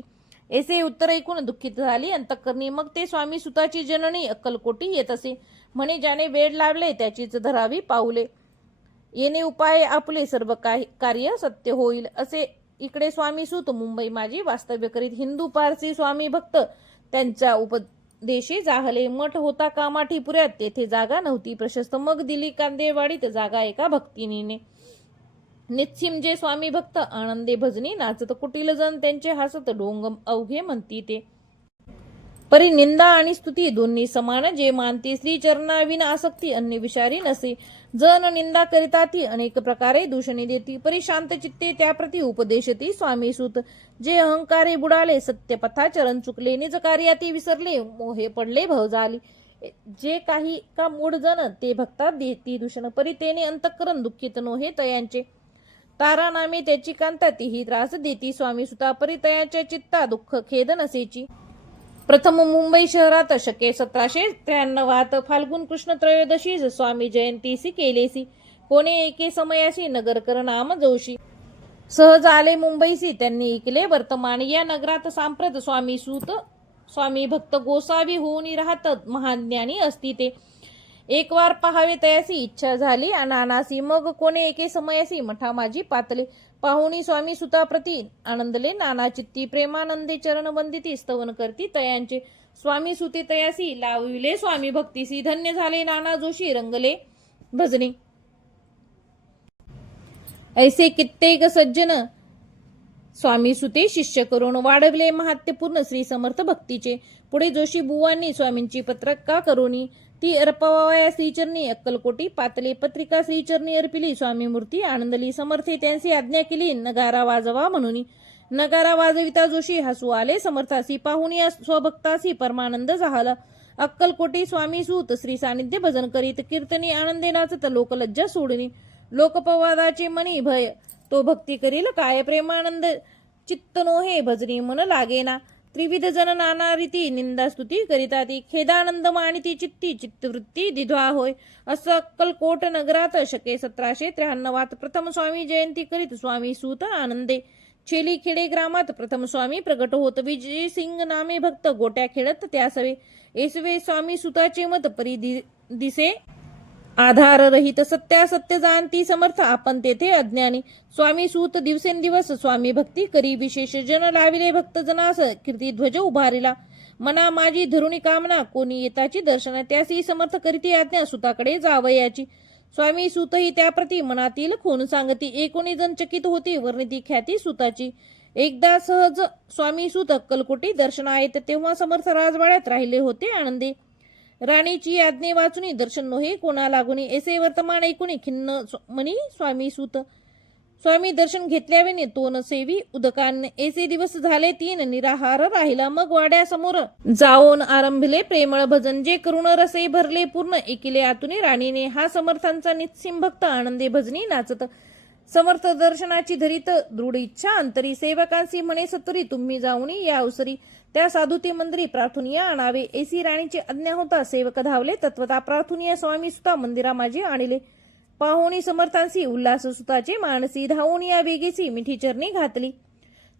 ऐसे उत्तर ऐकून दुःखित झाली अंतःकरणी. मग ते स्वामी सुताची जननी अक्कलकोटी येत असे. म्हणे ज्याने वेळ लावले त्याचीच धरावी पाऊले. येणे उपाय आपले सर्व कार्य सत्य होईल. असे इकडे स्वामी सूत मुंबई माझी वास्तव्य करीत. हिंदू पारसी स्वामी भक्त त्यांच्या उपदेशी जाहले. मठ होता कामाठी पुऱ्यात तेथे जागा नव्हती प्रशस्त. मग दिली कांदेवाडीत जागा एका भक्तिनीने. निस्सिम जे स्वामी भक्त आनंदे भजनी नाचत. कुटील जण त्यांचे हसत ढोंग अवघे म्हणती ते. परी निंदा आणि स्तुती दोन्ही समान जे मानती. श्री चरणाविना आसक्ती अन्य विचारी नसे. जन निंदा करिता ती अनेक प्रकारे दूषणी देती. परी शांत चित्ते त्याप्रती उपदेशती स्वामी सूत. जे अहंकारे बुडाले सत्यपथा चरण चुकले. निज कार्याती विसरले मोहे पडले भव झाली. जे काही का मूढ जन ते भक्तात देती दूषण. परी तेने अंतःकरण दुःखित नोहे तयांचे. तारा नामे त्याची कांता तीही त्रास देती स्वामी सुता. परी तयाच्या चित्ता दुःख खेद नसेची. प्रथम मुंबई शहरात शके 1793 फाल्गुन कृष्ण त्रयोदशी स्वामी जयंतीसी केलेसी. कोणे एके समयासी नगरकर नाम जोशी. सहज आले मुंबईसी त्यांनी ऐकले वर्तमान. या नगरात सांप्रत स्वामी सूत स्वामी भक्त गोसावी होऊन राहत महाज्ञानी असती ते. एक वार पहावे तयासी इच्छा झाली अनानासी. मग कोणे एके समयासी मठा माझी पातले. पाहुणी स्वामी सुताप्रती आनंदले नाना चित्ती. प्रेमानंदे चरण वंदिती स्तवन करती तयांचे. स्वामी सुते तयासी लाविले स्वामी भक्तीसी. धन्य झाले नाना जोशी रंगले भजने. ऐसे कित्येक सज्जन स्वामी सुते शिष्य करून वाढवले महात्यपूर्ण श्री समर्थ भक्तीचे. पुढे जोशी बुवांनी स्वामींची पत्रका करोनी ती अर्पवाया श्रीचरणी अक्कलकोटी पातले. पत्रिका श्रीचरणी अर्पिली स्वामी मूर्ती आनंदली. समर्थे त्यांची आज्ञा केली नगारा वाजवा म्हणून. नगारा वाजविता जोशी हसू आले समर्थासी. पाहुणी स्वभक्तासी परमानंद झाला. अक्कलकोटी स्वामी सूत श्री सानिध्य भजन करीत. कीर्तनी आनंदे नाचत लोकलज्जा सोडणी. लोकपवादाचे मनी भय तो भक्ती करील काय. प्रेमानंद चित्त नोहे भजनी मन लागेना. त्रिविध जन नाना रीती निंदा स्तुती करिता ती. खेदानंद मानिती चित्ती चित्तवृत्ती दिध्वा होय. असं अक्कलकोट नगरात शके 1793 प्रथम स्वामी जयंती करीत स्वामी सूत आनंदे. छेली खेडे ग्रामात प्रथम स्वामी प्रगट होत. विजय सिंग नामे भक्त गोट्या खेळत त्यासवे. येसवे स्वामी सुताचे मत परी दिसे आधार रहित. सत्यासत्य जाणती समर्थ आपण तेथे अज्ञानी. स्वामी सूत दिवसेंदिवस स्वामी भक्ती करी. विशेष जन लाविले भक्त जनास कीर्ती ध्वज उभारिला. मना माझी धरुणी कामना कोणी येताची दर्शन. त्यासी समर्थ करीती आज्ञा सुताकडे जावयाची. स्वामी सूतही त्याप्रती मनातील खून सांगती. एकोणी जण चकित होती वर्णिती ख्याती सुताची. एकदा सहज स्वामी सूत अक्कलकोटी दर्शनायेत. तेव्हा समर्थ राजवाड्यात राहिले होते आनंदे. राणीची आज्ञे वाचुनी दर्शन नोहे कोणा लागुनी. ऐसे वर्तमान ऐकुनी खिन्न मनी स्वामी सूत. स्वामी दर्शन घेतल्यावेने तो न सेवी उदकान. ऐसे दिवस झाले 3 निराहार राहिला. मग वाड्यासमोर जाऊन आरंभिले प्रेमळ भजन. जे करुण रसे भरले पूर्ण ऐकिले आतुनी राणीने. हा समर्थांचा निस्सिम भक्त आनंदे भजनी नाचत. समर्थ दर्शनाची धरीत दृढ इच्छा अंतरी. सेवकांसी म्हणे सत्वरी तुम्ही जाऊनी या अवसरी. त्या साधुते मंदिरी प्रार्थुनिया आणावे. ऐसी राणीची आज्ञा होता सेवक धावले तत्वता. प्रार्थुनिया स्वामी सुता मंदिरा माझे आणले. पाहुणी समर्थांसी उल्हास सुताचे मानसी. धावून या वेगेसी मिठी चरणी घातली.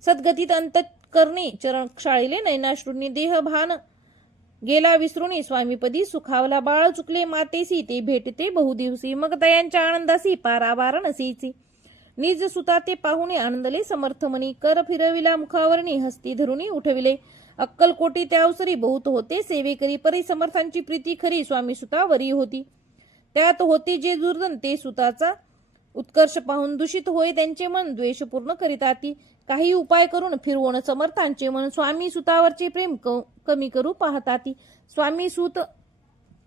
सद्गतीत अंतःकरणी चरण क्षाळिले. नैनाश्रूंनी देह भान गेला विसरुनी. स्वामीपदी सुखावला बाळ चुकले मातेसी. ते भेटते बहुदिवसी. मग दयांच्या आनंदासी पारावार नसीची. निज सुता ते पाहुणे आनंदले समर्थमनी. कर फिरविला मुखावरणी हस्ती धरुनी उठविले. अक्कलकोटी त्या अवसरी बहुत होते सेवेकरी. परी समर्थांची प्रीती खरी स्वामी सुतावरी होती. त्यात होते जे दुर्जन ते सुताचा उत्कर्ष पाहून दूषित होय त्यांचे मन. द्वेषपूर्ण करीताती. काही उपाय करून फिरवून समर्थांचे मन. स्वामी सुतावरचे प्रेम कमी करू पाहताती. स्वामी सूत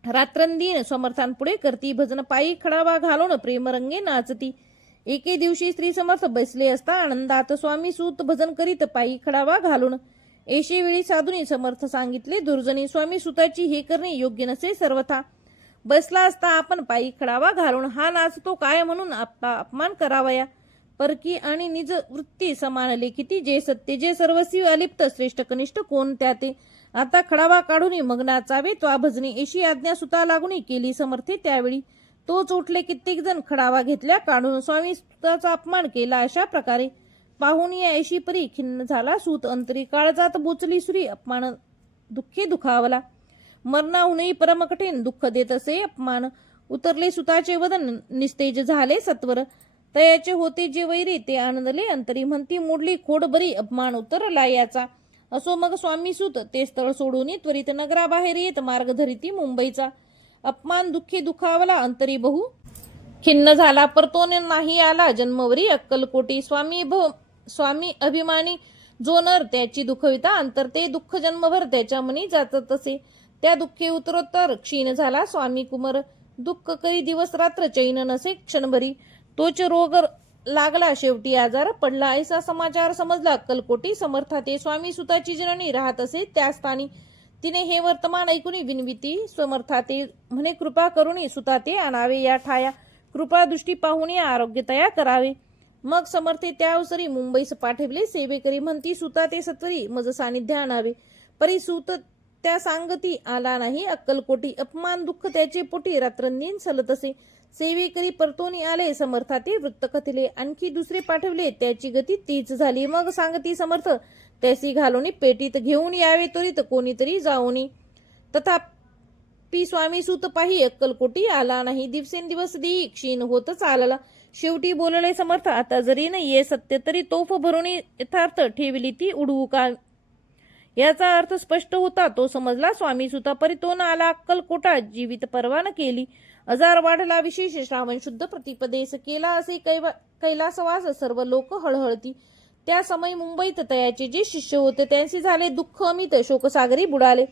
रात्रंदिन समर्थांपुढे करती भजन. पायी खडावा घालून प्रेमरंगे नाचती. एके दिवशी श्री समर्थ बसले असता आनंदात. स्वामी सूत भजन करीत पायी खडावा घालून. ऐशे वेळी साधुनी समर्थ सांगितले दुर्जनी. स्वामी सुताची हे करणे योग्य नसे सर्वथा. बसला असता आपण पायी खडावा घालून. हा नाचतो काय म्हणून आपला अपमान करावया. परकी आणि निज वृत्ती समान लेखिती. जे सत्य जे सर्वस्वी अलिप्त श्रेष्ठ कनिष्ठ कोण त्याते. आता खडावा काढून मग नाचावे त्वा भजनी. ऐशी आज्ञा सुता लागुनी केली समर्थे त्यावेळी. तोच उठले कित्येक जण खडावा घेतल्या काढून. स्वामी सुताचा अपमान केला अशा प्रकारे. पाहून या ऐशी परी खिन्न झाला सूत अंतरी. काळजात बोचली सुरी अपमान दुःखे दुखावला. मरणाहूनही परम कठीण दुःख देत असे अपमान. उतरले सुताचे वदन निस्तेज झाले सत्वर. तयाचे होते जे वैरी ते आनंदले अंतरी. म्हणती मोडली खोड बरी अपमान उतरला याचा. असो मग स्वामी सूत ते स्थळ सोडून त्वरित नगराबाहेर येत मार्ग धरिती मुंबईचा. अपमान दुःखे दुखावला अंतरी बहु खिन्न झाला. परतोन नाही आला जन्मवरी अक्कलकोटी. स्वामी अभिमानी जो नर त्याची दुखविता अंतर. ते दुःख जन्मभर त्याच्या मनी जात तसे. त्या दुःखे उत्तरोत्तर क्षीण झाला स्वामी कुमर. दुःख करी दिवस रात्र चैन नसे क्षणभरी. तोच रोग लागला शेवटी आजार पडला. ऐसा समाचार समजला अक्कलकोटी समर्था. ते स्वामी सुताची जननी राहत असे त्या स्थानी. तिने हे वर्तमान ऐकुनी विनविती समर्था. ते म्हणे कृपा करुणी सुता ते आणावे या ठाया. कृपा दृष्टी पाहुणी आरोग्य तया करावे. मग समर्थे त्या अवसरी मुंबईस पाठविले सेवेकरी. म्हणती सुता ते सत्वरी मज सानिध्य आणावे. परी सूत त्या सांगती आला नाही अक्कलकोटी. अपमान दुःख त्याचे पोटी रात्रंदिन सलत असे. सेवेकरी परतोनी आले समर्था ते वृत्त कथिले. आणखी दुसरे पाठवले त्याची गती तीच झाली. मग सांगती समर्थ त्यासी घालोनी पेटीत. घेऊन यावे त्वरित कोणीतरी जाऊनी. तथापि स्वामी सूत पाही अक्कलकोटी आला नाही. दिवसेंदिवस देही क्षीण होत चालला. शेवटी बोलले समर्थ आता जरी न ये सत्य तरी तोफ भरून यथार्थ ठेवली ती उडवू का. याचा अर्थ स्पष्ट होता तो समजला स्वामी सुता. परी तो न आला अक्कलकोटा. जीवित परवा न केली. अजार वाढला विशेष श्रावण शुद्ध प्रतिपदेस. केला असे कैलासवास सर्व लोक हळहळती. त्या समय मुंबईत तयाचे जे शिष्य होते त्यांचे झाले दुःख अमित. शोकसागरी बुडाले.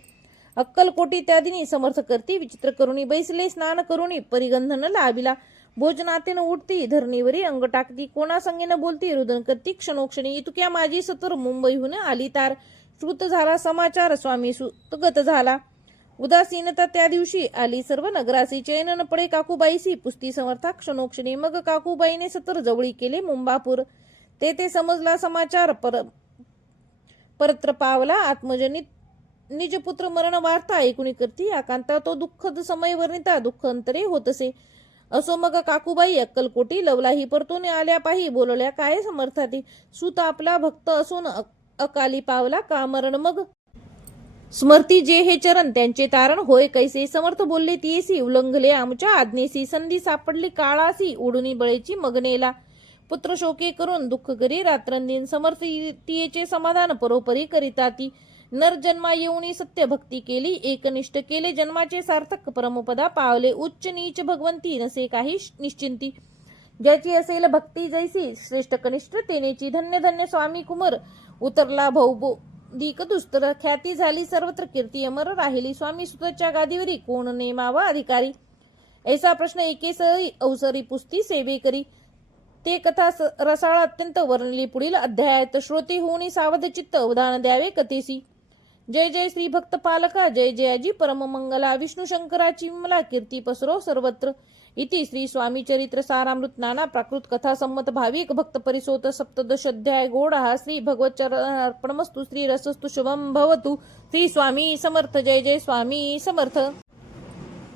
अक्कलकोटी त्या दिनी समर्थ करती विचित्र करुणी. बैसले स्नान करुणी परिगंधन लाविला. भोजनातेन उठती धरणीवरी अंग टाकती. कोणा संगेन बोलती रुदन करती क्षणोक्षणी. इतक्या माझी सत्वर मुंबईहून आली तार. श्रुत झाला समाचार स्वामी सुतगत झाला. उदासीनता त्या दिवशी आली सर्व नगरासी. चैन न पडे काकूबाईसी पुसती समर्था क्षणोक्षणी. मग काकूबाईने सत्वर जवळी केले मुंबापूर. ते समजला समाचार परत्र पावला आत्मजनित निजपुत्र मरण वार्ता ऐकुणी करती आकांता तो दुःखद समय वर्णिता दुःख अंतरे होतसे. असो मग काकूबाई अक्कलकोटी लवलाही परतून आल्या पाही बोलल्या काय समर्थाती. सूत आपला भक्त असून अकाली पावला का मरण मग. स्मरती जे हे चरण त्यांचे तारण होय कैसे. समर्थ बोलले तियेसी उल्लंघले आमच्या आज्ञेसी. संधी सापडली काळासी उडुनी बळेची मगनेला. पुत्र शोके करून दुःख करी रात्रंदिन. समर्थ तियेचे समाधान परोपरी करिताती. नर जन्मा येऊनी सत्य भक्ती केली एकनिष्ठ केले जन्माचे सार्थक परमपदा पावले. उच्च नीच भगवंती नसे काही निश्चिंती. ज्याची असेल भक्ती जैसी श्रेष्ठ कनिष्ठ तेनेची. धन्य धन्य स्वामी कुमार उतरला भौबोधिक दुस्तर. ख्याती झाली सर्वत्र कीर्ती अमर राहिली. स्वामी सुताच्या गादीवरी कोण नेमावा अधिकारी. ऐसा प्रश्न एकेस अवसरी पुस्ती सेवे करी. ते कथा रसाळ अत्यंत वर्णली पुढील अध्यायात. श्रोती होऊनी सावध चित्त अवधान द्यावे कथेसी. जय जय श्री भक्त पालका जय जयाजी परम मंगला. विष्णू शंकराची विमला कीर्ती पसरो सर्वत्र. इति श्री स्वामी चरित्र सारामृत नाना प्राकृत कथा संमत भाविक भक्त परिसोत सप्तदश अध्याय गोडा. श्री भगवत चरणार्पणमस्तु. श्री रसस्तु शुभम भवतु. श्री स्वामी समर्थ. जय जय स्वामी समर्थ.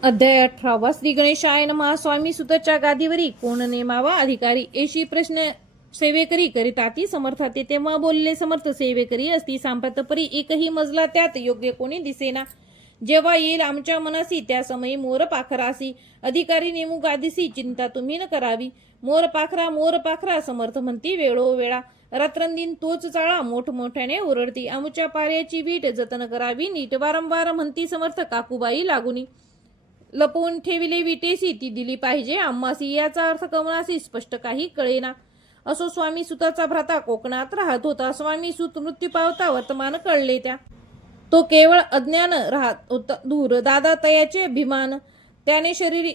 अध्याय 18. श्री गणेशाय नमः. स्वामी सुताच्या गादीवरी कोण नेमावा अधिकारी. एशी प्रश्न सेवेकरी करिताती समर्थाते. तेव्हा बोलले समर्थ सेवेकरी असती सांप्रत परी. एकही मजला त्यात योग्य कोणी दिसेना. जेव्हा येईल आमच्या मनासी त्या समयी मोर पाखरासी. अधिकारी नेमू गादीसी चिंता तुम्ही न करावी. मोर पाखरा समर्थ म्हणती वेळोवेळा. रात्रंदिन तोच चाळा मोठमोठ्याने ओरडती. आमच्या पाऱ्याची वीट जतन करावी नीट. वारंवार म्हणती समर्थ काकूबाई लागुनी. लपवून ठेविले विटेसी ती दिली पाहिजे आम्हासी. याचा अर्थ कमनासी स्पष्ट काही कळेना. असो स्वामी सुताचा भ्राता कोकणात राहत होता. स्वामी सुत मृत्यू पावता वर्तमान कळले त्या. तो केवळ अज्ञान राहत होता दूर. दादा तयाचे अभिमान त्याने शरीरी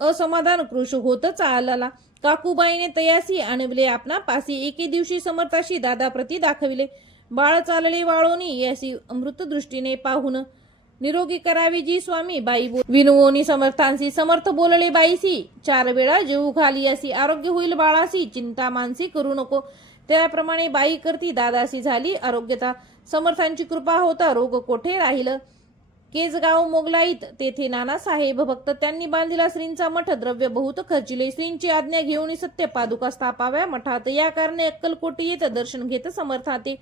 असमाधान कृश होत चालला. काकूबाईने तयासी आणविले आपणा पासी. एके दिवशी समर्थाशी दादा प्रती दाखविले. बाळ चालले वाळोनी यासी अमृत दृष्टीने पाहून. निरोगी करावी जी स्वामी बाई विनवोनी समर्थांसी. समर्थ बोलले बाईसी 4 वेळा जेऊ घाली असी. आरोग्य होईल बाळासी चिंता मानसी करू नको. त्याप्रमाणे बाई करती दादासी झाली आरोग्यता. समर्थांची कृपा होता रोग कोठे राहिलं. केजगाव मोगलाईत तेथे नाना साहेब भक्त. त्यांनी बांधिला श्रींचा मठ. द्रव्य बहुत खर्चिले. श्रींची आज्ञा घेऊन सत्य पादुका स्थापाव्या मठात. या कारणे अक्कलकोटी येत दर्शन घेत समर्थाते.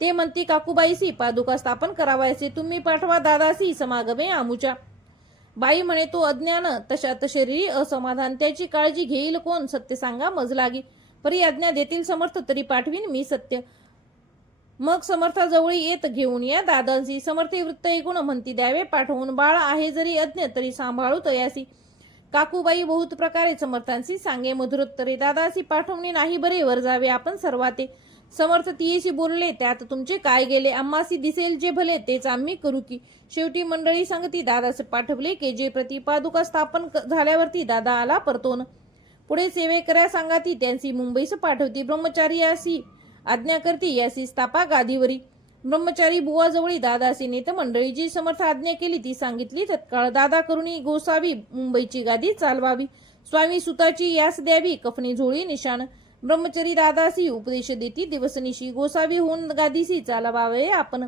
ते म्हणती काकूबाईसी पादुका स्थापन करावायचे. तुम्ही पाठवा दादासी समागमे आमुच्या. बाई म्हणे तो अज्ञान तशात शरीरी असमाधान. त्याची काळजी घेईल कोण सत्य सांगा मज लागी. परी आज्ञा देतील समर्थ तरी पाठवीन मी सत्य. मग समर्थाजवळी येत घेऊन या दादांसी. समर्थे वृत्त ऐकून म्हणती द्यावे पाठवून. बाळ आहे जरी अज्ञ तरी सांभाळू तयासी. काकूबाई बहुत प्रकारे समर्थांशी सांगे मधुरोत्तरे. दादासी पाठवणे नाही बरे वर जावे आपण सर्वाते. समर्थ तियेशी बोलले त्यात तुमचे काय गेले. आम्हासी दिसेल जे भले तेच आम्ही करू की. शेवटी मंडळी सांगती दादास पाठवले के जे प्रति. पादुका स्थापन झाल्यावरती दादा आला परतोन. पुढे सेवेकऱ्या सांगाती त्यांची मुंबईस पाठवती. ब्रह्मचारी यासी आज्ञा करती यासी स्थापा गादीवरी. ब्रह्मचारी बुवाजवळी दादासी नेत मंडळी. जी समर्थ आज्ञा केली ती सांगितली तत्काळ. दादा करुणी गोसावी मुंबईची गादी चालवावी. स्वामी सुताची यास द्यावी कफनी झोळी निशाण. ब्रह्मचारी दादासी उपदेश देती दिवसनिशी. गोसावी होऊन गादीसी चालवावे आपण.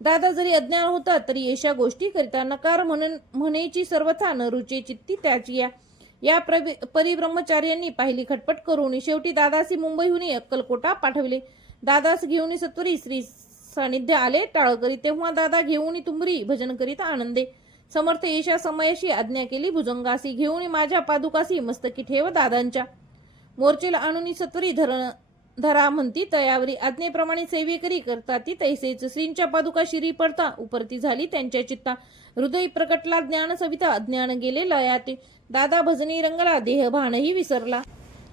दादा जरी अज्ञान होता तरी अशा गोष्टी करिता. नकार म्हणेची सर्वथा न रुचे चित्ती त्याची. या परिब्रह्मचार्यांनी पाहिली खटपट करून. शेवटी दादासी मुंबईहून अक्कलकोटा पाठवले. दादास घेऊन सत्वरी श्री सानिध्य आले टाळ करी. तेव्हा दादा घेऊन तुंबरी भजन करीत आनंदे. समर्थ येशा समयाशी आज्ञा केली भुजंगासी. घेऊन माझ्या पादुकासी मस्तकी ठेव दादांच्या. मोर्चेला आणून सत्वरी धरा म्हणती तयावरी. आज्ञेप्रमाणे सेवेकरी करता ती तैसेच. श्रींच्या पादुका शिरी पडता उपरती झाली त्यांच्या चित्ता. हृदय प्रकटला ज्ञान सविता. अज्ञान गेले लयाते. दादा भजनी रंगला देह भानही विसरला.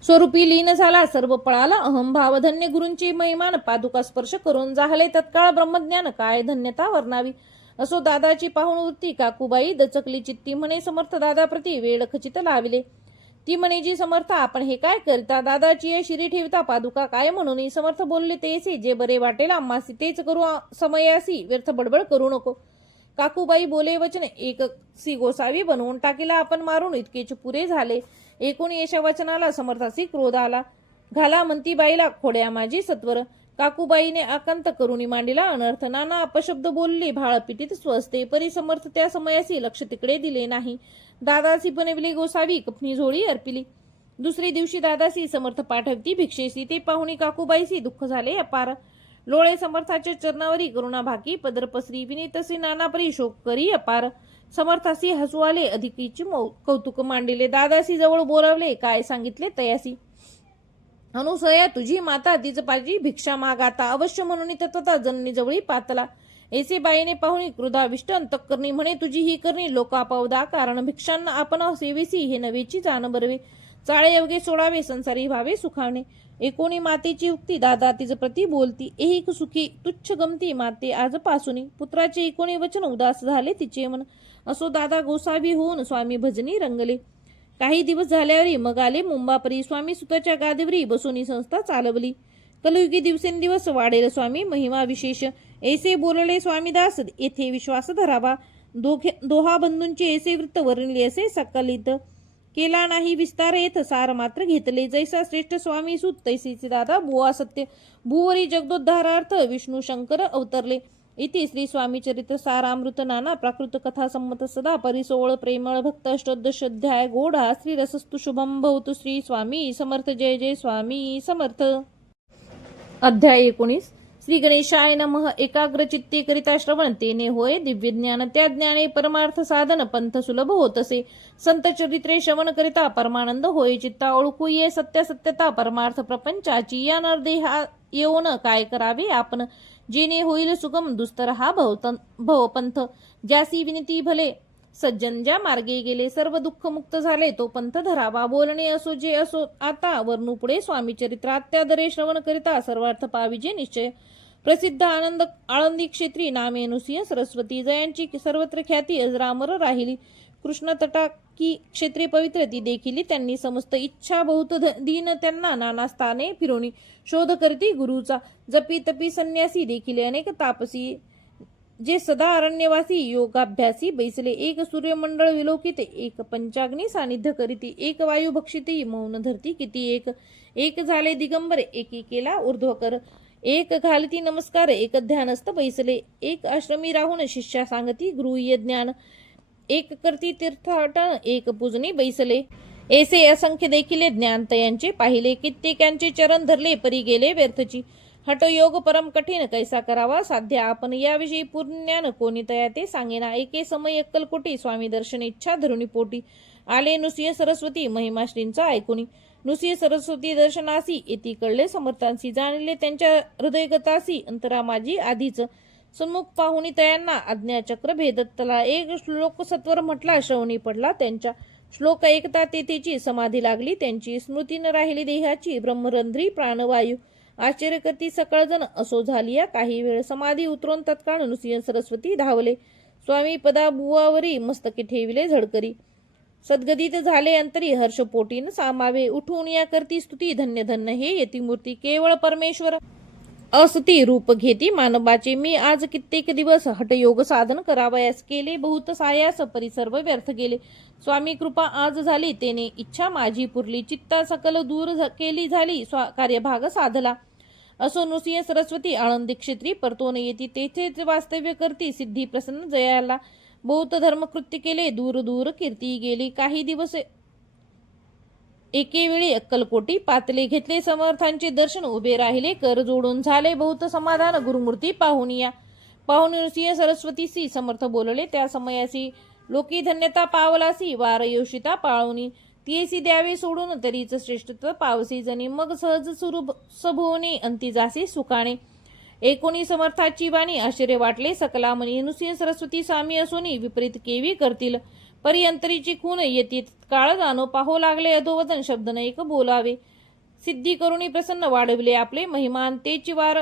स्वरूपी लीन झाला सर्व पळाला अहंभाव. धन्य गुरूंची महिमान पादुका स्पर्श करून. जाहले तत्काळ ब्रह्मज्ञान काय धन्यता वर्णावी. असो दादाची पाहून वृत्ती काकूबाई दचकली चित्ती. म्हणे समर्थ दादा प्रती वेळ खचित लाविले. ती म्हणे जी समर्थ आपण हे काय करता. दादाची शिरी ठेवता पादुका काय म्हणून. समर्थ बोलले तेसी जे बरे वाटेल आम्हासी तेच करू समयासी. व्यर्थ बडबड करू नको. काकूबाई बोले वचन एक सी गोसावी बनवून टाकीला आपण मारून इतकेच पुरे झाले. एकूण येशा वचनाला समर्थासी क्रोध आला. घाला म्हणती बाईला खोड्या माझी सत्वर. काकूबाईने आकांत करुणी मांडीला अनर्थ. नाना अपशब्द बोलले, भाळपिटीत स्वस्ते. परिसमर्थ त्या समयासी लक्ष तिकडे दिले नाही. दादासी बनविले गोसावी, कपनी झोळी अर्पिली. दुसरी दिवशी दादासी समर्थ पाठवती भिक्षेसी. ते पाहुणी काकूबाईसी दुःख झाले अपार. लोळे समर्थाच्या चरणावरी करुणा भाकी, पदर पसरी. विनीतसी नानापरी शोक करी अपार. समर्थासी हसू आले, अधिकीची कौतुक मांडिले. दादासी जवळ बोलावले, काय सांगितले तयासी. अनुसया तुझी माता, तिच पाजी भिक्षा मागाता. अवश्य म्हणून तत्वता जननी जवळी पातला. ऐसे बाईने पाहुणी क्रोधाविष्ट अंतःकरणी म्हणे, तुझी ही करणी लोकापावदा. कारण भिक्षांना आपण सेवेसी, हे नवेची जाण बरवे. चाळे अवघे सोडावे, संसारी व्हावे सुखावणे. एकोणी मातेची उक्ती, दादा तिच प्रती बोलती. एहिक सुखी तुच्छ गमती, माते आज पासुनी. पुत्राचे एकोणी वचन, उदास झाले तिचे मन. असो दादा गोसावी होऊन, स्वामी भजनी रंगले. काही दिवस झाल्यावरी मग आले मुंबापरी. स्वामी सुताच्या गादीवरी बसून संस्था चालवली. कलयुगी दिवसेंदिवस वाढेल स्वामी महिमा विशेष. ऐसे बोलले स्वामीदास, येथे विश्वास धरावा. दोहा बंधूंचे ऐसे वृत्त वर्णिले असे सकलित. केला नाही विस्तार येथ, सार मात्र घेतले. जैसा श्रेष्ठ स्वामी सुत, तैसीचे दादा बुवा सत्य. भुवरी जगदोद्धारार्थ विष्णू शंकर अवतरले. इति श्री स्वामी चरित्र सारामृत नाना प्राकृत कथा संमत सदा. परिसोळ प्रेमळ भक्त अष्टोदश अध्याय गोडा. श्री रसस्तु शुभम भवतु. श्री स्वामी समर्थ. जय जय स्वामी समर्थ. अध्याय 19. श्री गणेशाय नमः. एकाग्र चित्ते करिता श्रवण, तेने होय दिव्य ज्ञान. त्या ज्ञाने परमार्थ साधन, पंथ सुलभ होतसे. संत चरित्रे श्रवण करिता परमानंद होय चित्ता. ओळखू ये सत्य सत्यता परमार्थ प्रपंचाची. या नरदेहा येऊन काय करावे आपण, जेणे होईल सुगम दुस्तर हा भवपंथ. ज्यासी विनती भले सज्जन, ज्या मार्गे गेले सर्व दुःख मुक्त झाले, तो पंथ धरावा. बोलणे असो जे असो आता, वर्णू पुढे स्वामी चरित्रात. त्यादरे श्रवण करिता सर्वार्थ पाविजे निश्चय. प्रसिद्ध आनंद आळंदी क्षेत्री, नामे नुसिंह सरस्वती. जयांची सर्वत्र ख्याती अजरामर राहिली. कृष्ण तटाकी क्षेत्रे पवित्र ती देखिली त्यांनी. समस्त इच्छा बहुत दीन त्यांना, नाना स्थाने फिरोनी. शोध करती गुरुचा, जपी तपी संन्यासी. देखिले अनेक तापसी, जे सदा अरण्यवासी. योगाभ्यासी बैसले, एक सूर्यमंडळ विलोकित. एक पंचाग्नी सानिध्य करीती. एक वायू भक्षिती, मौन धरती किती. एक झाले दिगंबर, एकी केला ऊर्ध्वकर. एक घालती नमस्कार, एक ध्यानस्थ बैसले. एक आश्रमी राहून शिष्या सांगती गृह्य ज्ञान. एक करती तीर्थाटन, एक पूजनी बैसले. ऐसे असंख्य देखिले ज्ञान तयांचे पाहिले. कित्येकांचे चरण धरले, परी गेले व्यर्थची. हठयोग परम कठीण, कैसा करावा साध्य आपण. याविषयी पूर्ण ज्ञान कोणी तया ते सांगेना. एके समय अक्कलकोटी, स्वामी दर्शन इच्छा धरुणी पोटी. आले नुसिंह सरस्वती, महिमा श्रींचा ऐकुनी. नुसिंह सरस्वती दर्शनासी, येती कळले समर्थांसी. जाणले त्यांच्या हृदयगतासी, अंतरा माझी आधीच. सन्मुख पाहुणी तयांना आज्ञाचक्र भेदतला. एक श्लोक सत्वर म्हटला, श्रवणी पडला त्यांच्या. श्लोक ऐकता तेथेची समाधी लागली त्यांची. स्मृती न राहिली देहाची, ब्रह्मरंध्री प्राणवायू. आश्चर्य करती सकळजण, असो झालिया काही वेळ. समाधी उतरून तत्काळ नुसिंह सरस्वती धावले. स्वामी पदा बुवावरी मस्तके ठेविले झडकरी. सद्गदित झाले अंतरी, हर्षपोटीन सामावे. उठून या करती स्तुती, धन्य धन्य हे येती मूर्ती. केवळ परमेश्वर असती रूप घेती मानवाचे. मी आज कित्येक दिवस हठयोग साधन करावयास केले. बहुत सायास परी सर्व व्यर्थ गेले. स्वामी कृपा आज झाली, तेने इच्छा माझी पुरली. चित्ता सकल दूर केली झाली, कार्यभाग साधला. असो नुसिंह सरस्वती आळंदी क्षेत्री, परतोन येती तेथेच वास्तव्य करती. सिद्धी प्रसन्न जयाला, बहुत धर्मकृत्य केले, दूर दूर कीर्ती गेली. काही दिवस एके वेळी अक्कलकोटी पातले. घेतले समर्थांचे दर्शन, उभे राहिले कर जोडून. झाले बहुत समाधान, गुरुमूर्ती पाहुनिया. पाहुणी नुसिंह सरस्वतीसी समर्थ बोलले, त्या समयासी. लोकी धन्यता पावलासी, वार योषिता पाळुनी. तियेसी द्यावे सोडून, तरीच श्रेष्ठत्व पावसी जणी. मग सहज सुरू सभोवनी, अंती जासी सुखाणे. एकोणी समर्थाची वाणी, आश्चर्य वाटले सकला मनी. नुसिंह सरस्वती स्वामी असोनी, विपरीत केवी करतील. परियंतरीची खून येती काळ जाणो. पाहो लागले अधोवदन, शब्द नैक बोलावे. सिद्धी करुणी प्रसन्न, वाढविले आपले महिमान. तेची वार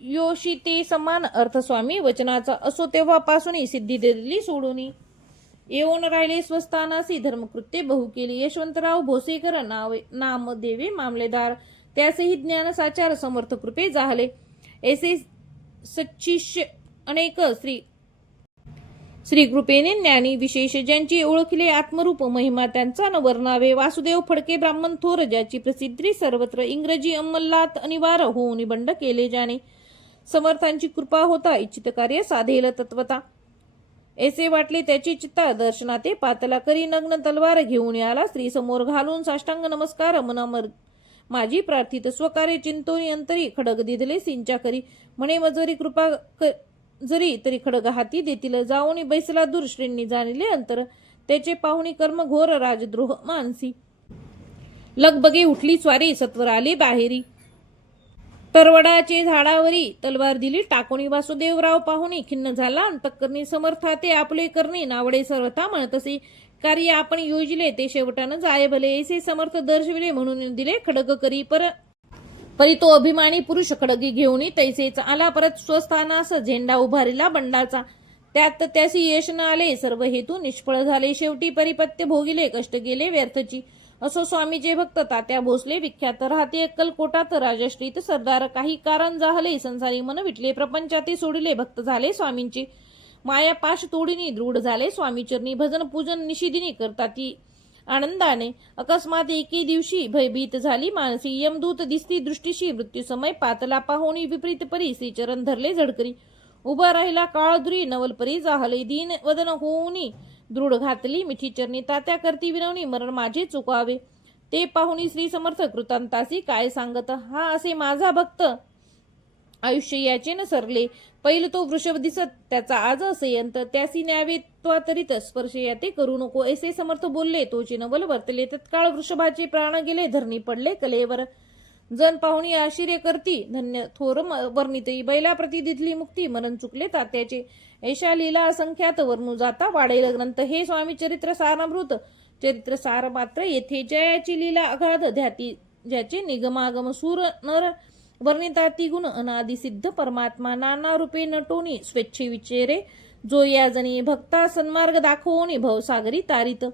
योषिते समान, अर्थ स्वामी वचनाचा. असो तेव्हापासून सिद्धी दिली सोडून. येऊन राहिले स्वस्थानासी, धर्मकृत्ये बहु केली. यशवंतराव भोसेकर नामदेवे मामलेदार. त्यासही ज्ञान साचार, समर्थ कृपे जाहले. ऐसे सच्शिष्य अनेक. श्री श्री कृपेने ज्ञानी विशेष ज्यांची ओळखले आत्मरूप महिमा त्यांचा न वर्णावे. वासुदेव फडके ब्राह्मण थोर ज्याची प्रसिद्धी सर्वत्र. इंग्रजी अंमलात अनिवार्य होऊन बंड केले ज्याने. समर्थांची कृपा होता इच्छित कार्य साधेल तत्वता. ऐसे वाटले त्याची चित्ता दर्शना ते पातला करी. नग्न तलवार घेऊन आला श्री समोर घालून साष्टांग नमस्कार मनामर माझी प्रार्थित. स्वकार्य चिंतोनी अंतरी खडग दिदले सिंचा करी. म्हणे मजवरी कृपा जरी तरी खडग हाती देतील. जाऊनी बैसला दूर श्रेणी जाणिले अंतर. त्याचे पाहुणी कर्म घोर राजद्रोह मानसी. लगबगे उठली स्वारी सत्वर आले बाहेरी. तरवडाचे झाडावरी तलवार दिली टाकोणी. वासुदेवराव पाहुणी खिन्न झाला अंतःकरणी. समर्थाते आपले करणी नावडे सर्वथा म्हणतसे. कार्य आपण योजिले ते शेवटानं जाय भले. ऐसे समर्थ दर्शविले म्हणून दिले खडग करी. परी तो अभिमानी पुरुष खडगी घेऊनी तैसेच आला परत स्वस्थानास. झेंडा उभारिला बंडाचा त्यात त्यासी यश न आले. सर्व हेतू निष्फळ झाले. शेवटी परिपत्य भोगिले कष्ट गेले व्यर्थची. असो स्वामीचे भक्त तात्या भोसले विख्यात. राहते अक्कलकोटात राजश्रीत सरदार. काही कारण जाहले संसारी मन विटले. प्रपंचाते सोडिले भक्त झाले स्वामींचे. माया पाश तोडिनी दृढ झाले स्वामीचरणी. भजन पूजन निशिदिनी करता ती आनंदाने. अकस्मात एके दिवशी भयभीत झाली मानसी. यमदूत दिसती दृष्टीशी. मृत्यू समय पातला पाहुणी विपरीत परी. श्रीचरण धरले झडकरी. उभा राहिला काळधुरी नवलपरी. जाहले दीन वदन होऊनी दृढ घातली मिठी चरणी. तात्या करती विनवणी मरण माझे चुकावे. ते पाहुणी श्री समर्थ कृतांतासी काय सांगत. हा असे माझा भक्त आयुष्य याचे न सरले. पहिलं तो वृषभ दिसत त्याचा आज असेयंत. त्यासी न्यावे त्वातरित स्पर्श याते करू नको. ऐसे समर्थ बोलले तोचे नवल वर्तले. तत्काळ वृषभाचे प्राण गेले धरणी पडले कलेवर. जन पाहुणी आश्चर्य करती धन्य थोर वर्णितई. बैलाप्रती दिधली मुक्ती मरण चुकले तात्याचे. ऐशा लीला असंख्यात वर्णू जाता वाढेल ग्रंथ. हे स्वामी चरित्र सारामृत चरित्र सार मात्र येथे. जयाची लीला अगाध ध्याती ज्याचे निगमागम. सूर नर वर्णिताती गुण अनादि सिद्ध परमात्मा. नाना रूपे नटोनी स्वेच्छे विचेरे. जो या जणी भक्ता सन्मार्ग दाखवोनी भवसागरी तारित.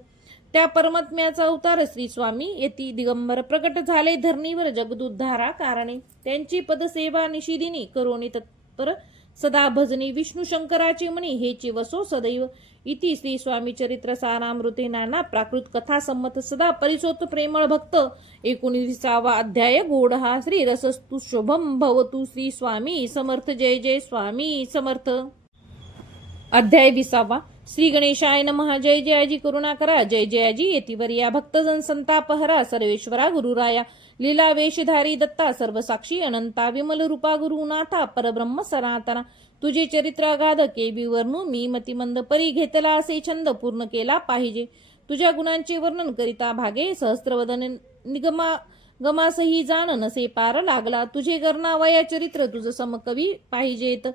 त्या परमात्म्याचा अवतार श्री स्वामी येती दिगंबर. प्रकट झाले धरणीवर जगदुद्धारा कारणे. त्यांची पदसेवा निशिदिनी करोनी तत्पर सदा भजनी. विष्णू शंकराची मणी हेची वसो सदैव. इति श्री स्वामी चरित्र सारामृते नाना प्राकृत कथा संमत. सदा परिसोत प्रेमळ भक्त. 19वा अध्याय गोड हा. श्री रसस्तु शुभम भवतु. श्री स्वामी समर्थ. जय जय स्वामी समर्थ. अध्याय 20वा. श्री गणेशाय नमः. जय जयाजी करुणा करा. जय जयाजी येतीवर या. भक्तजन संतापहरा सर्वेश्वरा गुरुराया. लीला वेशधारी दत्ता सर्वसाक्षी अनंता. विमल रूपा गुरुनाथा परब्रह्म सनातना. तुझे चरित्र अगाध केबी वर्णू मी मतिमंद. परी घेतला असे छंद पूर्ण केला पाहिजे. तुझ्या गुणांचे वर्णन करिता भागे. सहस्त्रवदन निगमा गमासही जाण नसे पार लागला. तुझे कर्णावया चरित्र तुझ समकवी पाहिजेत.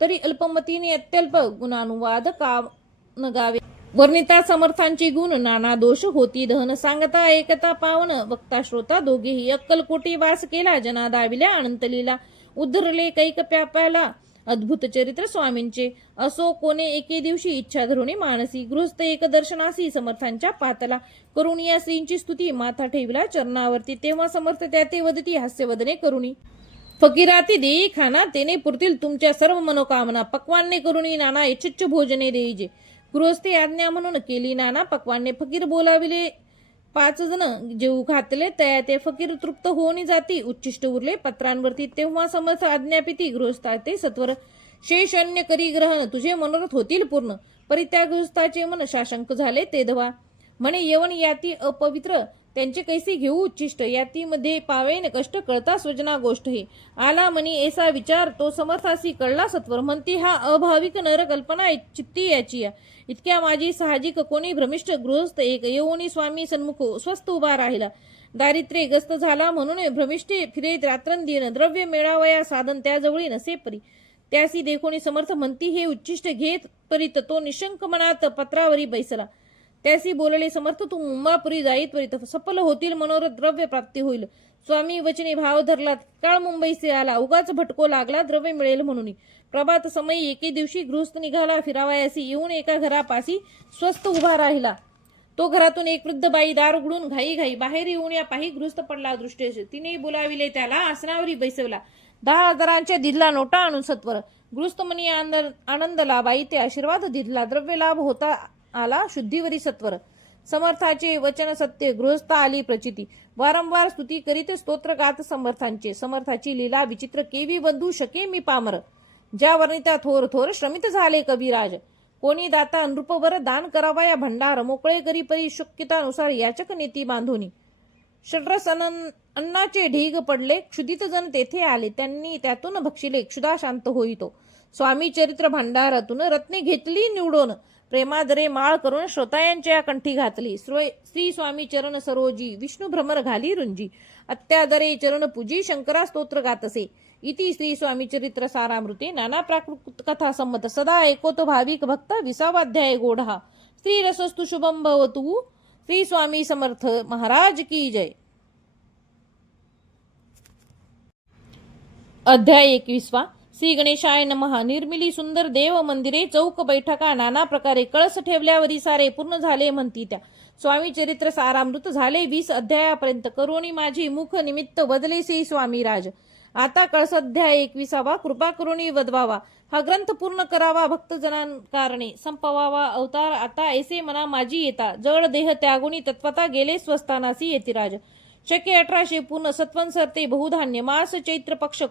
तरी अल्पमतीने अत्यल्प गुणानुवाद का न गावे. वर्णिता समर्थांची गुण नाना दोष होती दहन. सांगता एकता पावन वक्ता श्रोता दोघेही. अक्कलकोटी वास केला जना दाविल्या अनंतलीला. उद्धरले कैक प्याप्याला अद्भुत चरित्र स्वामींचे. असो कोणे एके दिवशी इच्छा धरुणी मानसी. गृहस्थ एक दर्शनासी समर्थांच्या पातला. करुणी या श्रींची स्तुती माथा ठेविला चरणावरती. तेव्हा समर्थ त्याते वदती हास्यवदने करुणी. फकीराती देई खाना तेने पुरतील तुमच्या सर्व मनोकामना. पक्वान्ने करुणी नाना यच्छच्छ भोजने देईजे. गृहस्थी आज्ञा म्हणून केली नाना पक्वान्ने. फकीर बोलाविले 5 जण जेऊ घातले तया ते. फकीर तृप्त होऊन जाती उच्चिष्ट उरले पत्रांवरती. तेव्हा समर्थ आज्ञापिती गृहस्था ते सत्वर. शेष अन्य करी ग्रहण तुझे मनोरथ होतील पूर्ण. परित्या गृहस्थाचे मन शाशंक झाले ते धवा. म्हणे यवन याती अपवित्र त्यांचे कैसे घेऊ उच्चिष्ट. याती मध्ये पावेन कष्ट कळता स्वजना गोष्ट हे. आला मनी ऐसा विचार तो समर्थासी कळला सत्वर. म्हणती हा अभाविक नर कल्पना चित्ती याची या. इतक्या माझी साहजिक कोणी भ्रमिष्ठ. गृहस्थ एक येऊनी स्वामी सन्मुख स्वस्थ उभा राहिला. दारिद्र्य ग्रस्त झाला म्हणून भ्रमिष्ठे फिरेत रात्रंदिन. द्रव्य मेळावया साधन त्याजवळी नसे परी. त्यासी देखोनी समर्थ म्हणती हे उच्चिष्ट घेत परीत. तो निशंक मनात पत्रावरी बैसला. त्यासी बोलले समर्थ तू मुंबापुरी जाई त्वरित. सफल होतील मनोरथ द्रव्य प्राप्ती होईल. स्वामी वचनी भाव धरला. काळ मुंबईसे आला. उगाच भटको लागला द्रव्य मिळेल म्हणून. प्रभात समयी एके दिवशी गृहस्थ निघाला फिरावयासी. येऊन एका घरापाशी स्वस्थ उभा राहिला. तो घरातून एक वृद्ध बाई दार उघडून घाई घाई बाहेर येऊन या पाही गृहस्थ पडला दृष्टीस. तिने बोलाविले त्याला आसनावरी बैसवला. 10,000च्या दिला नोटा आणून सत्वर. गृहस्थमनी आनंद लाभा इथे आशीर्वाद दिला. द्रव्य लाभ होता आला शुद्धीवरी सत्वर. समर्थाचे वचन सत्य गृहस्थ आली प्रचिती. वारंवार स्तुती करीत स्तोत्र गात समर्थांचे. समर्थाची लीला विचित्र केवी बंधू शके मी पामर. ज्या वर्णिता थोर थोर श्रमित झाले कविराज. कोणी दाता नृपवर दान करावा या भंडार. मोकळे करी परी शक्यतानुसार याचक नेती बांधुनी. षड्रस अन्नाचे ढीग पडले. क्षुधित जण तेथे आले. त्यांनी त्यातून भक्षिले. क्षुधा शांत होईतो. स्वामी चरित्र भांडारातून रत्ने घेतली निवडून. प्रेमादरे माळ करून श्रोतायांच्या कंठी घातली. श्री स्वामी चरण सरोजी विष्णू भ्रमर घाली रुंजी. अत्यादरे चरण पूजी शंकरा स्तोत्र गातसे. इति श्री स्वामी चरित्र सारामृते नाना प्राकृत कथा संमत. सदा ऐकोतो भाविक भक्त 20वाध्याय गोढा. श्री रसस्तु शुभम भवतु. श्री स्वामी समर्थ महाराज की जय. अध्याय 21. श्री गणेशाय नमः. निर्मिली सुंदर देव मंदिरे चौक बैठका नाना प्रकारे. कळस ठेवल्यावरी सारे पूर्ण झाले म्हणती त्या. स्वामी चरित्र सारामृत झाले 20 अध्यायापर्यंत. करोनी माझी मुख निमित्त वदले श्री स्वामी राज. आता कळस अध्याय 21. कृपा करुणी वदवावा. हा ग्रंथ पूर्ण करावा भक्तजनांकारणे. संपवावा अवतार आता ऐसे मना माझी येता. जड देह त्यागुनी तत्वता गेले स्वस्थानासी येतिराज. शके 1800 पूर्ण सत्वंसर ते बहुधान्य. मास चैत्र पक्ष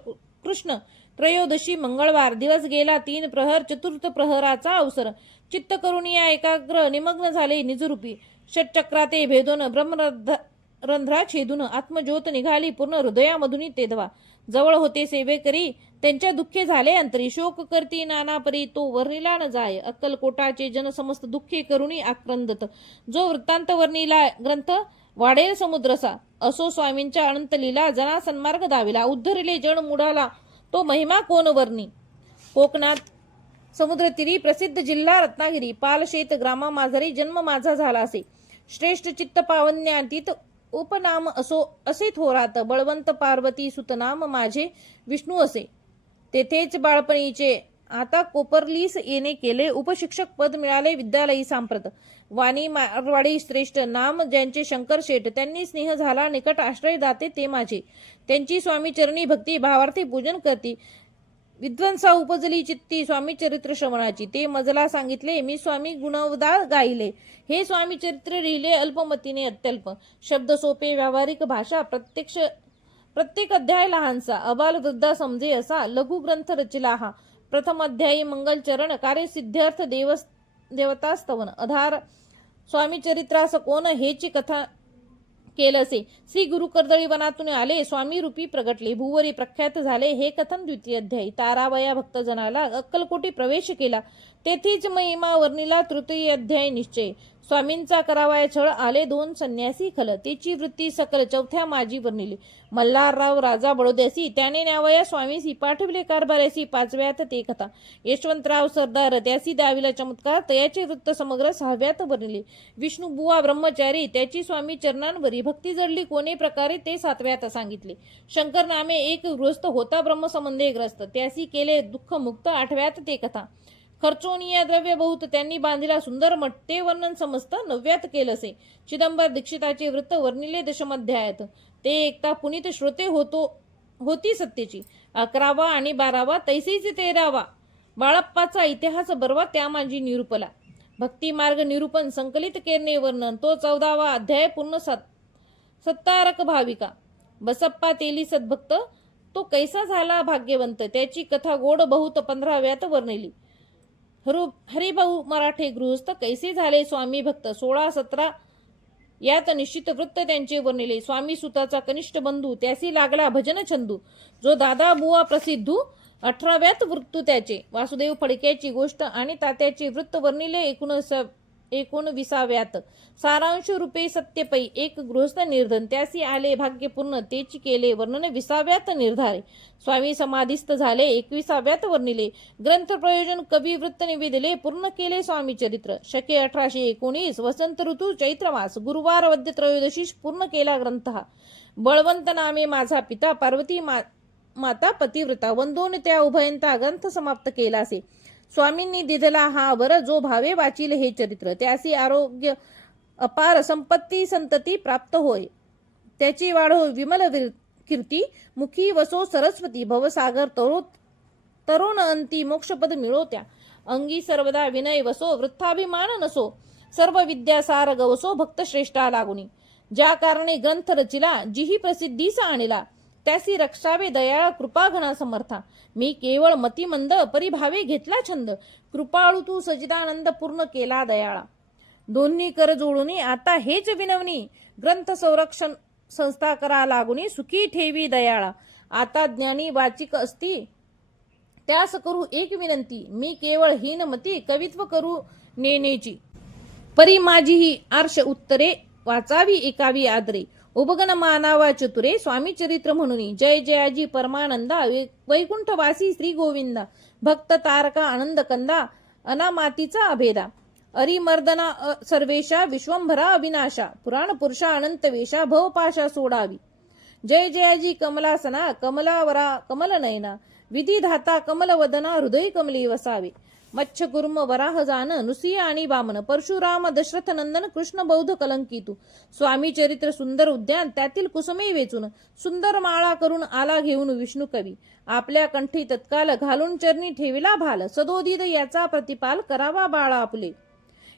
कृष्ण त्रयोदशी मंगळवार. दिवस गेला 3 प्रहर. चतुर्थ प्रहराचा अवसर. चित्त करुणिया एकाग्र निमग्न झाले निजरूपी. षटचक्राते भेदून ब्रह्मरंध्रा छेदून आत्मज्योत निघाली पूर्ण हृदयामधून तेधवा. जवळ होते सेवेकरी त्यांच्या दुःखे झाले अंतरी. शोक करती नाना परी तो वर्णिला न जाय. अक्कलकोटाचे जन समस्त दुःखे करुणी आक्रंदत. जो वृत्तांत वर्णिला ग्रंथ वाढेल समुद्रसा. असो स्वामींच्या अनंत लीला जना सन्मार्ग दाविला. उद्धरिले जण मुडाला तो महिमा कोण वर्णी. कोकणात समुद्रतीरी प्रसिद्ध जिल्हा रत्नागिरी. पालशेत ग्रामा माझरी जन्म माझा झाला असे. श्रेष्ठ चित्त पावन्यातीत उपनाम असो असे थोरात. बळवंत पार्वती सुतनाम माझे विष्णू असे. तेथेच बाळपणीचे आता कोपरलीस येणे केले. उपशिक्षक पद मिळाले विद्यालयी सांप्रत. वाणी मारवाडी श्रेष्ठ नाम ज्यांचे शंकर शेठ. त्यांनी स्नेह झाला निकट आश्रय दाते ते माझे. त्यांची स्वामी चरणी भक्ती भावार्थी पूजन करती. विद्वंसा उपजली चित्ती स्वामी चरित्र श्रवणाची. ते मजला सांगितले मी स्वामी गुणवदा गायले. हे स्वामी चरित्र लिहिले अल्पमतीने अत्यल्प. शब्द सोपे व्यावहारिक भाषा. प्रत्येक अध्याय लहानसा. अबाल वृद्धा समजे असा लघु ग्रंथ रचला हा. प्रथम अध्यायी मंगलचरण. कार्य सिद्धार्थ देवतास्तवन. आधार स्वामी चरित्रास कोण हेची कथा केलसे. श्री गुरु कर्दळी वनातून आले स्वामी रूपी प्रगटले. भूवरी प्रख्यात झाले हे कथन. द्वितीय अध्यायी तारावया भक्तजनाला अक्कलकोटी प्रवेश केला. तेथीच महिमा वर्णिला. तृतीय अध्याय निश्चय. स्वामींचा करावाया छळ आले 2 संन्यासी खल. त्याची वृत्ती सकल. चौथ्या माझी वर्णिली. मल्हारराव राजा बडोद्यासी त्याने न्यावया स्वामीसी. पाठविले कारभार्यासी. 5व्यात ते कथा. यशवंतराव सरदार त्यासी दाविला चमत्कार. तयाचे वृत्त समग्र. 6व्यात वर्णिले. विष्णू बुवा ब्रह्मचारी त्याची स्वामी चरणांवरी भक्ती जडली कोणे प्रकारे ते 7व्यात सांगितले. शंकर नामे एक गृहस्थ होता ब्रह्मसंबंधे ग्रस्त. त्यासी केले दुःख मुक्त. 8व्यात ते कथा. खर्चोनिया द्रव्य बहुत त्यांनी बांधिला सुंदर मठ. ते वर्णन समजत 9व्यात केलसे. चिदंबर दीक्षिताचे वृत्त वर्णिले 10मध्यायात. ते एकता पुनीत श्रोते होती सत्तेची. 11वा आणि 12वा तैसेच 13वा. बाळप्पाचा इतिहास बरवा त्या माझी निरूपला. भक्ती मार्ग निरूपण संकलित केरणे वर्णन. तो 14वा अध्याय पूर्ण सत्तारक भाविका. बसप्पा तेली सद्भक्त तो कैसा झाला भाग्यवंत. त्याची कथा गोड बहुत 15व्यात वर्णिली. हरिभाऊ मराठे गृहस्थ कैसे झाले स्वामी भक्त. 16-17 यात निश्चित वृत्त त्यांचे वर्णिले. स्वामी सुताचा कनिष्ठ बंधू त्यासी लागला भजन छंदू. जो दादा बुवा प्रसिद्धू. 18व्यात वृत्तू त्याचे. वासुदेव फडक्याची गोष्ट आणि तात्याचे वृत्त वर्णिले 19व्यात. सारांश रूपे सत्यपै एक गृहस्थ निर्धन. त्यासी आले भाग्यपूर्ण. तेची केले वर्णन 20व्यात निर्धारे. स्वामी समाधिस्थ झाले 21व्यात वर्णिले. ग्रंथ प्रयोजन कवी वृत्त निवेदिले. पूर्ण केले स्वामी चरित्र. शके 1819 वसंत ऋतू चैत्रमास. गुरुवार वद्य त्रयोदशीस पूर्ण केला ग्रंथ हा. बळवंत नामे माझा पिता. पार्वती माता पतिव्रता. वंदोन त्या उभयंता ग्रंथ समाप्त केलासे. स्वामींनी दिधला हा वर. जो भावे वाचिल हे चरित्र. त्यासी आरोग्य अपार संपत्ती संतती प्राप्त होय. त्याची वाढो विमल कीर्ती. मुखी वसो सरस्वती. भवसागर तरुण अंती मोक्षपद मिळवत्या. अंगी सर्वदा विनय वसो, वृत्थाभिमान नसो, सर्व विद्यासार गवसो, भक्त श्रेष्ठा लागुनी. ज्या कारणे ग्रंथ रचिला, जीही प्रसिद्धीस आणला, त्यासी रक्षावे दयाळ कृपाघना समर्था. मी केवळ मतिमंद, परिभावे घेतला छंद, कृपाळू तू सजिदानंद पूर्ण केला दयाळा. दोन्ही कर जोडून आता हेच विनवणी, ग्रंथ संरक्षण संस्था करा लागुनी, सुखी ठेवी दयाळा. आता ज्ञानी वाचिक असती, त्यास करू एक विनंती, मी केवळ हीनमती, कवित्व करू नेनेची. परी माझी ही आर्ष उत्तरे, वाचावी ऐकावी आदरे, उबगण मानावा चतुरे, स्वामी चरित्र म्हणून. जय जयाजी परमानंदा, वैकुंठवासी श्री गोविंदा, भक्त तारका आनंद कंदा, अनामातीचा अभेदा. अरिमर्दना सर्वेशा, विश्वंभरा अविनाशा, पुराण पुरुषा अनंत वेशा, भवपाशा सोडावी. जय जयाजी कमलासना, कमलावरा कमल नयना, विधिधाता कमलवदना, हृदय कमली वसावे. मच्छ कुर्म वराह जान, नुसिया आणि वामन, परशुराम दशरथ नंदन, कृष्ण बौद्ध कलंकितू. स्वामी चरित्र सुंदर उद्यान, त्यातील कुसुमे वेचून, सुंदर माळा करून आला घेऊन विष्णू कवी. आपल्या कंठी तत्काल घालून चरणी ठेविला भाल, सदोदित याचा प्रतिपाल करावा बाळा आपुले.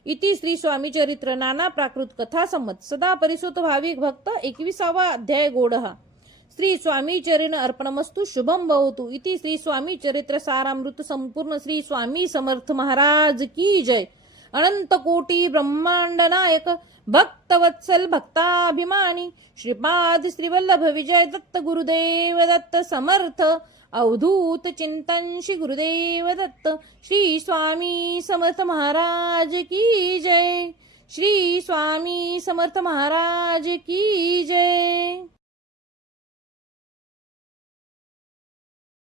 इति श्री स्वामी चरित्र नाना प्राकृत कथा संमत. सदा परिसुत भाविक भक्त 21वा अध्याय गोडहा. श्री स्वामी चरण अर्पणमस्तु, शुभम भवतु. इति श्री स्वामी चरित्र सारामृत संपूर्ण. श्री स्वामी समर्थ महाराज की जय. अनंत कोटी ब्रह्मांड नायक, भक्तवत्सल भक्ताभिमानी, श्रीपाद श्रीवल्लभ विजय दत्त, गुरुदेव दत्त समर्थ. अवधूत चिंतन श्री गुरुदेव दत्त. श्री स्वामी समर्थ महाराज की जय. श्री स्वामी समर्थ महाराज की जय.